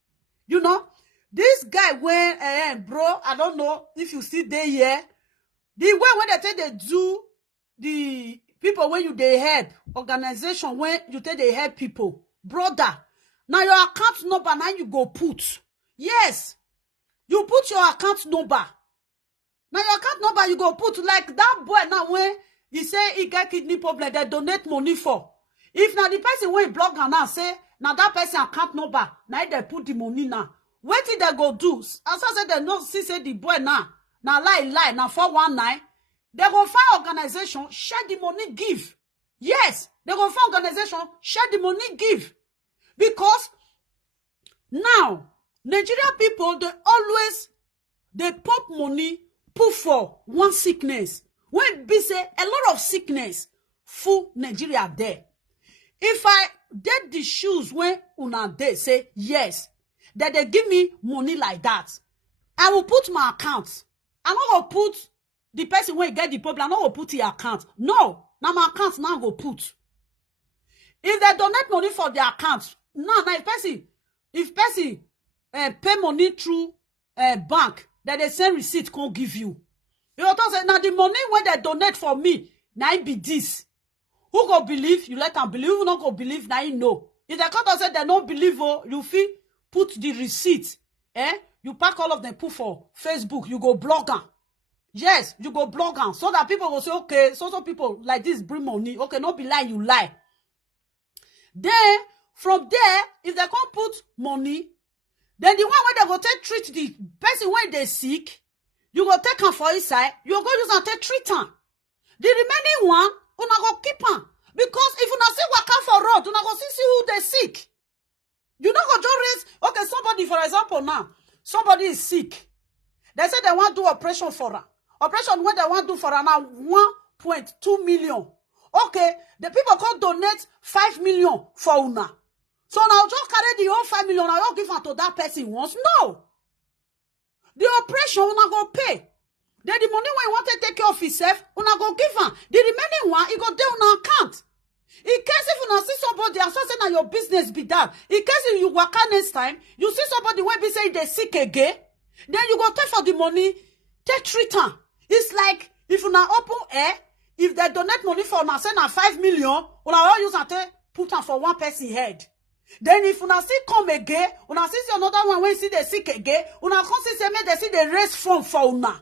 You know? This guy when bro, I don't know if you see there here. The way when they say they do the people when you they help organization when you take they help people, brother. Now your account number now you go put. Yes, you put your account number. Now your account number you go put like that boy now when he say he get kidney problem they donate money for. If now the person when blog and now say now that person account number now they put the money now. What did they go do? As I said they not see say the boy now lie now 419. They go find organization, share the money, give. Yes, they go find organization, share the money, give. Because now, Nigerian people, they pump money, put for one sickness. When be say, a lot of sickness, full Nigeria there. If I did the shoes when una they say, yes, that they give me money like that, I will put my account. I'm not going to put the person when get the problem, I'm not going to put the account. No, now my account now go put. If they donate money for their account, now if person pay money through bank, that they send receipt can't give you. You know what I'm saying? Now the money when they donate for me, now it be this. Who go believe? You let them believe. Who not go believe? Now you know. If they come and say they don't believe, you feel put the receipt. You pack all of them, put for Facebook. You go blog them. Yes, you go blog them so that people will say, okay, so people like this bring money. Okay, not be lie, you lie. Then from there, if they can't put money, then the one where they go take treat the person when they sick, you go take them for his side, you go use and take treat them. The remaining one, una go keep them. Because if una see waka for road, una go see who they sick. You not go just raise, Okay, somebody, for example, now, somebody is sick. They say they want to do operation for her. Operation when they want to do for her now 1.2 million. Okay, the people can donate 5 million for una. So now just carry the whole 5 million and you give her to that person once. No. The operation una go pay. Then the money when you want to take care of yourself, una go give her. The remaining one, it go down on account. In case if you see somebody associated on your business be that, in case if you work out next time, you see somebody when be say they sick again, then you go take for the money, take return. It's like if you now open air, if they donate money for now, say now 5 million, una all use and put on for one person head. Then if una see come again, una see another one when see they sick again, una come see say make they see the raise fund for una.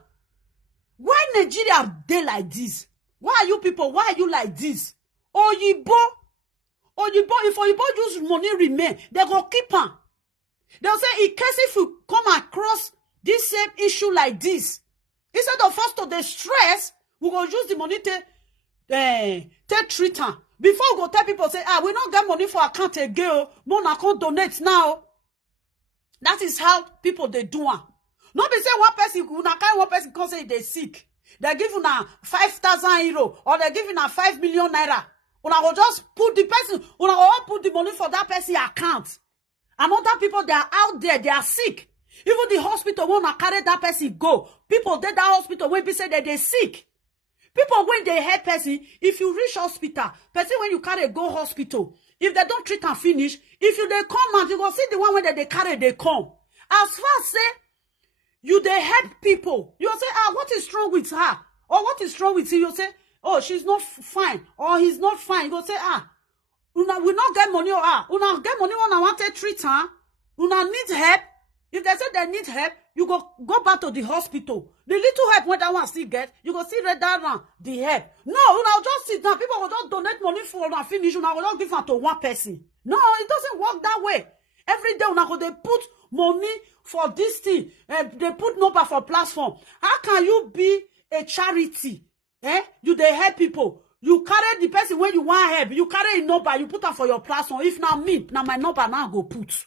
Why Nigeria dey like this? Why are you people? Why are you like this? Oyibo, if Oyibo use money remain, they go keep on. They'll say in case if you come across this same issue like this, instead of us to the stress, we go use the money to treat her. Before we go tell people say, we don't get money for account again, more account donate now. That is how people they do it. Not be say one person can say they sick. They give you now 5,000 euro or they give you now 5 million naira. Una go just put the person, una go put the money for that person account. And other people they are out there, they are sick. Even the hospital won't carry that person go. People did that hospital when they say that they sick. People when they help person, if you reach hospital, person when you carry go hospital, if they don't treat and finish, if you they come out, you go see the one when they carry they come. As far as say you they help people, you say what is wrong with her or what is wrong with you? You say oh she's not fine or he's not fine. You go say we not get money or una get money when I want to treat her. Una need help. If they say they need help, you go back to the hospital. The little help when that one still get, you go see read that the help. No, una just sit down. People will just donate money for una finish. Una will just give it to one person. No, it doesn't work that way. Every day una go they put money for this thing. They put number for platform. How can you be a charity? You they help people. You carry the person when you want help. You carry a number. You put her for your platform. If now me, now my number now go put.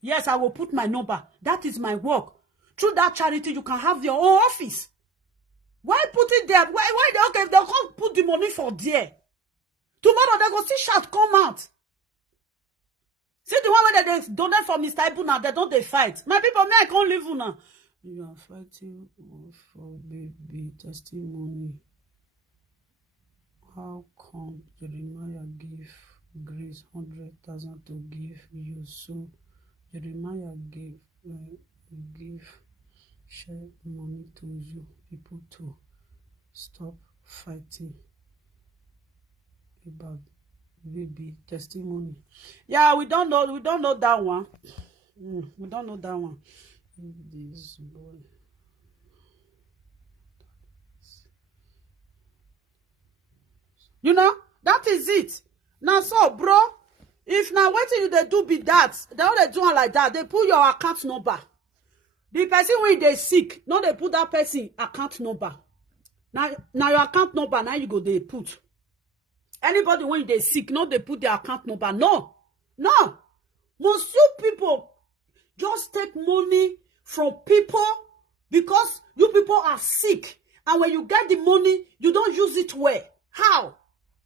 Yes, I will put my number. That is my work. Through that charity, you can have your own office. Why put it there? Why they okay? If they can't put the money for there. Tomorrow they go see shout come out. See the one where they donate for Mr. Ibu now, they don't they fight. My people, me I can't live now. You are fighting for baby testimony. How come Jeremiah give Grace 100,000 to give you so? Jeremiah give share money to you people to stop fighting about baby testimony. Yeah, we don't know that one. We don't know that one. This boy. You know, that is it. Now so, bro. If now waiting you they do be that, they all they do like that, they put your account number. The person when they sick, no they put that person account number. Now your account number, now you go they put. Anybody when they sick, no they put their account number. No. Most you people just take money from people because you people are sick. And when you get the money, you don't use it well. How?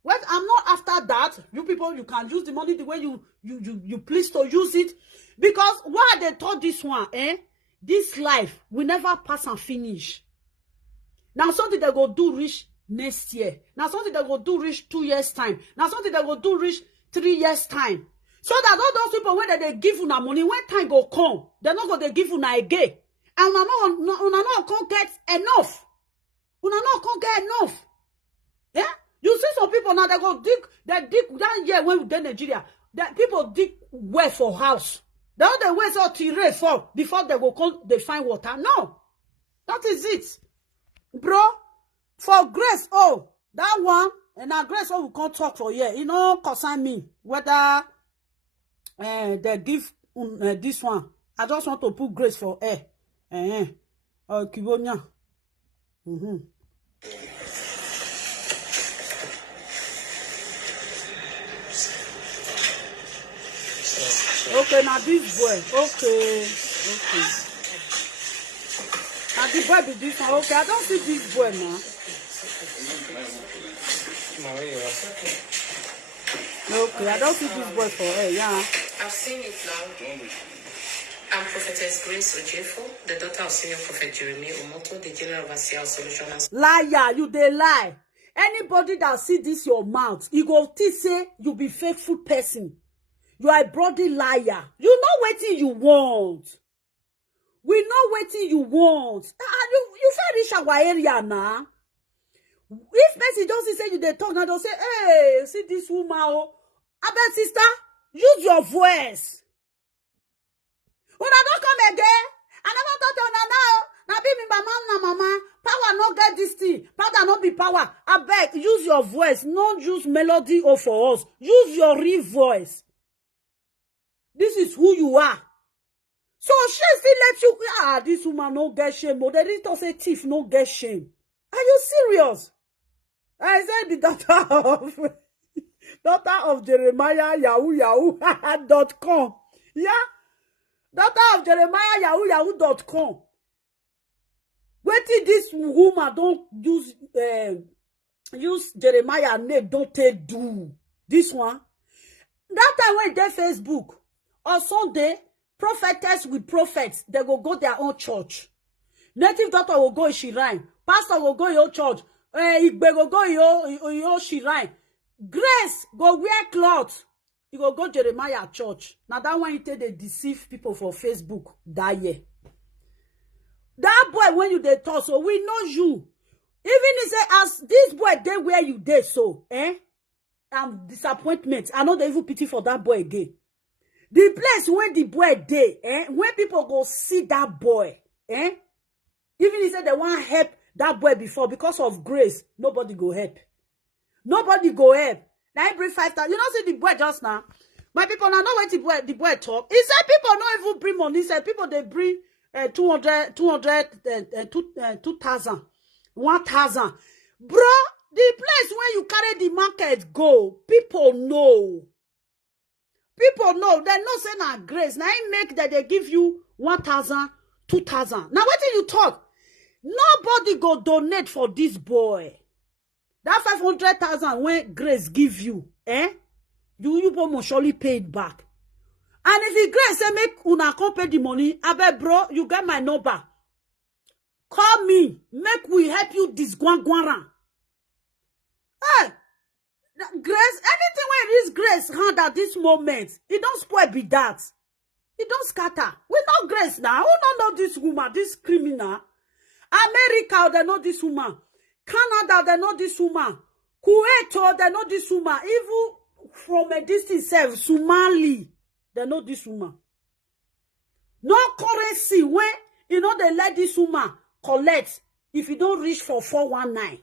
Well, I'm not after that. You people, you can use the money the way you please to use it. Because why they taught this one, this life will never pass and finish. Now something they go do reach next year. Now something they go do reach 2 years time. Now something they go do reach 3 years time. So that all those people when they give you na money, when time go come, they're not going to give you na again. And una not can't get enough. Una not can't get enough. Yeah? You see some people now, they dig that year when we did Nigeria, that people dig well for house. They all the ways out to for before they go come, they find water. No. That is it. Bro, for Grace, that one, and now Grace, we can't talk for here. You know, concern me, whether they give this one. I just want to put Grace for air. Kibonya. Okay, now this boy. Okay. Now the boy be this one. Okay, I don't see this boy now. Okay, I don't see this boy for her, yeah. I've seen it now. I'm Prophetess Grace Ojefo, the daughter of Senior Prophet Jeremy Omoto, the General Overseer of Solutions. Liar, you dey lie. Anybody that see this your mouth, you go think say you be faithful person. You are a bloody liar. You know wetin you want. We know wetin you want. You fit reach our area now. If person don't say you dey talk now, don't say, hey, see this woman. Oh, I bet sister, use your voice. When I don't come again, I never thought on now. Now be me mama. Power not get this thing. Power not be power. I beg, use your voice. Not use melody or for us. Use your real voice. This is who you are. So she still let you. This woman no get shame. But they didn't say thief no get shame. Are you serious? I said the daughter of Jeremiah yahoo.com. Yeah. Daughter of Jeremiah yahoo.com. Wait till this woman don't use Jeremiah name, don't take do this one. That time when they Facebook on Sunday, prophetess with prophets, they go their own church. Native daughter will go in shrine. Pastor will go your church. Igbe go your shrine. Grace go wear clothes. You go Jeremiah church. Now that one you take they deceive people for Facebook that year. That boy when you dey talk, so we know you. Even he say as this boy dey where you dey so, disappointment. I know they even pity for that boy again. The place where the boy dey, when people go see that boy, even he said they want help that boy before because of grace, nobody go help. Nobody go help. Now he bring 5,000. You know, see the boy just now. My people now know what the boy talk. He said people not even bring money. He said people they bring 200, 2,000, 1,000. Bro, the place where you carry the market go, people know. People know. They know say na grace. Now he make that they give you 1,000, 2,000. Now what do you talk? Nobody go donate for this boy. That 500,000 when grace give you, you must surely pay it back. And if the grace say make una come pay the money, I bet bro, you get my number. Call me, make we help you disguanguara. Hey, grace, anything when this grace hand at this moment, it don't spoil be that. It don't scatter. We know grace now. We don't know this woman, this criminal. America, they know this woman. Canada, they know this woman. Kuwait, they know this woman. Even from a distance, Somali, they know this woman. No currency when you know they let this woman collect if you don't reach for 419.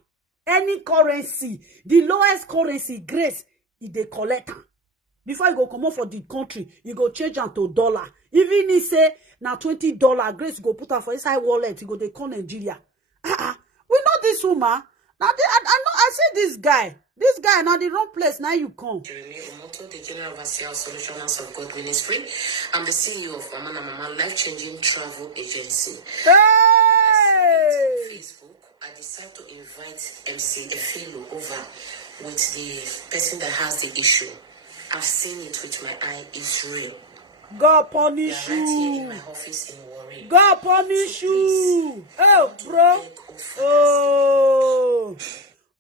Any currency, the lowest currency, grace, if they collect them. Before you go come out for the country, you go change them to dollar. Even if say now $20, grace go put her for inside wallet, you go they call Nigeria. We know this woman. Now I see this guy. This guy now the wrong place. Now you come. Jeremy Omoto, the General Overseer of Solutions of God Ministry. I'm the CEO of Mama na Mama Life Changing Travel Agency. Hey! On Facebook, I decided to invite MC Efilo over with the person that has the issue. I've seen it with my eye. It's real. God punish Right here in you. my office in Warri. God punish you. Oh, bro. Oh,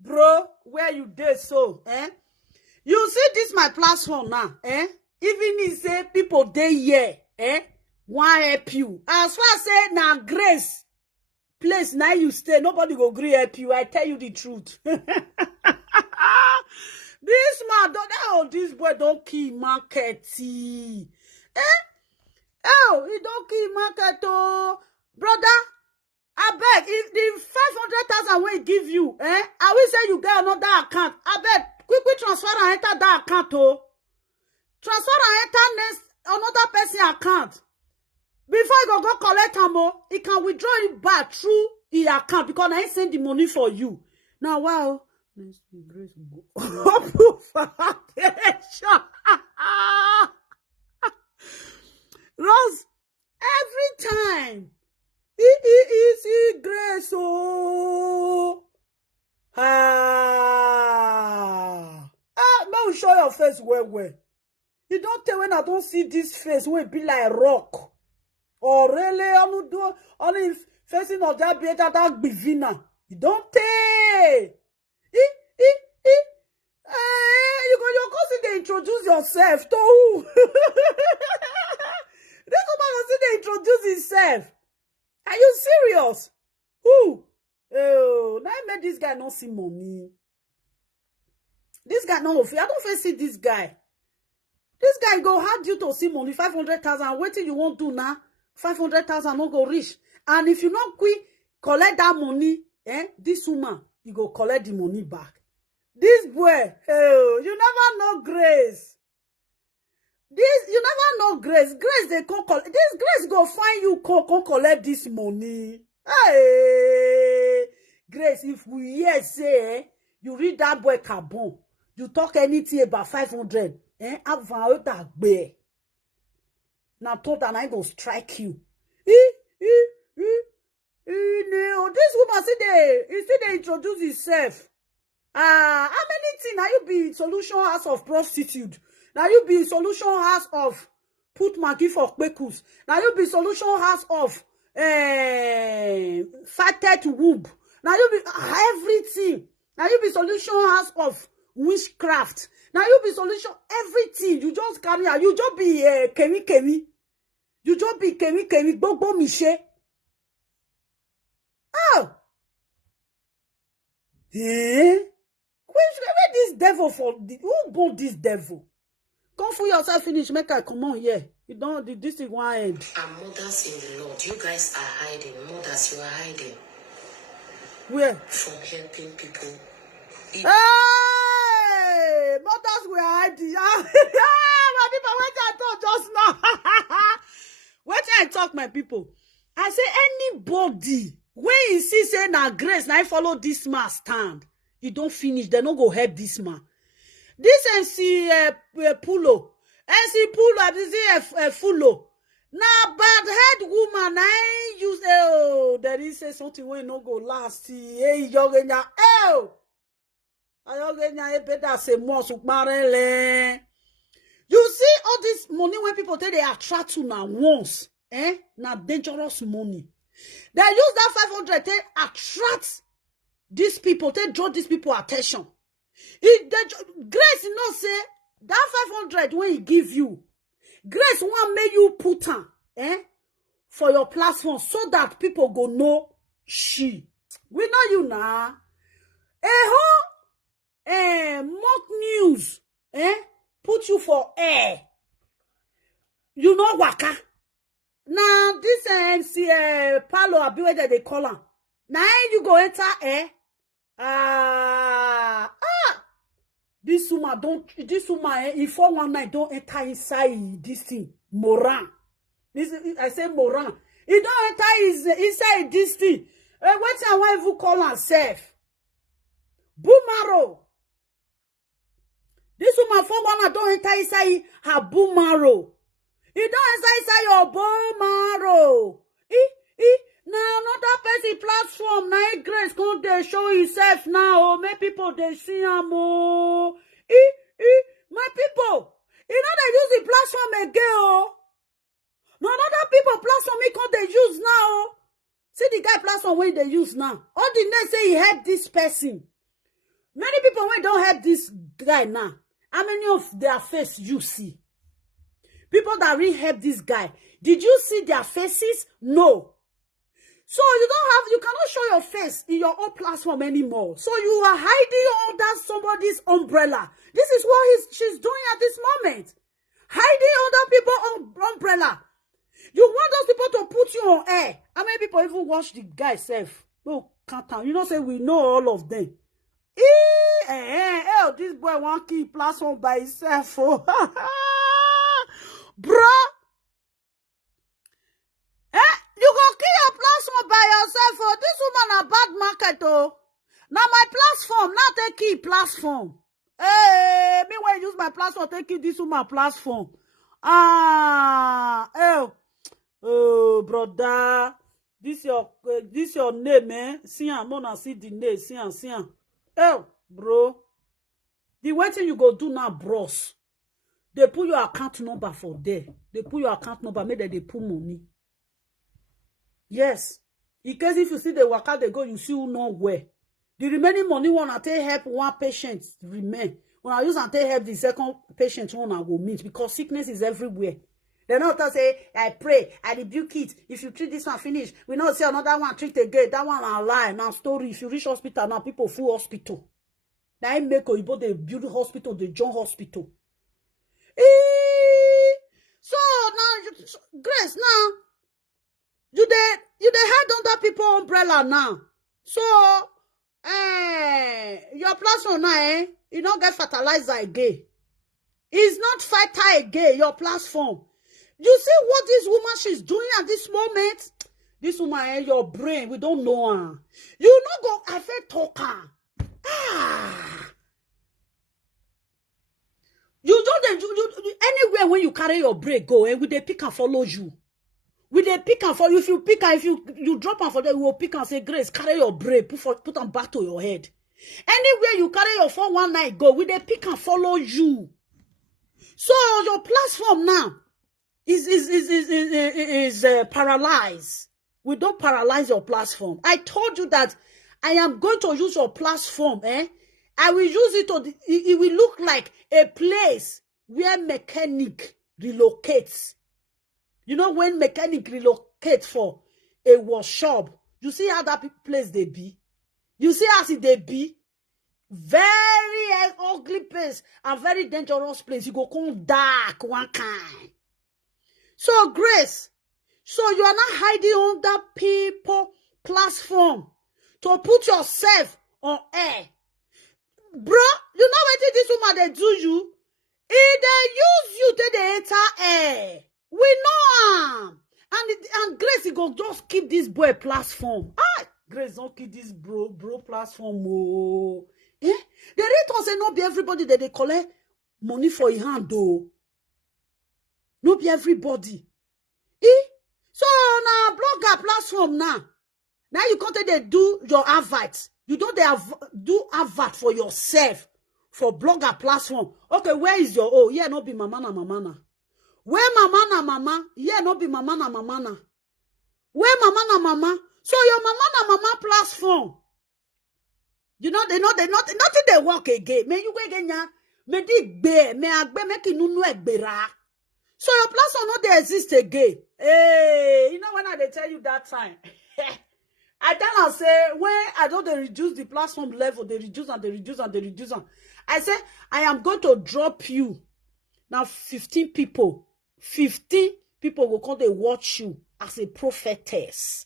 bro, where you dey so, You see this my platform now, Even if say people dey here, want help you. As far as say now grace place now you stay, nobody go agree help you. I tell you the truth. This man, this boy don't kill market. Oh, he don't kill market, oh, brother. I beg, if the 500,000 will give you, I will say you get another account. I beg, quickly transfer and enter that account, oh. Transfer and enter next another person account. Before you go collect him, he can withdraw it back through the account because I send the money for you. Now, wow. Let's be grateful. you show your face well. You don't tell when I don't see this face will be like rock. Or really, only facing of that better that bivina. You don't tell. You go introduce yourself to who? This woman was introduce himself. Are you serious? Who? Oh, now I made this guy not see money. This guy no I don't see this guy. This guy go hard you to see money 500,000. What you won't do now? 500,000 not go reach. And if you not quick collect that money, this woman you go collect the money back. This boy, oh, you never know Grace. You never know Grace. Grace they come collect. This Grace go find you come collect this money. Hey, Grace, if we hear say you read that boy carbon, you talk anything about 500, avant that bear. Now thought that I go strike you. No, this woman they introduce himself. How many things now you be solution house of prostitute? Now you be solution house of put Maggie for Kpekus. Now you be solution house of fatted womb. Now you be everything. Now you be solution house of witchcraft. Now you be solution everything. You just carry out. You just be kemi. You just be kemi. Bobo Miche. Oh. Where this devil for? Who bought this devil? Come for yourself, finish, make I come on here. You don't, this is one end. And mothers in the Lord, you guys are hiding. Mothers, you are hiding. Where? From helping people. Hey! Mothers were hiding. My people, what I talk just now. What I talk, my people. I say anybody, when you see say na Grace, now follow this man stand. You don't finish, they no go help this man. This MC Pulo, this is Fulo. Now bad head woman, I use there is say something when no go last. Hey, yogenya, ayogenya better say more sukmarele. You see all this money when people say they attract to now once, now dangerous money. They use that 500 to attract these people, to draw these people attention. Grace not say that 500 when he give you, Grace want make you put on for your platform so that people go know she. We know you now. Mock news put you for air. You know waka. Now this MC Palo abi where they call him. Now you go enter air. This woman if 419 don't enter inside this thing. Moran. I say Moran. He don't enter inside this thing. What I want you call herself? Boomaro. This woman 419 don't enter inside her boomaro. He don't enter inside your boomaro. Now another person platform now Grace come dey show himself now. Make people they see him. My people, you know they use the platform again. No other people platform me come they use now. See the guy platform when they use now. All the next say he help this person. Many people when don't help this guy now. How many of their face you see? People that really help this guy. Did you see their faces? No. So you cannot show your face in your own platform anymore. So you are hiding under somebody's umbrella. This is what she's doing at this moment. Hiding under people's umbrella. You want those people to put you on air. How many people even watch the guy self? Oh, can't tell. You know, say we know all of them. This boy want to keep platform by himself. Oh. Bro. You go kill your platform by yourself. Oh, this woman a bad market. Oh, now my platform, not take key platform. Hey, me when use my platform, take this woman platform. Oh, brother, this your name, eh? See, I'm gonna see the name. See. Oh, bro, The way thing you go do now, bros. They put your account number for there. They put your account number, maybe they put money. Yes. In case if you see the worker they go, you see who know where. The remaining money wanna take help one patient remain. When I use and take help the second patient one I will meet because sickness is everywhere. They not say, I pray, I rebuke it. If you treat this one finish, we not say another one treat again. That one a lie. Now story. If you reach hospital now, people full hospital. Now I make you they build hospital, the John hospital. So now, Grace, now you they had under people umbrella now. So your platform now, you don't get fertilizer again. It's not fighter again, your platform. You see what this woman she's doing at this moment? This woman, your brain, we don't know her. You not go affect talker. You don't anywhere when you carry your break go and with they pick and follow you. With they pick and follow you. If you pick and if you drop and for them, you will pick and say, Grace, carry your break, put them back to your head. Anywhere you carry your 419 go, with they pick and follow you. So your platform now is paralyzed. We don't paralyze your platform. I told you that I am going to use your platform, I will use it to, it will look like a place where mechanic relocates. You know when mechanic relocates for a workshop, you see how that place they be? You see how they be? Very ugly place and very dangerous place. You go come dark one kind. So Grace, so you are not hiding on that people platform to put yourself on air. Bro, you know what this woman they do you? If they use you to the enter air. We know him. And Grace, he go just keep this boy platform. Grace, don't keep this bro platform. Oh. The rate say not be everybody that they collect money for your hand though. Not be everybody. So now blogger platform now. Now you can't they do your advert. You don't do advert for yourself for blogger platform. Okay, where is your yeah, not be mama na mama na. Where mama na mama? Yeah, not be mama na mama na. Where mama na mama? So your mama na mama platform. You know nothing they work again. Me you go again ya. Me dig bear. Me agbe make nunu egbera. So your platform not they exist again. Hey, you know when I tell you that time. I then say when I don't they reduce the platform level, they reduce and they reduce and they reduce. I say I am going to drop you. Now 15 people will come they watch you as a prophetess.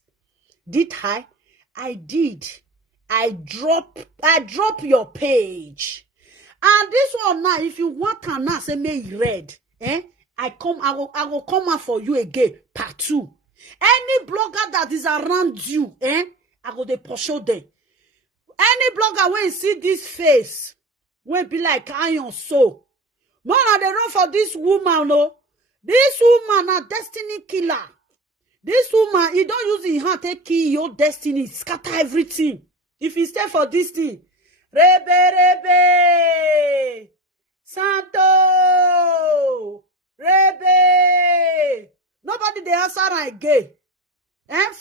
Did I did. I drop your page. And this one now, if you want to now say me read, I will come out for you again, part 2. Any blogger that is around you, I go to pursue them. Any blogger when you see this face, will be like iron so. Man, they run for this woman, no. This woman a destiny killer. This woman, he don't use his hand to kill your destiny, scatter everything. If he stay for this thing, Rebe, Santo, Rebe. Nobody they answer again. And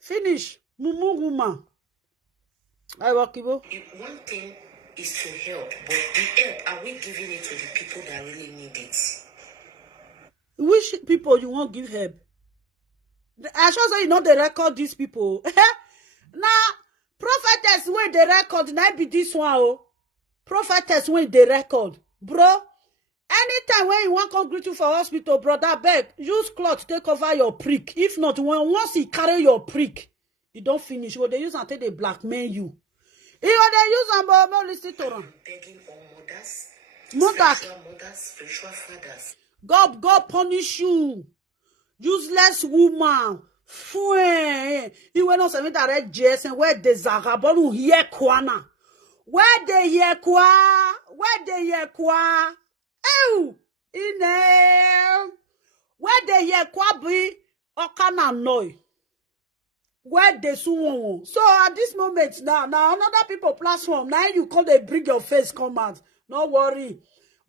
finish. Mumu woman. I walk you. One thing is to help, but the help, are we giving it to the people that really need it? Which people you won't give help? I sure say you know they record these people. Now, prophetess when they record, now be this one. Oh. Prophetess when they record. Bro, anytime when you want to greet you for hospital, brother, beg, use cloth to cover your prick. If not, once he carry your prick, you don't finish. What they use until they blackmail you. If they use and listen to them. Begging all mothers, spiritual fathers. God punish you. Useless woman. You went on something that read Jason where the Zagabonu here kwana. Where the ye kwa? Ew! Where the ye kwa be okana noy. Where the suwon. So at this moment now another people platform now you call they bring your face come out. No worry.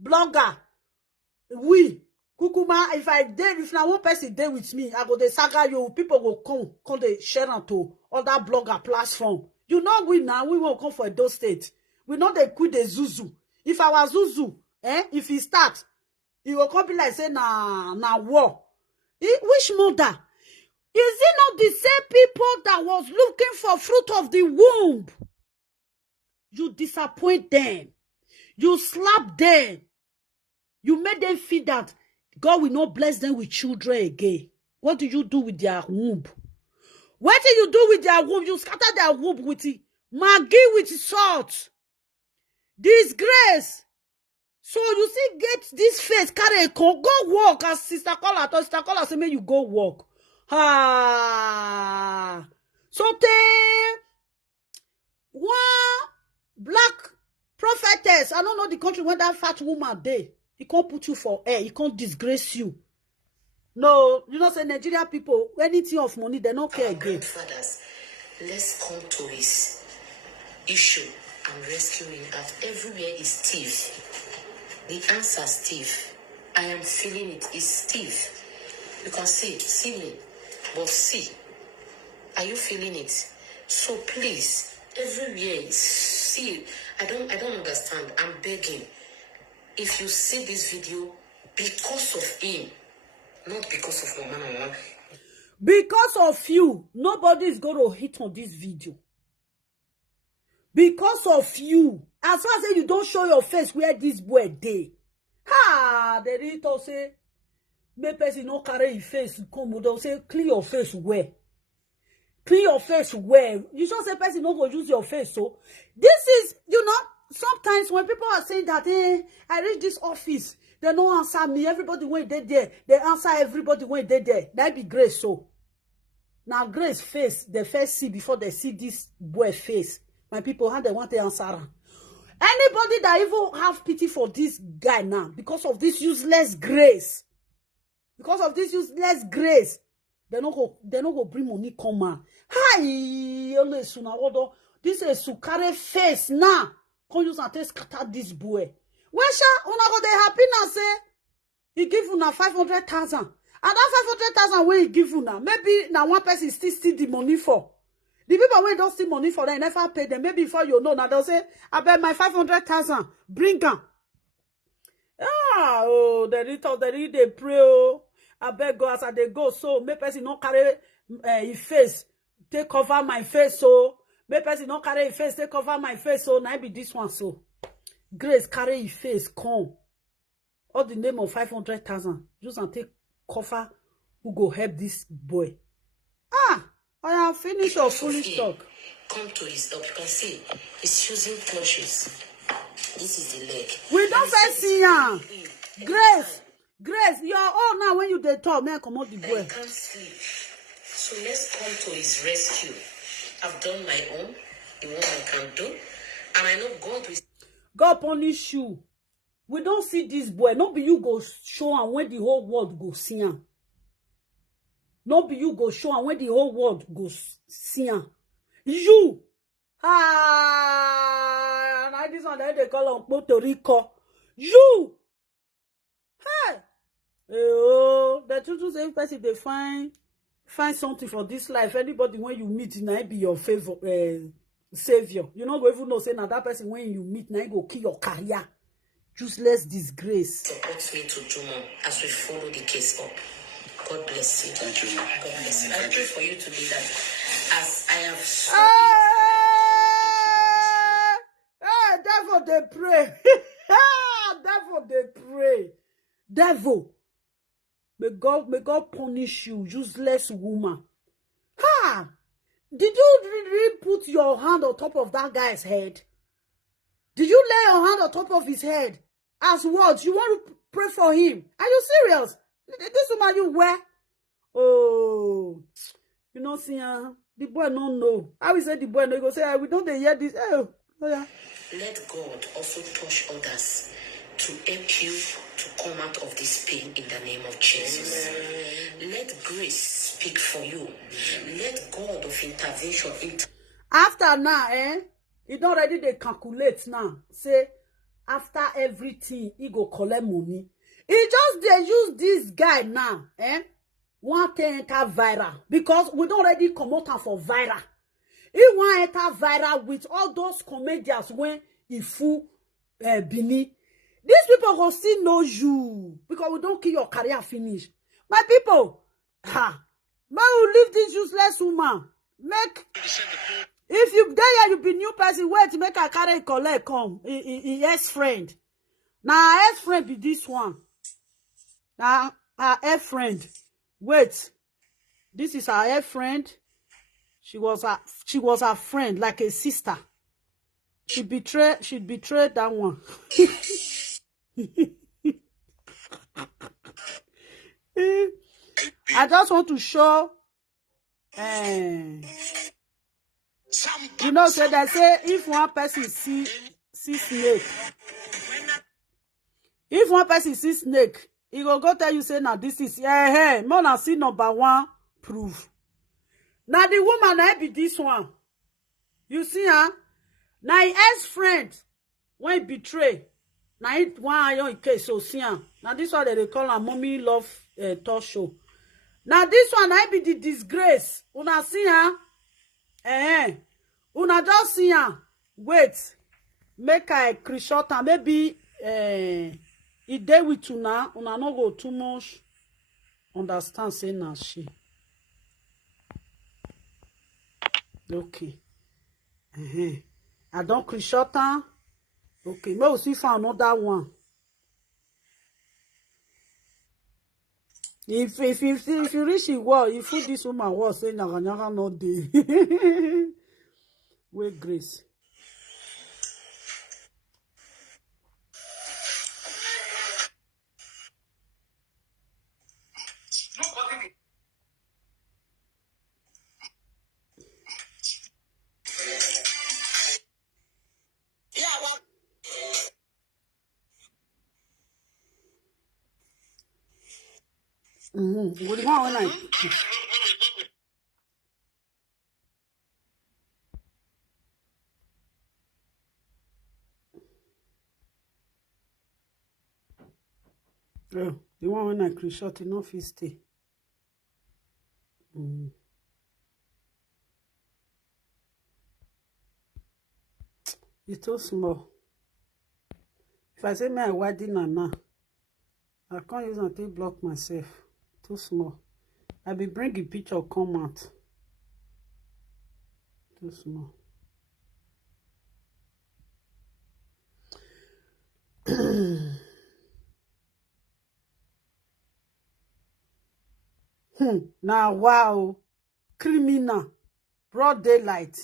Blogger. We. Kukuma, if now one person there with me, I go the saga you, people will come they share to other blogger platform. You know we now, we won't come for those states. We know they quit the Zuzu. If I was Zuzu, if he starts, he will come be like say na war. Which mother? Is it not the same people that was looking for fruit of the womb? You disappoint them. You slap them. You made them feel that God will not bless them with children again. What do you do with their womb? What do you do with their womb? You scatter their womb with it. Maggi with salt. Disgrace. So you see, get this face, carry a go walk as Sister Kola. Sister Kola say, may you go walk. So one black prophetess, I don't know the country when that fat woman there, he can't put you for air, he can't disgrace you. No, you know, say Nigeria people, anything of money, they don't care again. Grandfathers, let's come to his issue and rescue him. That everywhere is thief. The answer is thief. I am feeling it is thief. You can see me, but see, are you feeling it? So please, everywhere, see, I don't understand. I'm begging. If you see this video, because of him, not because of one. Because of you, nobody is going to hit on this video. Because of you, as far as you don't show your face where this boy dey. They didn't say, make person no carry your face come. They'll say, clean your face where? Clean your face where? You should say person no go use your face. So this is, you know, sometimes when people are saying that, I reach this office, they don't answer me. Everybody when they there, they answer everybody when they there. That be Grace. So now Grace face, they first see before they see this boy face. My people, how they want to answer her. Anybody that even have pity for this guy now, because of this useless grace, they don't go bring money come on. Hi, this is Sukare face now. Can use and scatter this boy. Wesha, una go dey happy now say he give una 500,000. And that 500,000 when he give una, maybe now one person still steal the money for. The people when don't steal money for them, never pay them. Maybe before you know, now they'll say, I bet my 500,000, bring them. They pray. Oh, I bet go as they go. So, may person not carry his face, take cover my face. So, may person not carry his face, take cover my face. So, now be this one. So, Grace carry his face, come. All the name of 500,000. Just and take cover who go help this boy. I have finished your foolish talk. Come to his help. You can see he's using clutches. This is the leg. We don't first see him. Grace, you are all now when you dey talk, man, come out the boy. I can't sleep. So let's come to his rescue. I've done my own, the one I can do, and I know God will. God punish you. We don't see this boy. Not be you go show him when the whole world go see him. Not be you go show him when the whole world go see him. You. Now this one they call him Puerto Rico. You. Hey. The truth is, person they find something for this life. Anybody when you meet, now be your favor savior. You not go even know say now that person when you meet now go kill your career. Useless disgrace. Support me to do more as we follow the case up. God bless you. Thank you. God bless you. I pray for you to do that. As I have shown devil they pray. Devil they pray. Devil. May God punish you, useless woman. Did you really put your hand on top of that guy's head? Did you lay your hand on top of his head? As what? You want to pray for him? Are you serious? This woman you wear? Oh, you know, see, the boy don't know. I will say the boy no, he go say, we don't hear this. Oh, yeah. Let God also touch others to help you to come out of this pain in the name of Jesus. Let grace speak for you. Let God of intervention after now, he don't ready to calculate now. Say, after everything, he go collect money. He just they use this guy now, want to enter viral because we don't already come out for viral. He want to enter viral with all those comedians when he fool Bini. These people go still know you because we don't kill your career finish. My people, man will leave this useless woman. Make if you there you be new person, wait, make a carry collect come. He ex-friend. Now ex-friend be this one. Now her ex-friend. Wait. This is her ex-friend. She was her friend, like a sister. She betrayed that one. I just want to show you know, so they say if one person see snake, if one person see snake, he go tell you say now this is more than see number one proof. Now the woman I be this one. You see her? Now his ex-friend when he betray. Now it one iron case so see her. Now this one they call her mommy love talk show. Now this one I be the disgrace. Una see her? Una just see her. Wait. Make a screenshot and maybe he dey with una no go too much understand say na she. Okay. I don't screenshot her. Okay, may we see for another one. If you reach the wall, if you this woman was saying nyaga no dey. Wait, Grace. What do you want when I? Oh, the one when I screenshot it, no fit stay. It's too small. If I say my wedding now, I can't use until block myself. Too small. I be bring a picture come out. Too small. Now wow, criminal, broad daylight.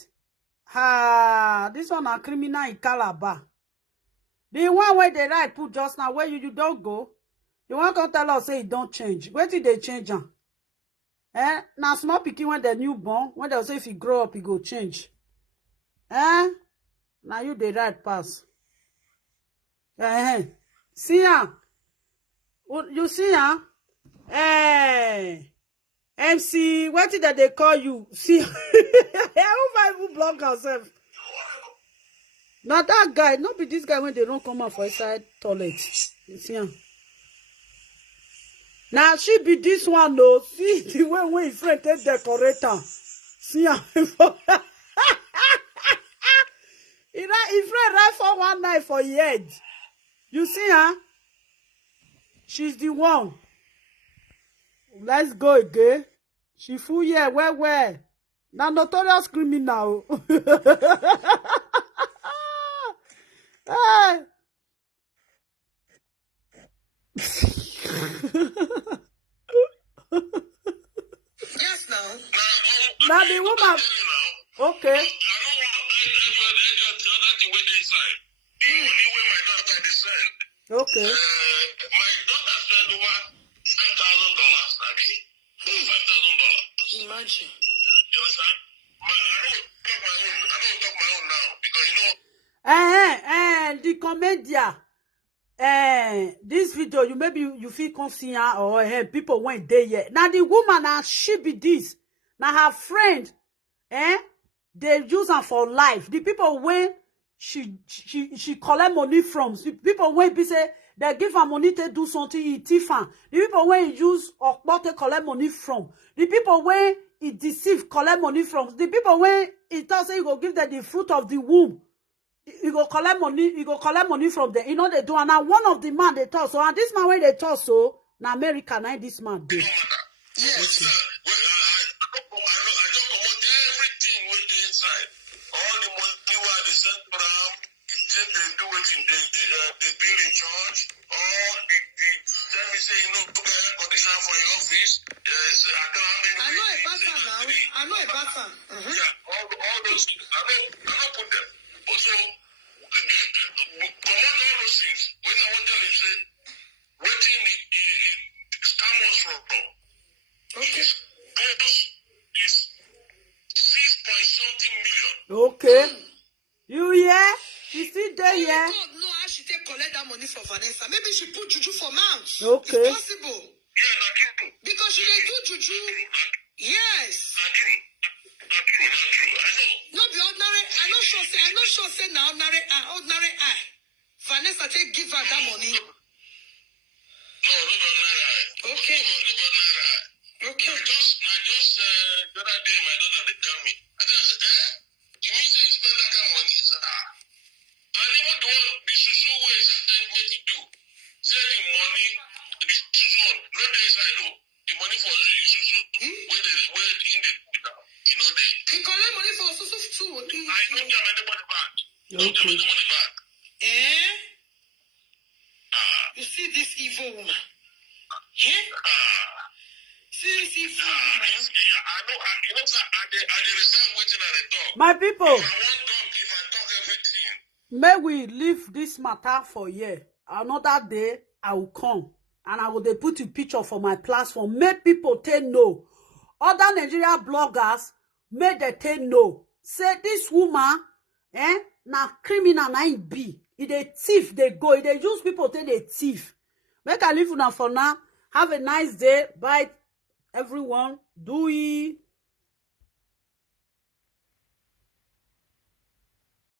This one a criminal in Calabar. The one where they write put just now where you don't go. You want to tell us say it don't change. Where did they change them? Now small pikin when they're newborn, when they say if you grow up, it go change. Now you the right pass. See ya. You see ya? MC, what did they call you? See, who even block herself? Now that guy, not be this guy when they don't come out for inside toilet. You see him? Now she be this one though. See the way when his friend take decorator. See him? His friend right for one night for his head. You see her? She's the one. Let's go again. She fool here. Where? Now notorious criminal. Hey. Yes, now. Now the woman. Okay. Okay. My daughter spent over $5,000. Imagine. You understand? I don't talk my own now because the comedian. This video, you feel conscient or people went there yet. Now the woman she be this. Now her friend, they use her for life. The people when she collect money from. The people when be say they give her money to do something, he thief her. The people when he use or to collect money from. The people when he deceive collect money from. The people when he tells say he go give them the fruit of the womb. He go collect money from them. You know they do. And now one of the man they talk so, and this man when they talk so, now America now this man do. Yes, well, I don't want everything with the inside. All the money where they send to them, they do it in the bill in charge. All the let me say, you know, to get air conditioner for your office. I know a pattern now. I know a pattern. Yeah, all those things. I don't put them. Also, command all those things. When I want them to say, waiting scam us from. Okay. Is 6 point something million. Okay. You yeah? You still there, yeah? God know how she take collect that money for Vanessa. Maybe she put juju for mouth. Okay. It's possible. Yeah, not true. Because she dey do juju. Yes. Not true. I know. No be ordinary. I know sure say na ordinary eye. Vanessa take give her that money. No, ordinary eye. Okay. Okay. Just the other day, my daughter they tell me. I just said, you mean say you spend that kind of money? And even the one the susu way say what you do. Say the money, the susu one, no dey inside though. The money for the susu where in the you know they. He collect money for susu too. I don't give anybody back. Don't give the money back. You see this evil woman? My people, may we leave this matter for here. Another day, I will come and I will put a picture for my platform. Make people take no. Other Nigeria bloggers, make they take no. Say this woman, na criminal na it be. If they thief, they go. If they use people, they thief. Make I leave now for now. Have a nice day. Bye, everyone. Do it.